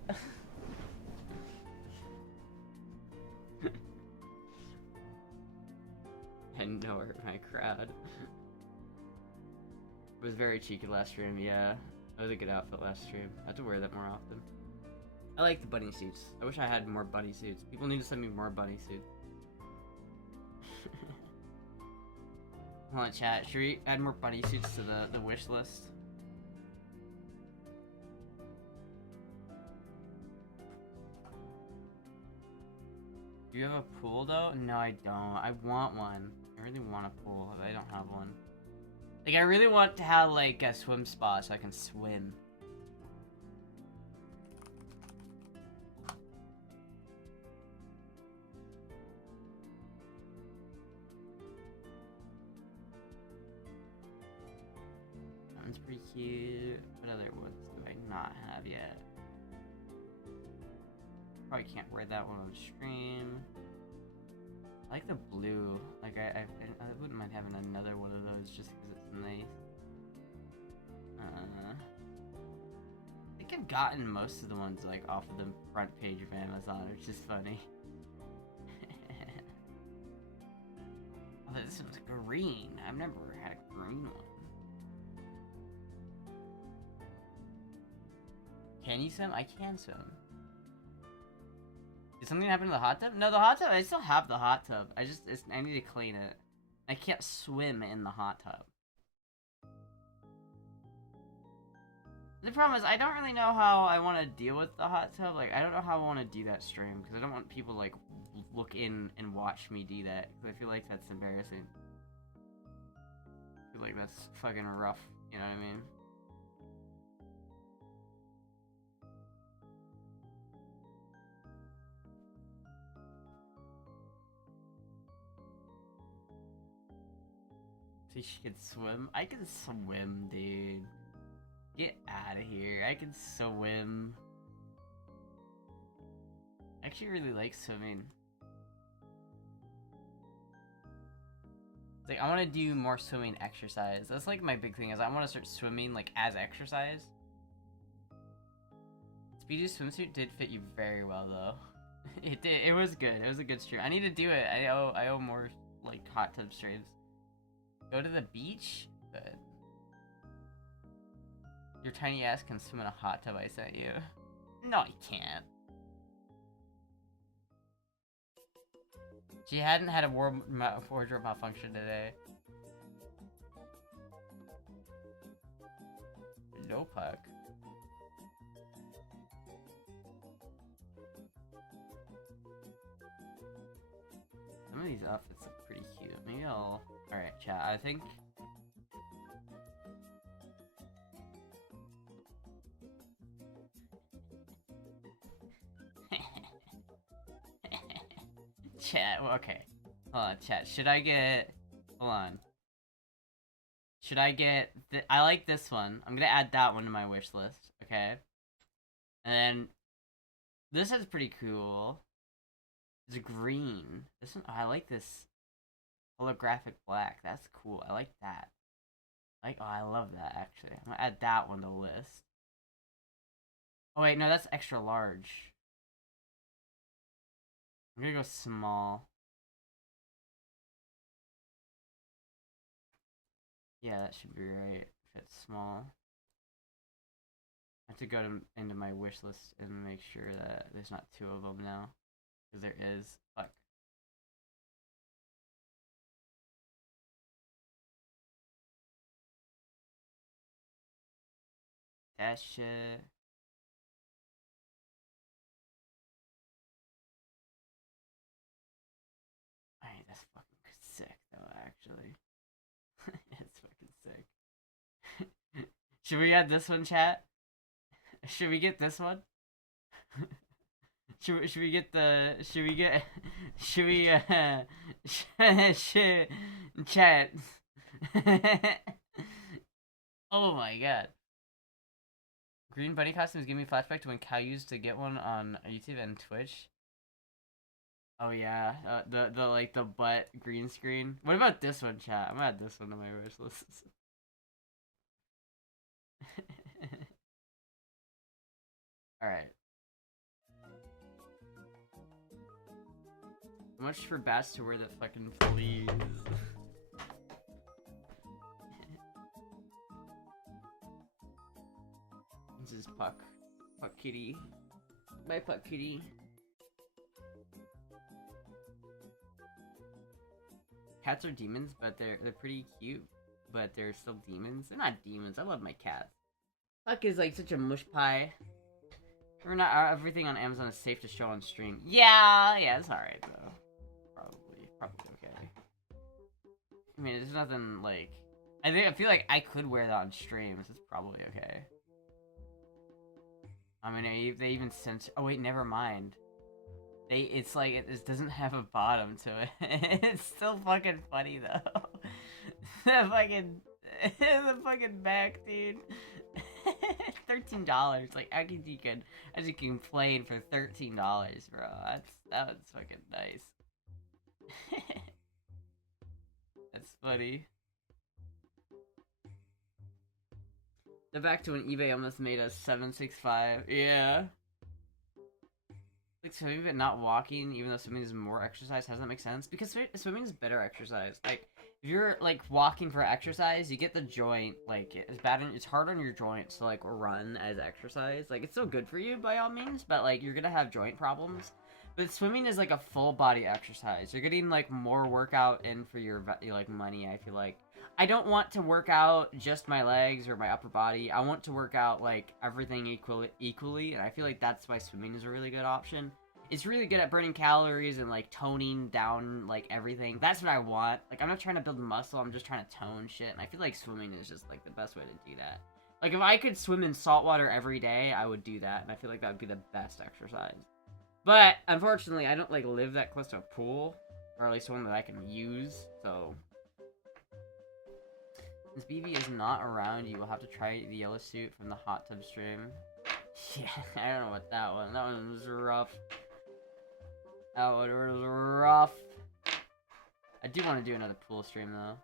And nowhere my crowd. It was very cheeky last stream, yeah. That was a good outfit last stream. I have to wear that more often. I like the bunny suits. I wish I had more bunny suits. People need to send me more bunny suits. Hold on, chat. Should we add more bunny suits to the wish list? Do you have a pool, though? No, I don't. I want one. I really want a pool, but I don't have one. Like, I really want to have, like, a swim spot so I can swim. That one's pretty cute. What other ones do I not have yet? Probably can't wear that one on stream. I like the blue. Like, I wouldn't mind having another one of those just because it's nice. I think I've gotten most of the ones, like, off of the front page of Amazon, which is funny. Oh, this one's green. I've never had a green one. Can you swim? I can swim. Did something happen to the hot tub? No, the hot tub, I still have the hot tub. I need to clean it. I can't swim in the hot tub. The problem is, I don't really know how I want to deal with the hot tub. Like, I don't know how I want to do that stream, because I don't want people, like, look in and watch me do that, because I feel like that's embarrassing. I feel like that's fucking rough, you know what I mean? So she can swim? I can swim, dude. Get out of here. I can swim. I actually really like swimming. Like, I want to do more swimming exercise. That's like my big thing is I want to start swimming like as exercise. Speedy swimsuit did fit you very well though. It did. It was good. It was a good stream. I need to do it. I owe more like hot tub streams. Go to the beach? Good. Your tiny ass can swim in a hot tub I sent you. No, I can't. She hadn't had a wardrobe malfunction today. No puck. Some of these outfits look pretty cute. Maybe I'll... Alright, chat, I think... Chat. Well, okay. Hold on, chat. Should I get? Hold on. Should I get? I like this one. I'm gonna add that one to my wish list. Okay. And then this is pretty cool. It's green. This one, oh, I like this holographic black. That's cool. I like that. Like, oh, I love that actually. I'm gonna add that one to the list. Oh wait, no, that's extra large. I'm gonna go small. Yeah, that should be right. If it's small. I have to go into my wish list and make sure that there's not two of them now. Because there is. Fuck. That shit. Alright, that's fucking sick though, actually. It's fucking sick. Should we add this one, chat? Should we get this one? Should we get the should we get should we should chat. Oh my god. Green bunny costumes give me flashback to when Cal used to get one on YouTube and Twitch. Oh yeah, the like the butt green screen. What about this one, chat? I'm gonna add this one to my wish list. Alright. How much for bats to wear that fucking fleas? This is Puck. Puck kitty. My Puck kitty. Cats are demons, but they're pretty cute. But they're still demons. They're not demons. I love my cats. Puck is like such a mush pie. We're not everything on Amazon is safe to show on stream. Yeah, it's alright though. Probably okay. I mean, there's nothing like. I feel like I could wear that on streams. It's probably okay. I mean, they even censor. Oh wait, never mind. It's like it doesn't have a bottom to it. It's still fucking funny though. the fucking back, dude. $13. Like, I could you can complain for $13, bro. That was fucking nice. That's funny. The back to an eBay almost made us 765. Yeah. Like swimming but not walking, even though swimming is more exercise. How does that make sense? Because swimming is better exercise. Like, if you're like walking for exercise, you get the joint, like, it's hard on your joints to like run as exercise. Like, it's still good for you by all means, but like you're gonna have joint problems. But swimming is like a full body exercise. You're getting like more workout in for your like money. I feel like I don't want to work out just my legs or my upper body. I want to work out like everything equally, and I feel like that's why swimming is a really good option. It's really good at burning calories and like toning down like everything. That's what I want. Like, I'm not trying to build muscle, I'm just trying to tone shit, and I feel like swimming is just like the best way to do that. Like, if I could swim in salt water every day, I would do that, and I feel like that would be the best exercise. But unfortunately, I don't like live that close to a pool, or at least one that I can use, so since BB is not around, you will have to try the yellow suit from the hot tub stream. Yeah, I don't know what that one was rough. That one was rough. I do want to do another pool stream though.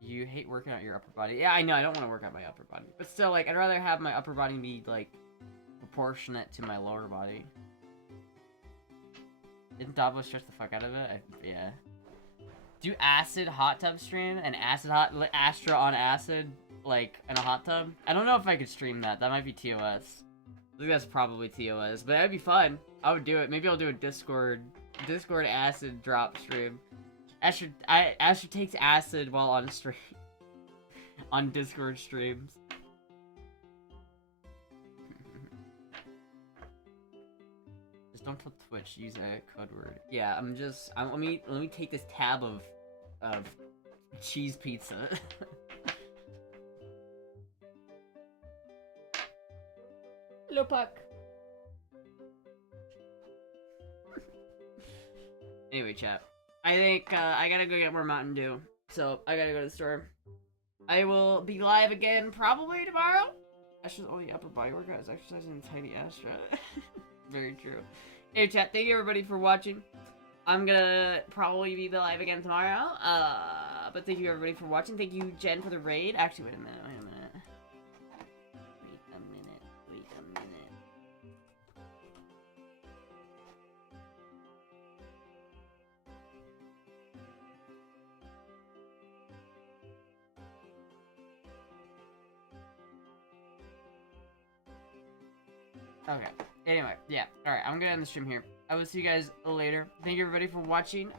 You hate working out your upper body. Yeah, I know, I don't want to work out my upper body. But still, like, I'd rather have my upper body be, like, proportionate to my lower body. Didn't Dabo stress the fuck out of it? Yeah. Do acid hot tub stream and Astra on acid, like, in a hot tub? I don't know if I could stream that. That might be TOS. I think that's probably TOS, but that'd be fun. I would do it. Maybe I'll do a Discord acid drop stream. Astra takes acid while on stream. On Discord streams. Just don't tell Twitch, use a code word. Yeah, let me take this tab of cheese pizza. Hello, Puck. Anyway, chat. I think I gotta go get more Mountain Dew. So I gotta go to the store. I will be live again probably tomorrow. Astra's only upper body workout is exercising in tiny Astra. Very true. Hey chat, thank you everybody for watching. I'm gonna probably be live again tomorrow. But thank you everybody for watching. Thank you, Jen, for the raid. Actually, wait a minute. Okay. Anyway, yeah. Alright, I'm gonna end the stream here. I will see you guys later. Thank you everybody for watching.